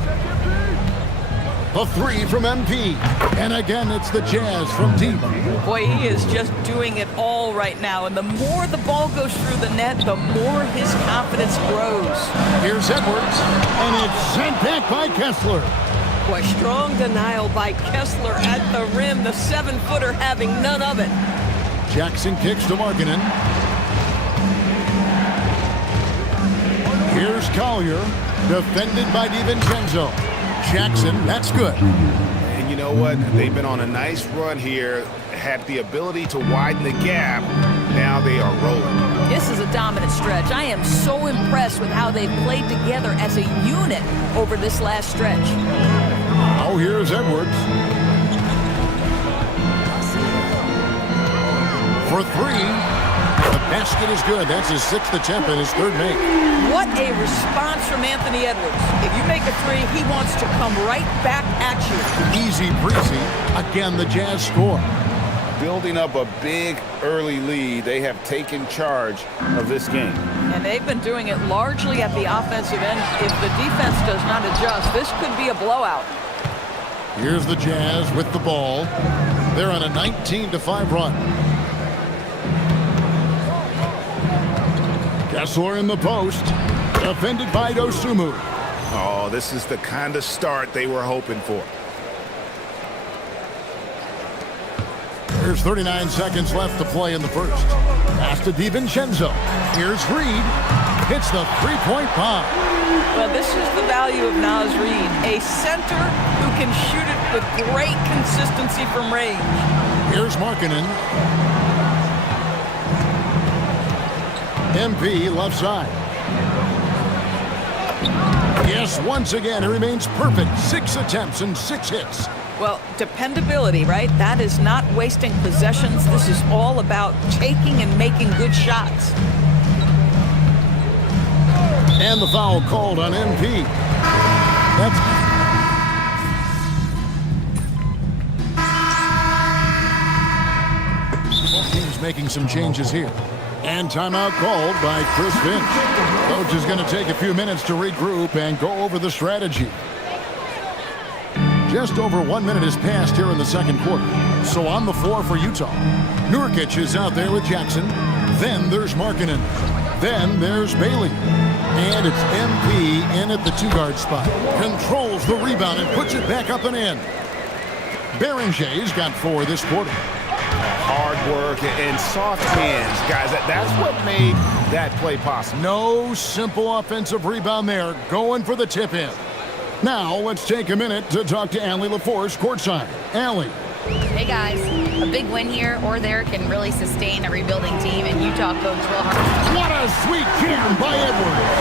A 3 from MP. And again, it's the Jazz from deep. Boy, he is just doing it all right now. And the more the ball goes through the net, the more his confidence grows. Here's Edwards. And it's sent back by Kessler. Boy, strong denial by Kessler at the rim. The 7-footer having none of it. Jackson kicks to Markkanen. Here's Collier, defended by DiVincenzo. Jackson, that's good. And you know what? They've been on a nice run here, had the ability to widen the gap. Now they are rolling. This is a dominant stretch. I am so impressed with how they've played together as a unit over this last stretch. Oh, here's Edwards. For 3. The basket is good. That's his 6th attempt and his 3rd make. What a response from Anthony Edwards. If you make a 3, he wants to come right back at you. Easy breezy. Again, the Jazz score. Building up a big early lead, they have taken charge of this game. And they've been doing it largely at the offensive end. If the defense does not adjust, this could be a blowout. Here's the Jazz with the ball. They're on a 19-5 run. Kessler in the post, defended by Dosunmu. Oh, this is the kind of start they were hoping for. There's 39 seconds left to play in the first. Pass to DiVincenzo. Here's Reed. hits the three-point bomb. Well, this is the value of Naz Reid, a center who can shoot it with great consistency from range. Here's Markkanen. MP left side. Yes, once again, he remains perfect. 6 attempts and 6 hits. Well, dependability, right? That is not wasting possessions. This is all about taking and making good shots. And the foul called on MP. Both teams making some changes here. And timeout called by Chris Finch. Coach is going to take a few minutes to regroup and go over the strategy. Just over 1 minute has passed here in the second quarter. So on the floor for Utah, Nurkic is out there with Jackson. Then there's Markkanen. Then there's Bailey. And it's MP in at the 2-guard spot. Controls the rebound and puts it back up and in. Berenger's got 4 this quarter. Hard work and soft hands, guys. That's what made that play possible. No simple offensive rebound there. Going for the tip-in. Now, let's take a minute to talk to Allie LaForce courtside. Allie. Hey, guys. A big win here or there can really sustain a rebuilding team, and Utah coach Will Harper. What a sweet jam by Edwards.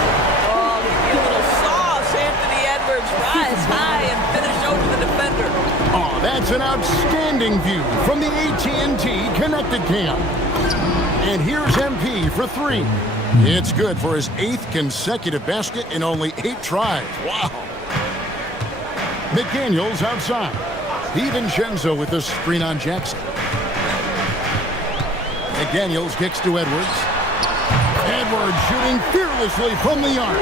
Oh, a little sauce. Anthony Edwards rise high and finish over the defender. Oh, that's an outstanding view from the AT&T Connected Cam. And here's MP for 3. It's good for his 8th consecutive basket in only 8 tries. Wow. McDaniels outside. DiVincenzo with the screen on Jackson. McDaniels kicks to Edwards. Edwards shooting fearlessly from the arc.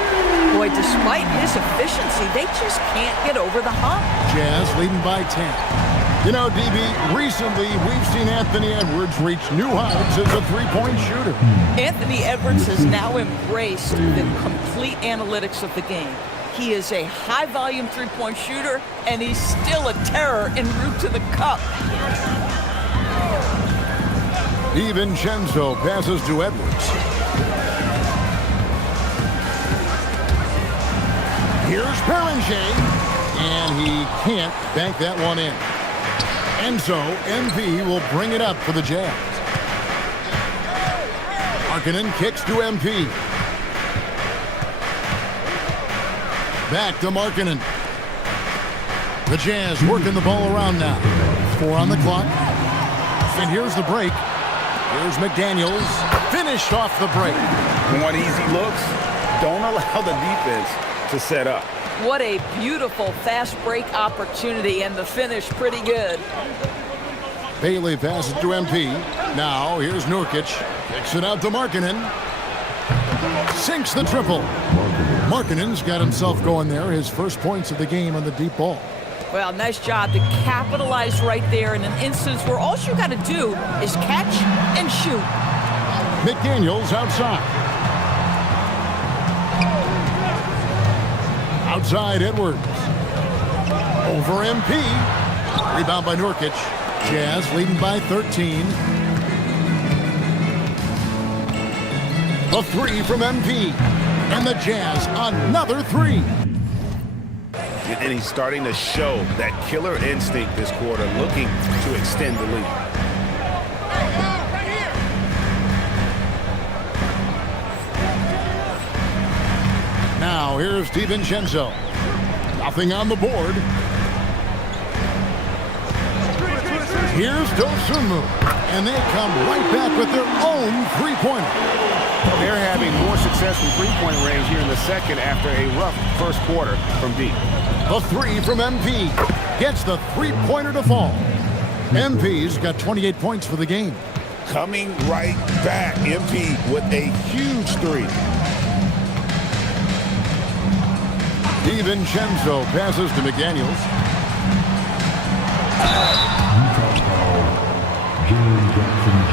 Boy, despite his efficiency, they just can't get over the hump. Jazz leading by 10. You know, DB, recently we've seen Anthony Edwards reach new heights as a three-point shooter. Anthony Edwards has now embraced the complete analytics of the game. He is a high-volume three-point shooter, and he's still a terror en route to the cup. DiVincenzo passes to Edwards. Here's Beringer, and he can't bank that one in. And so MP will bring it up for the Jazz. Markkanen kicks to MP. Back to Markkanen. The Jazz working the ball around now. 4 on the clock. And here's the break. Here's McDaniels. Finished off the break. Want easy looks? Don't allow the defense to set up. What a beautiful fast break opportunity, and the finish pretty good. Bailey passes to MP. Now here's Nurkic. Kicks it out to Markkanen. Sinks the triple. Markkanen's got himself going there. His first points of the game on the deep ball. Well, nice job to capitalize right there in an instance where all you got to do is catch and shoot. McDaniels outside. Outside Edwards. Over MP. Rebound by Nurkic. Jazz leading by 13. A 3 from MP. And the Jazz another 3. And he's starting to show that killer instinct this quarter, looking to extend the lead. Now here's DiVincenzo. Nothing on the board. Here's Dosunmu. And they come right back with their own three-pointer. They're having more success from three-point range here in the second after a rough first quarter from deep. A 3 from MP. Gets the three-pointer to fall. MP's got 28 points for the game. Coming right back. MP with a huge 3. DiVincenzo passes to McDaniels.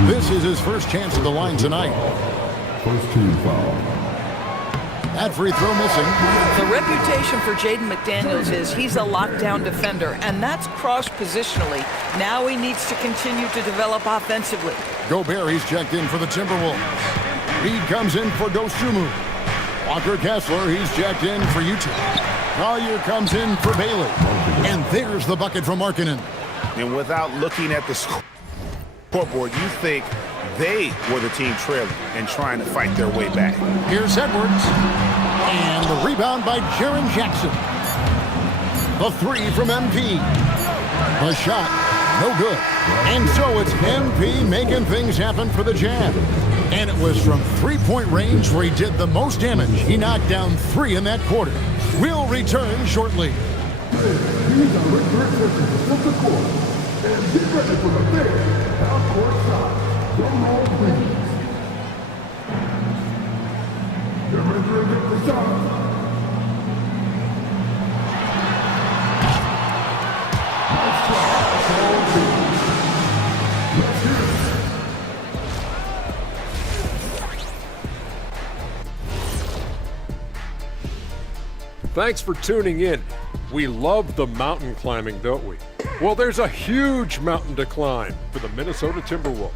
This is his first chance at the line tonight. First team foul. That free throw missing. The reputation for Jaden McDaniels is he's a lockdown defender, and that's cross-positionally. Now he needs to continue to develop offensively. Gobert, he's checked in for the Timberwolves. Reed comes in for Dosunmu. Walker Kessler, he's checked in for Utah. Collier comes in for Bailey. And there's the bucket from Markkanen. And without looking at the scoreboard, you think they were the team trailing and trying to fight their way back. Here's Edwards. And the rebound by Jaren Jackson. The three from MP. The shot, no good. And so it's MP making things happen for the Jazz. And it was from three-point range where he did the most damage. He knocked down 3 in that quarter. We'll return shortly. These are return sessions of the court. And get ready for the big half-court shot. Don't roll, please. Get ready to get the shot. Thanks for tuning in. We love the mountain climbing, don't we? Well, there's a huge mountain to climb for the Minnesota Timberwolves.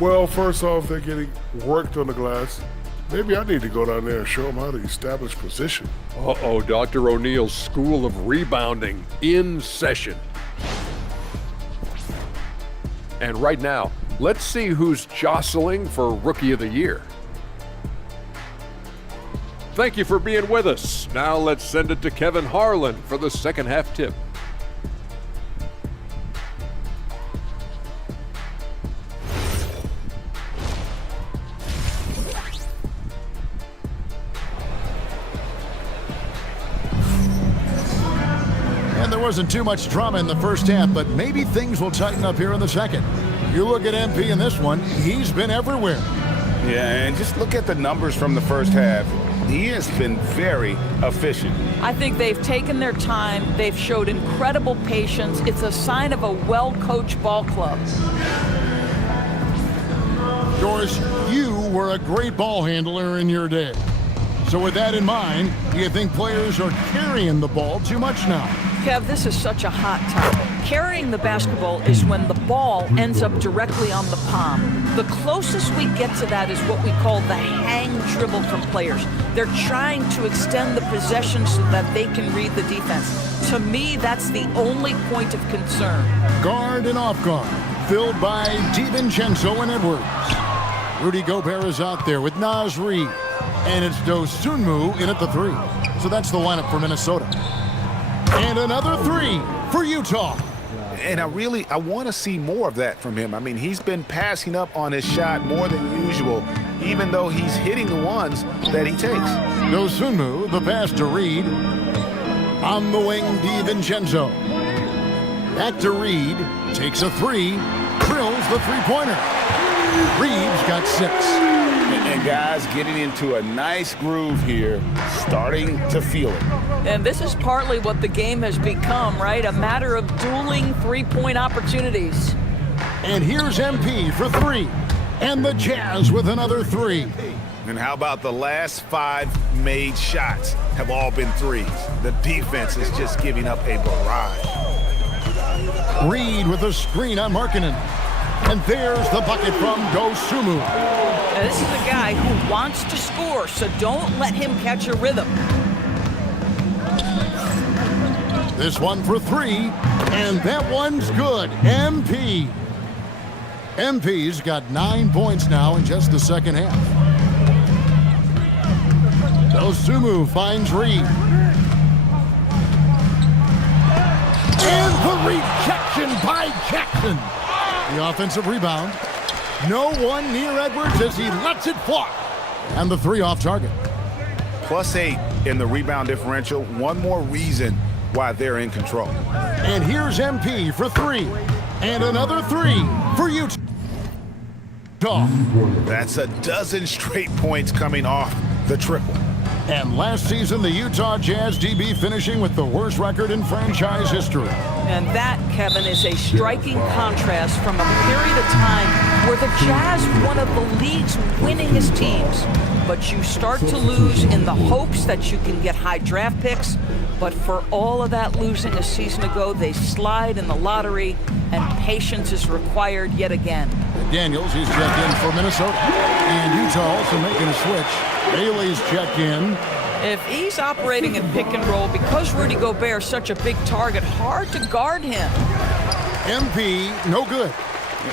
Well, first off, they're getting worked on the glass. Maybe I need to go down there and show them how to establish position. Uh-oh, Dr. O'Neill's School of Rebounding in session. And right now, let's see who's jostling for Rookie of the Year. Thank you for being with us. Now let's send it to Kevin Harlan for the second half tip. And there wasn't too much drama in the first half, but maybe things will tighten up here in the second. You look at MP in this one, he's been everywhere. Yeah, and just look at the numbers from the first half. He has been very efficient. I think they've taken their time. They've showed incredible patience. It's a sign of a well-coached ball club. Doris, you were a great ball handler in your day. So with that in mind, do you think players are carrying the ball too much now? Kev, this is such a hot topic. Carrying the basketball is when the ball ends up directly on the palm. The closest we get to that is what we call the hang dribble from players. They're trying to extend the possession so that they can read the defense. To me, that's the only point of concern. Guard and off guard, filled by DiVincenzo and Edwards. Rudy Gobert is out there with Naz Reid. And it's Dosunmu in at the 3. So that's the lineup for Minnesota. And another 3 for Utah. And I want to see more of that from him. I mean, he's been passing up on his shot more than usual, even though he's hitting the ones that he takes. Dosunmu, the pass to Reid. On the wing, DiVincenzo. Back to Reid. Takes a 3. Drills the three-pointer. Reeves got 6. And guys getting into a nice groove here, starting to feel it. And this is partly what the game has become, right? A matter of dueling three-point opportunities. And here's MP for 3. And the Jazz with another 3. And how about the last 5 made shots have all been threes? The defense is just giving up a barrage. Reid with a screen on Markkanen. And there's the bucket from Dosunmu. Now, this is a guy who wants to score, so don't let him catch a rhythm. This one for 3, and that one's good. MP. MP's got 9 points now in just the second half. Dosunmu finds Reid. And the rejection by Jackson. The offensive rebound. No one near Edwards as he lets it fly. And the 3 off target. +8 in the rebound differential. One more reason why they're in control. And here's MP for 3. And another 3 for Utah. That's a dozen straight points coming off the triple. And last season, the Utah Jazz DB finishing with the worst record in franchise history. And that, Kevin, is a striking contrast from a period of time where the Jazz were one of the league's winningest teams. But you start to lose in the hopes that you can get high draft picks. But for all of that losing a season ago, they slide in the lottery, and patience is required yet again. McDaniels, he's checked in for Minnesota. And Utah also making a switch. Bailey's checked in. If he's operating in pick and roll, because Rudy Gobert is such a big target, hard to guard him. MP, no good.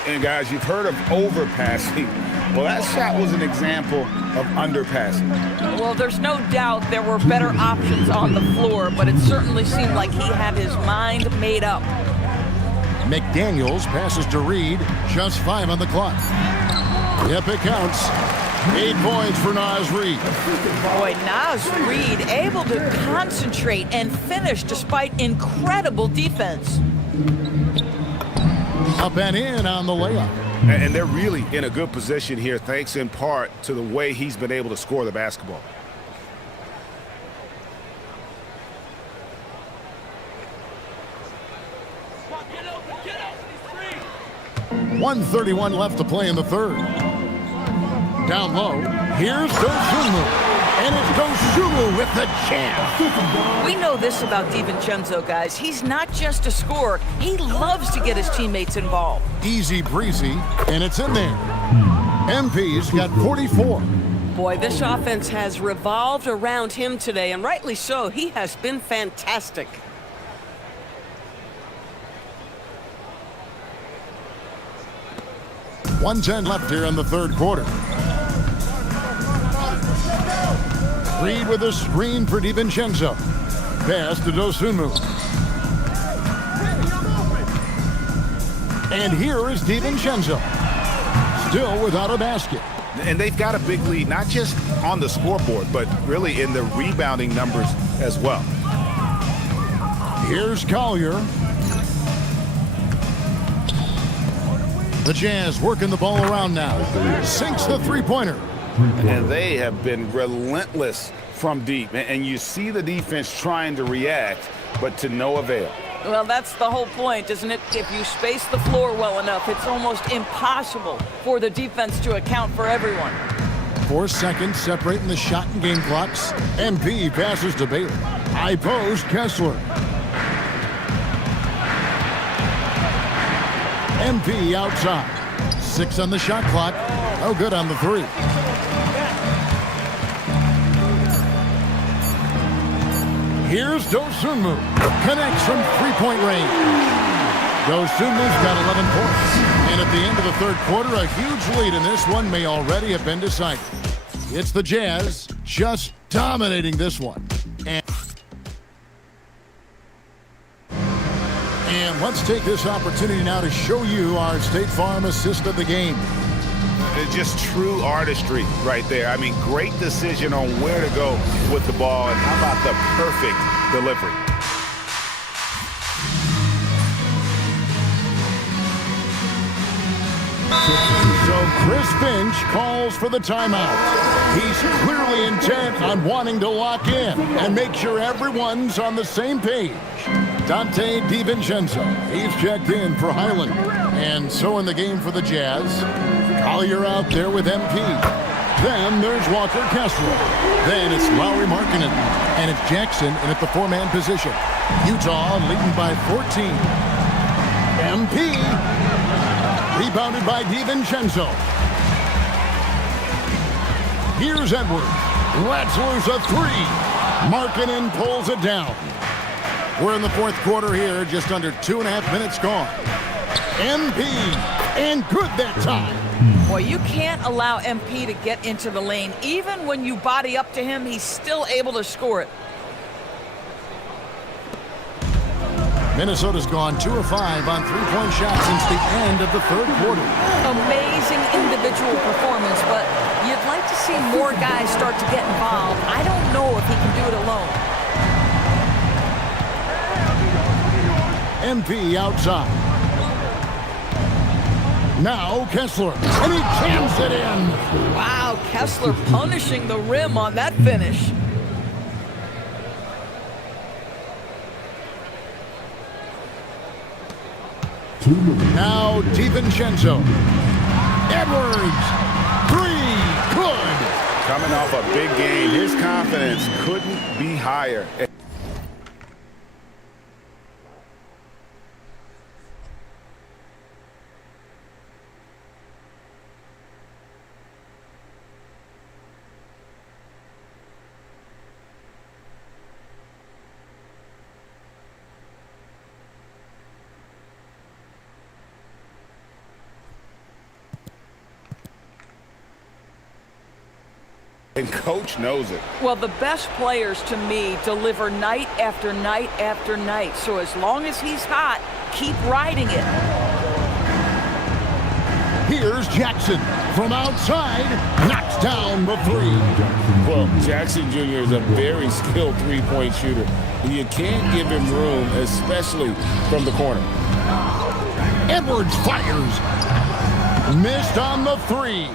And guys, you've heard of overpassing. Well, that shot was an example of underpassing. Well, there's no doubt there were better options on the floor, but it certainly seemed like he had his mind made up. McDaniels passes to Reed, just 5 on the clock. Yep, it counts. 8 points for Naz Reid. Boy, Naz Reid able to concentrate and finish despite incredible defense. Up and in on the layup. And they're really in a good position here, thanks in part to the way he's been able to score the basketball. .131 left to play in the third. Down low, here's Dosunmu. And it's Dosunmu with the jam. We know this about DiVincenzo, guys. He's not just a scorer. He loves to get his teammates involved. Easy breezy, and it's in there. MP's got 44. Boy, this offense has revolved around him today, and rightly so. He has been fantastic. .110 left here in the third quarter. Reed with a screen for DiVincenzo. Pass to Dosunmu. And here is DiVincenzo. Still without a basket. And they've got a big lead, not just on the scoreboard, but really in the rebounding numbers as well. Here's Collier. The Jazz working the ball around now. Sinks the three-pointer. And they have been relentless from deep. And you see the defense trying to react, but to no avail. Well, that's the whole point, isn't it? If you space the floor well enough, it's almost impossible for the defense to account for everyone. 4 seconds separating the shot and game clocks. MP passes to Bailey. High post, Kessler. MP outside. 6 on the shot clock. No good on the 3. Here's Dosunmu. Connects from three-point range. Dosunmu's got 11 points. And at the end of the third quarter, a huge lead in this one may already have been decided. It's the Jazz just dominating this one. And let's take this opportunity now to show you our State Farm assist of the game. It's just true artistry right there. I mean, great decision on where to go with the ball, and how about the perfect delivery? So Chris Finch calls for the timeout. He's clearly intent on wanting to lock in and make sure everyone's on the same page. Dante DiVincenzo, he's checked in for Highland. And so in the game for the Jazz, Collier out there with MP. Then there's Walker Kessler. Then it's Lauri Markkanen. And it's Jackson in at the 4-man position. Utah leading by 14. MP rebounded by DiVincenzo. Here's Edwards. Lets loose a 3. Markkanen pulls it down. We're in the fourth quarter here, just under 2.5 minutes gone. MP, and good that time. Boy, you can't allow MP to get into the lane. Even when you body up to him, he's still able to score it. Minnesota's gone 2 of 5 on three-point shots since the end of the third quarter. Amazing individual performance, but you'd like to see more guys start to get involved. I don't know if he can do it alone. MP outside. Now Kessler, and he jams it in. Wow, Kessler punishing the rim on that finish. Now DiVincenzo. Edwards. 3. Good. Coming off a big game, his confidence couldn't be higher. and Coach knows it. Well, the best players to me deliver night after night after night. So as long as he's hot, keep riding it. Here's Jackson from outside, knocks down the three. Well, Jackson Jr. is a very skilled three-point shooter. And you can't give him room, especially from the corner. Edwards fires. Missed on the three.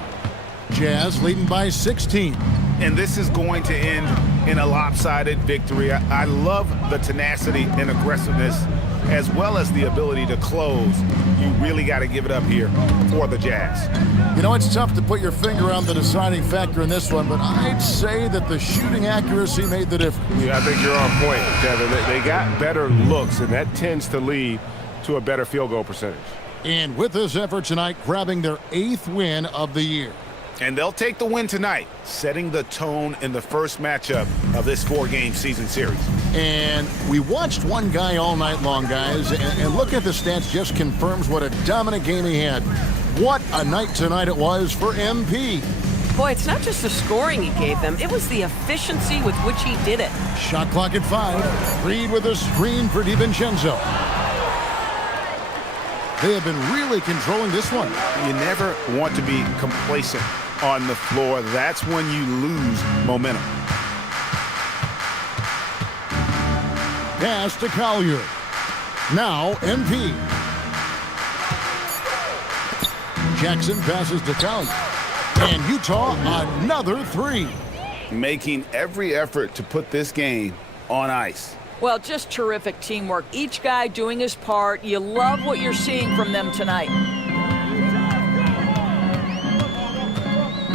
Jazz leading by 16. And this is going to end in a lopsided victory. I love the tenacity and aggressiveness, as well as the ability to close. You really got to give it up here for the Jazz. You know, it's tough to put your finger on the deciding factor in this one, but I'd say that the shooting accuracy made the difference. Yeah, I think you're on point, Kevin. They got better looks, and that tends to lead to a better field goal percentage. And with this effort tonight, grabbing their 8th win of the year. And they'll take the win tonight, setting the tone in the first matchup of this 4-game season series. And we watched one guy all night long, guys, and look at the stats just confirms what a dominant game he had. What a night tonight it was for MP. Boy, it's not just the scoring he gave them, it was the efficiency with which he did it. Shot clock at 5. Reed with a screen for DiVincenzo. They have been really controlling this one. You never want to be complacent on the floor. That's when you lose momentum. Pass to Collier. Now MP. Jackson passes to Collier. And Utah another 3. Making every effort to put this game on ice. Well, just terrific teamwork. Each guy doing his part. You love what you're seeing from them tonight.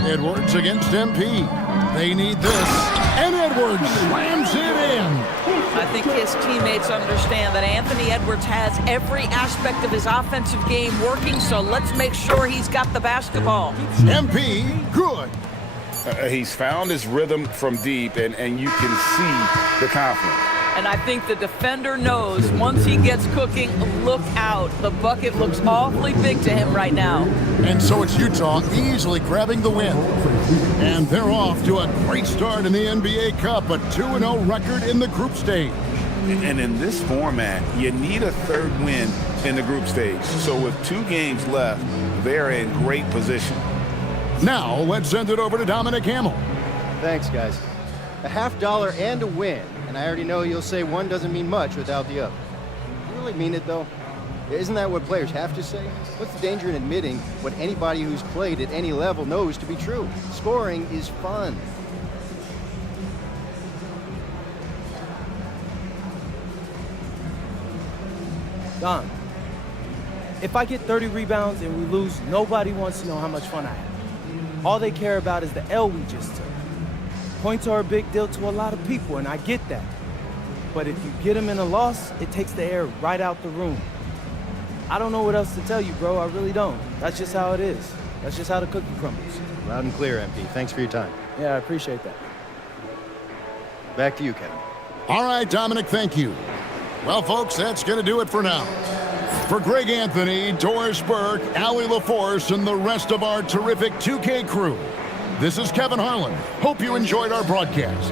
Edwards against MP. They need this. And Edwards slams it in. I think his teammates understand that Anthony Edwards has every aspect of his offensive game working, so let's make sure he's got the basketball. MP, good. He's found his rhythm from deep, and you can see the confidence. And I think the defender knows once he gets cooking, look out. The bucket looks awfully big to him right now. And so it's Utah easily grabbing the win. And they're off to a great start in the NBA Cup, a 2-0 record in the group stage. And in this format, you need a 3rd win in the group stage. So with 2 games left, they're in great position. Now let's send it over to Dominic Hamill. Thanks, guys. A $50 and a win. And I already know you'll say one doesn't mean much without the other. You really mean it, though? Isn't that what players have to say? What's the danger in admitting what anybody who's played at any level knows to be true? Scoring is fun. Don, if I get 30 rebounds and we lose, nobody wants to know how much fun I had. All they care about is the L we just took. Points are a big deal to a lot of people, and I get that. But if you get them in a loss, it takes the air right out the room. I don't know what else to tell you, bro. I really don't. That's just how it is. That's just how the cookie crumbles. Loud and clear, MP. Thanks for your time. Yeah, I appreciate that. Back to you, Kevin. All right, Dominic, thank you. Well, folks, that's going to do it for now. For Greg Anthony, Doris Burke, Allie LaForce, and the rest of our terrific 2K crew, this is Kevin Harlan. Hope you enjoyed our broadcast.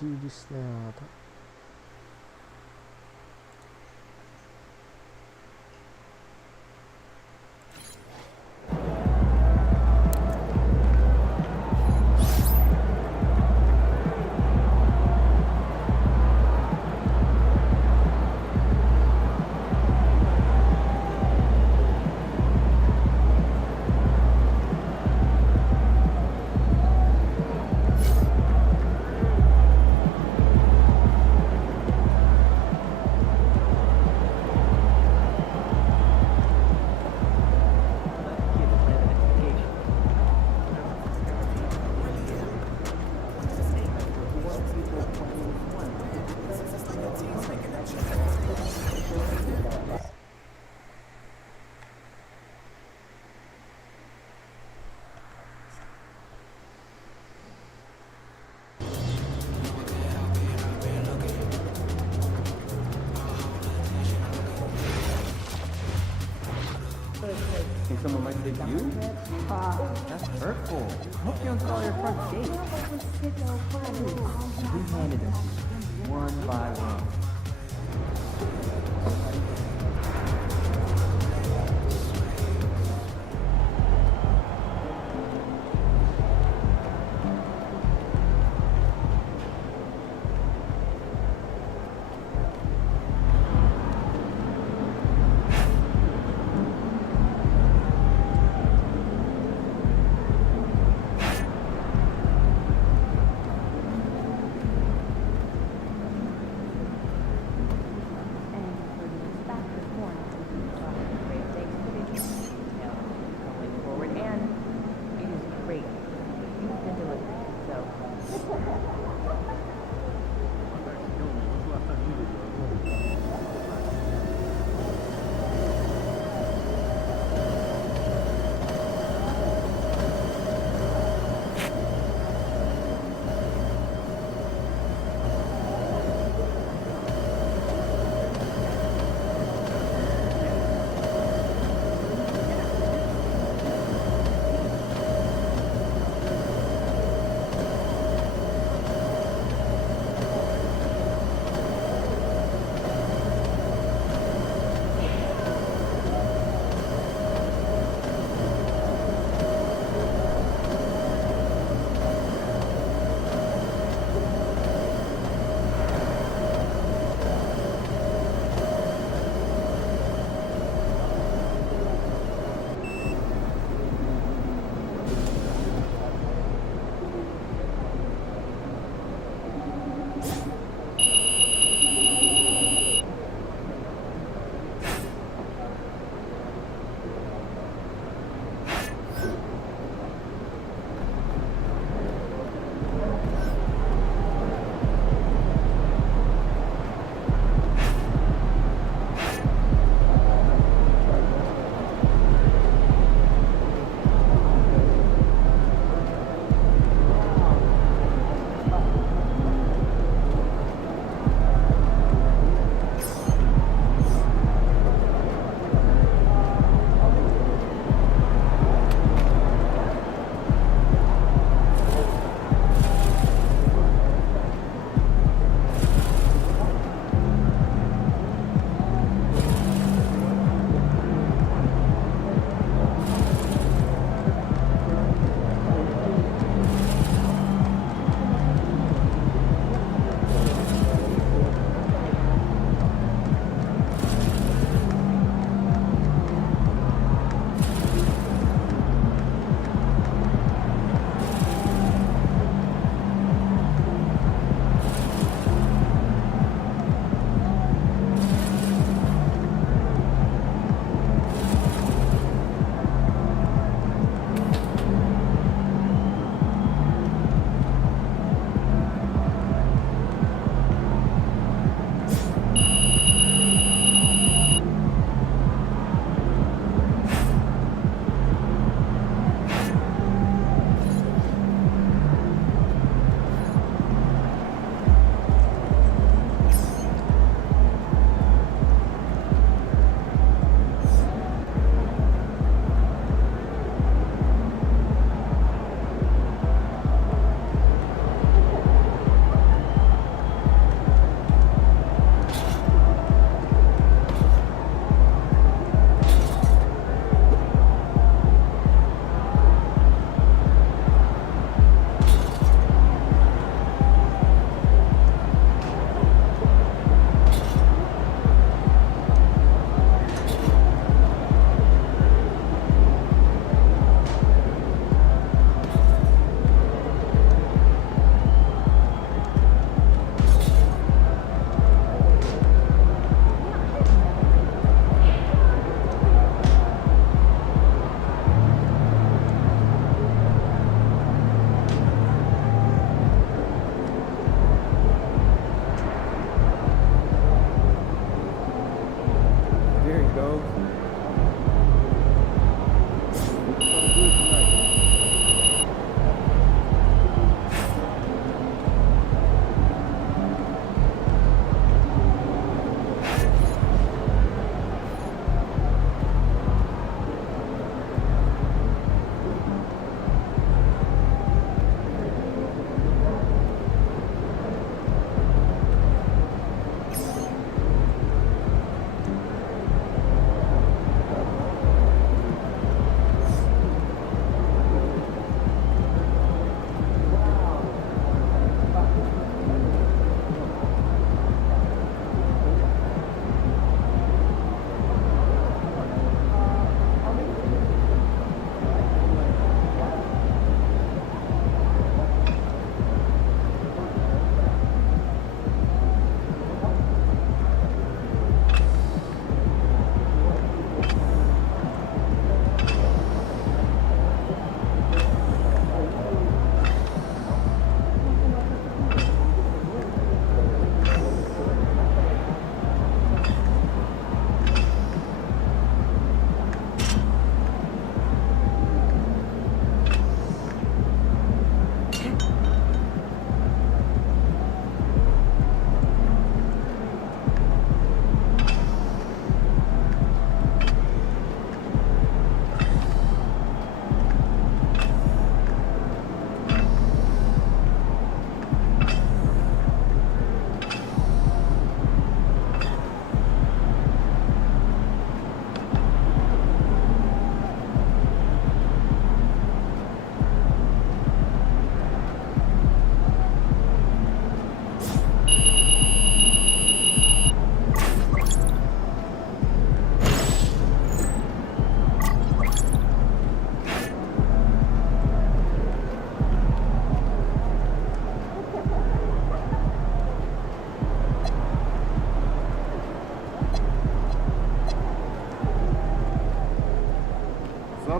GG's na yata. someone might say you? That's hurtful. I hope you don't call your front gate. We handed them to you, one by one.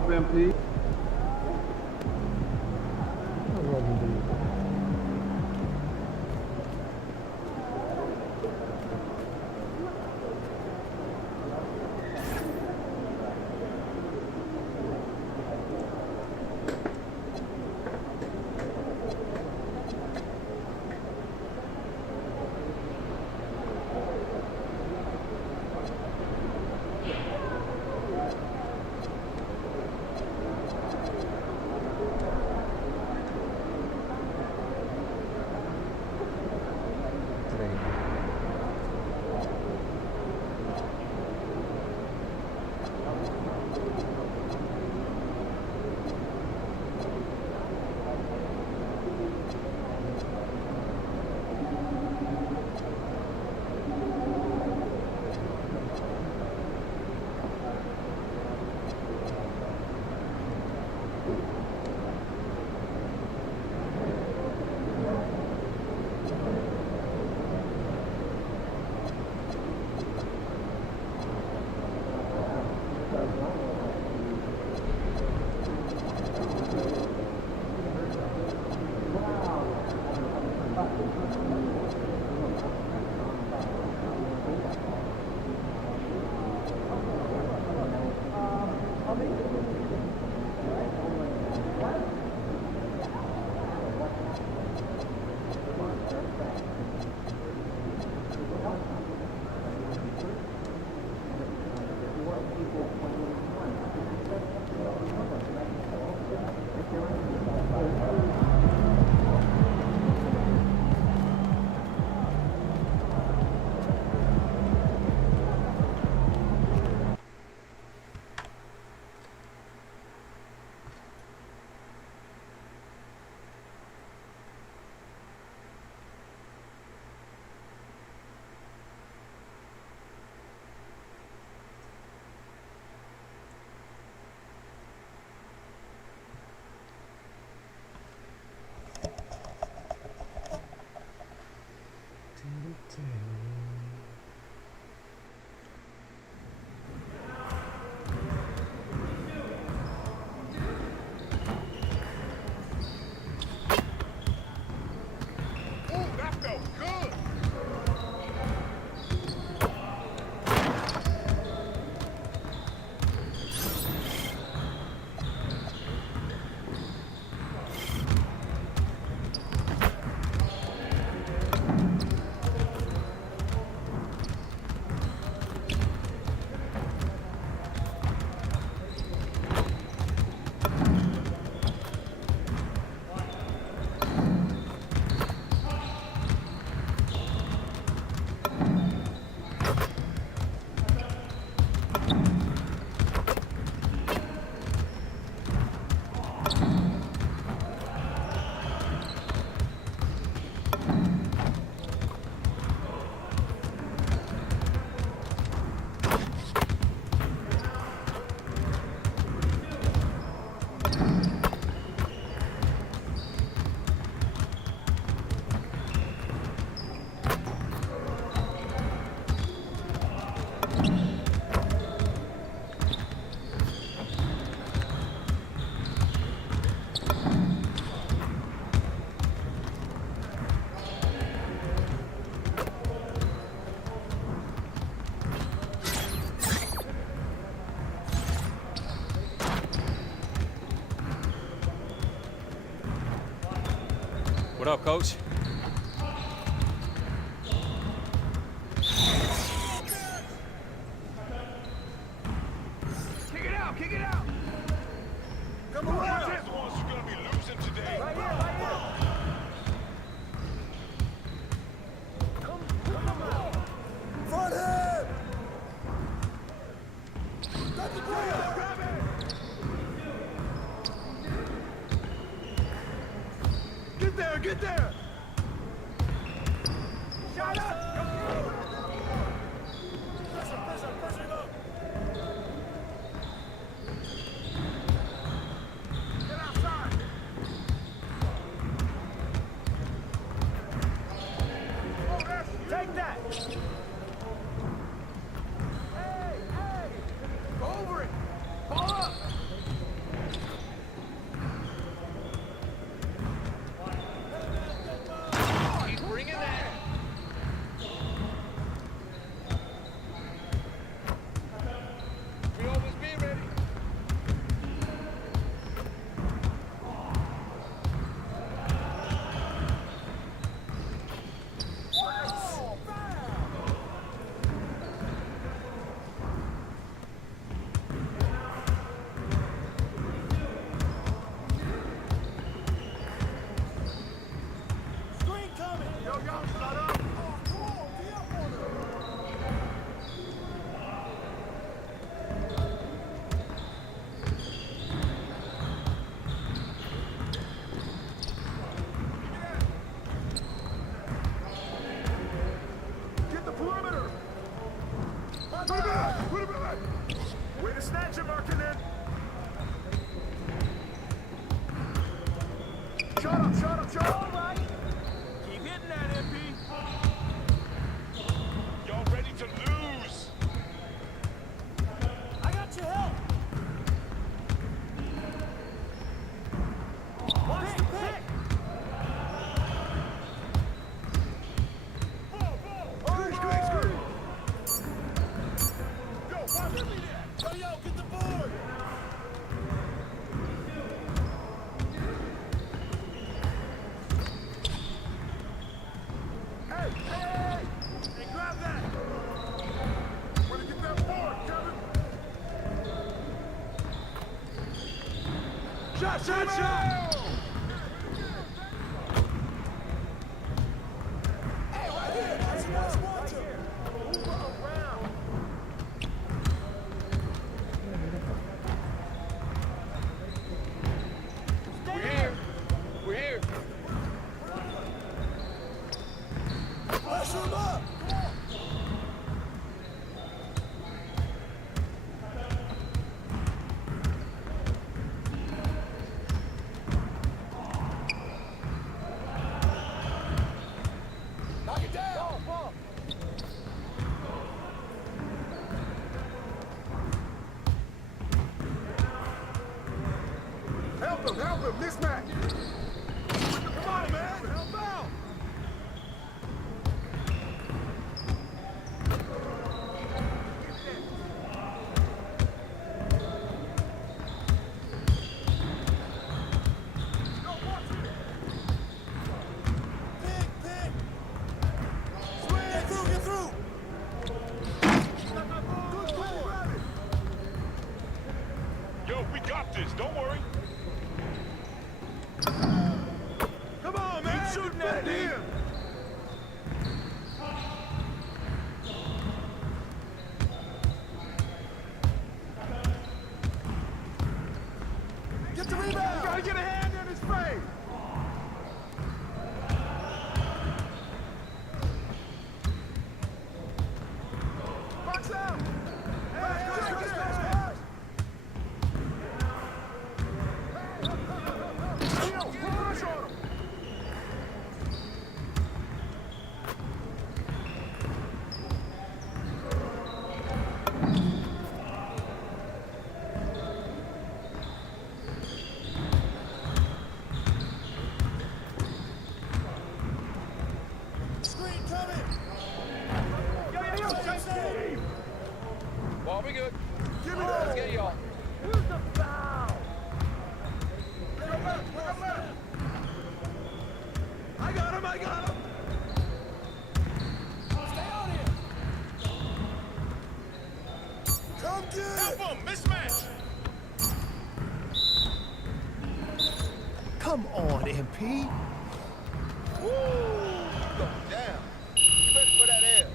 up, MP. What up, Coach? Kick it out, kick it out. Come on, that's the ones you're gonna be losing today. Right here, right here. Come on. Front head. That's the player. Grab it. Get there, get there. Shut up. Pressure it up. Get outside. Oh, that's you. Take that. Hey, hey. Go over it. Ball up. Snatch it, Markkanen. Shut up, shut up, shut up. All right. Keep hitting that, MP. Y'all ready to lose? I got your help. Watch the pick. Screen. Go, watch me there. Yo, get the board. Hey, grab that! Want to get that board, Kevin? Shot! Hey, right here! That's one, two. Move around. We're here. Flash him up! Knock it down! Ball. Help him! Mismatch! Come on, man! Help out! Get through! Yo, we got this, don't worry. Come on, man! Keep shooting at him! Get the rebound! You gotta get a hand in his face! Box out! Pass! Push on him! Screen coming! Yo, Jackson! Ball, we good. Give me that! Let's get y'all. Who's the foul? I got him! Stay on him! Come get it! Help him! Mismatch! Come on, MP. Woo! Going down. You ready for that L?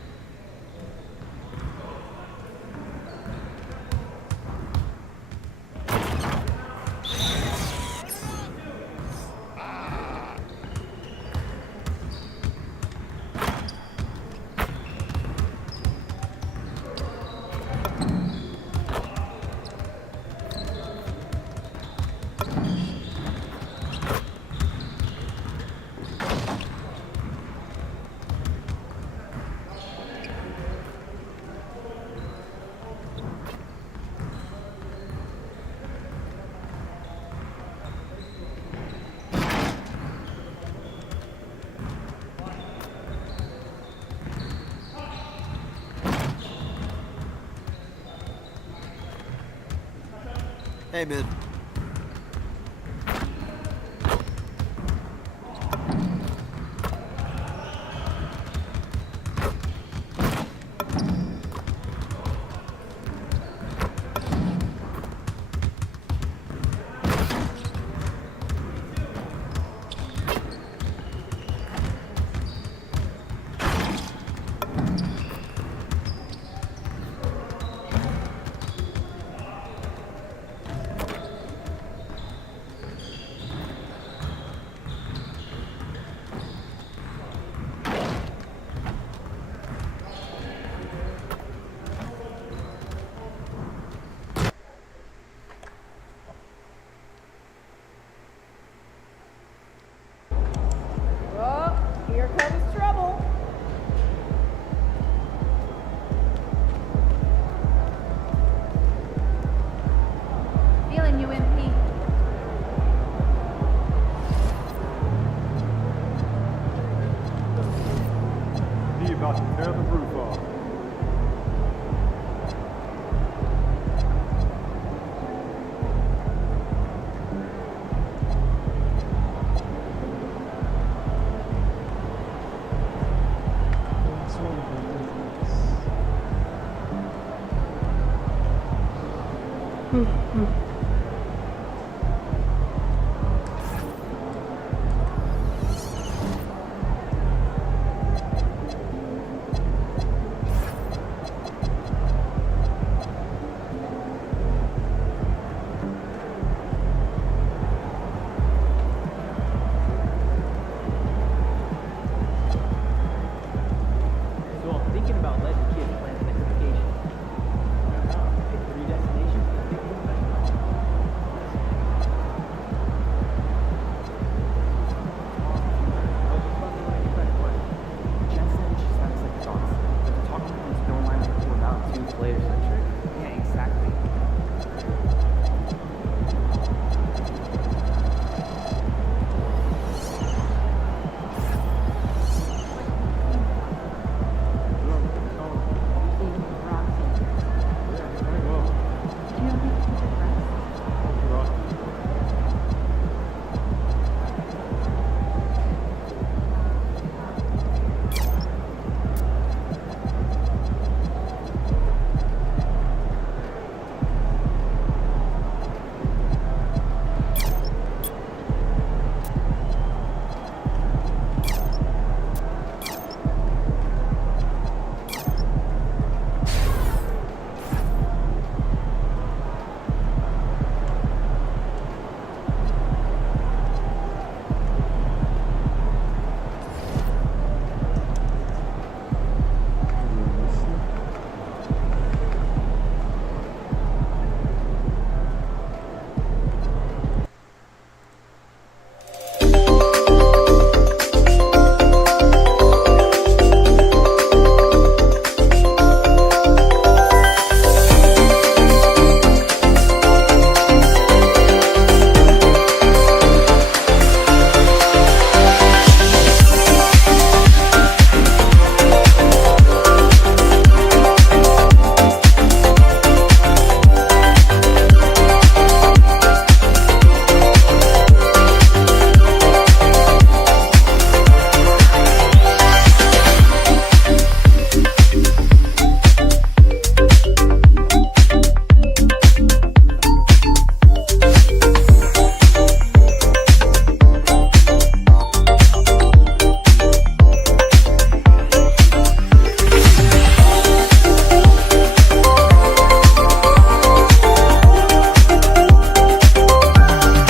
Hey, man. about to tear the roof off. So I'm thinking about letting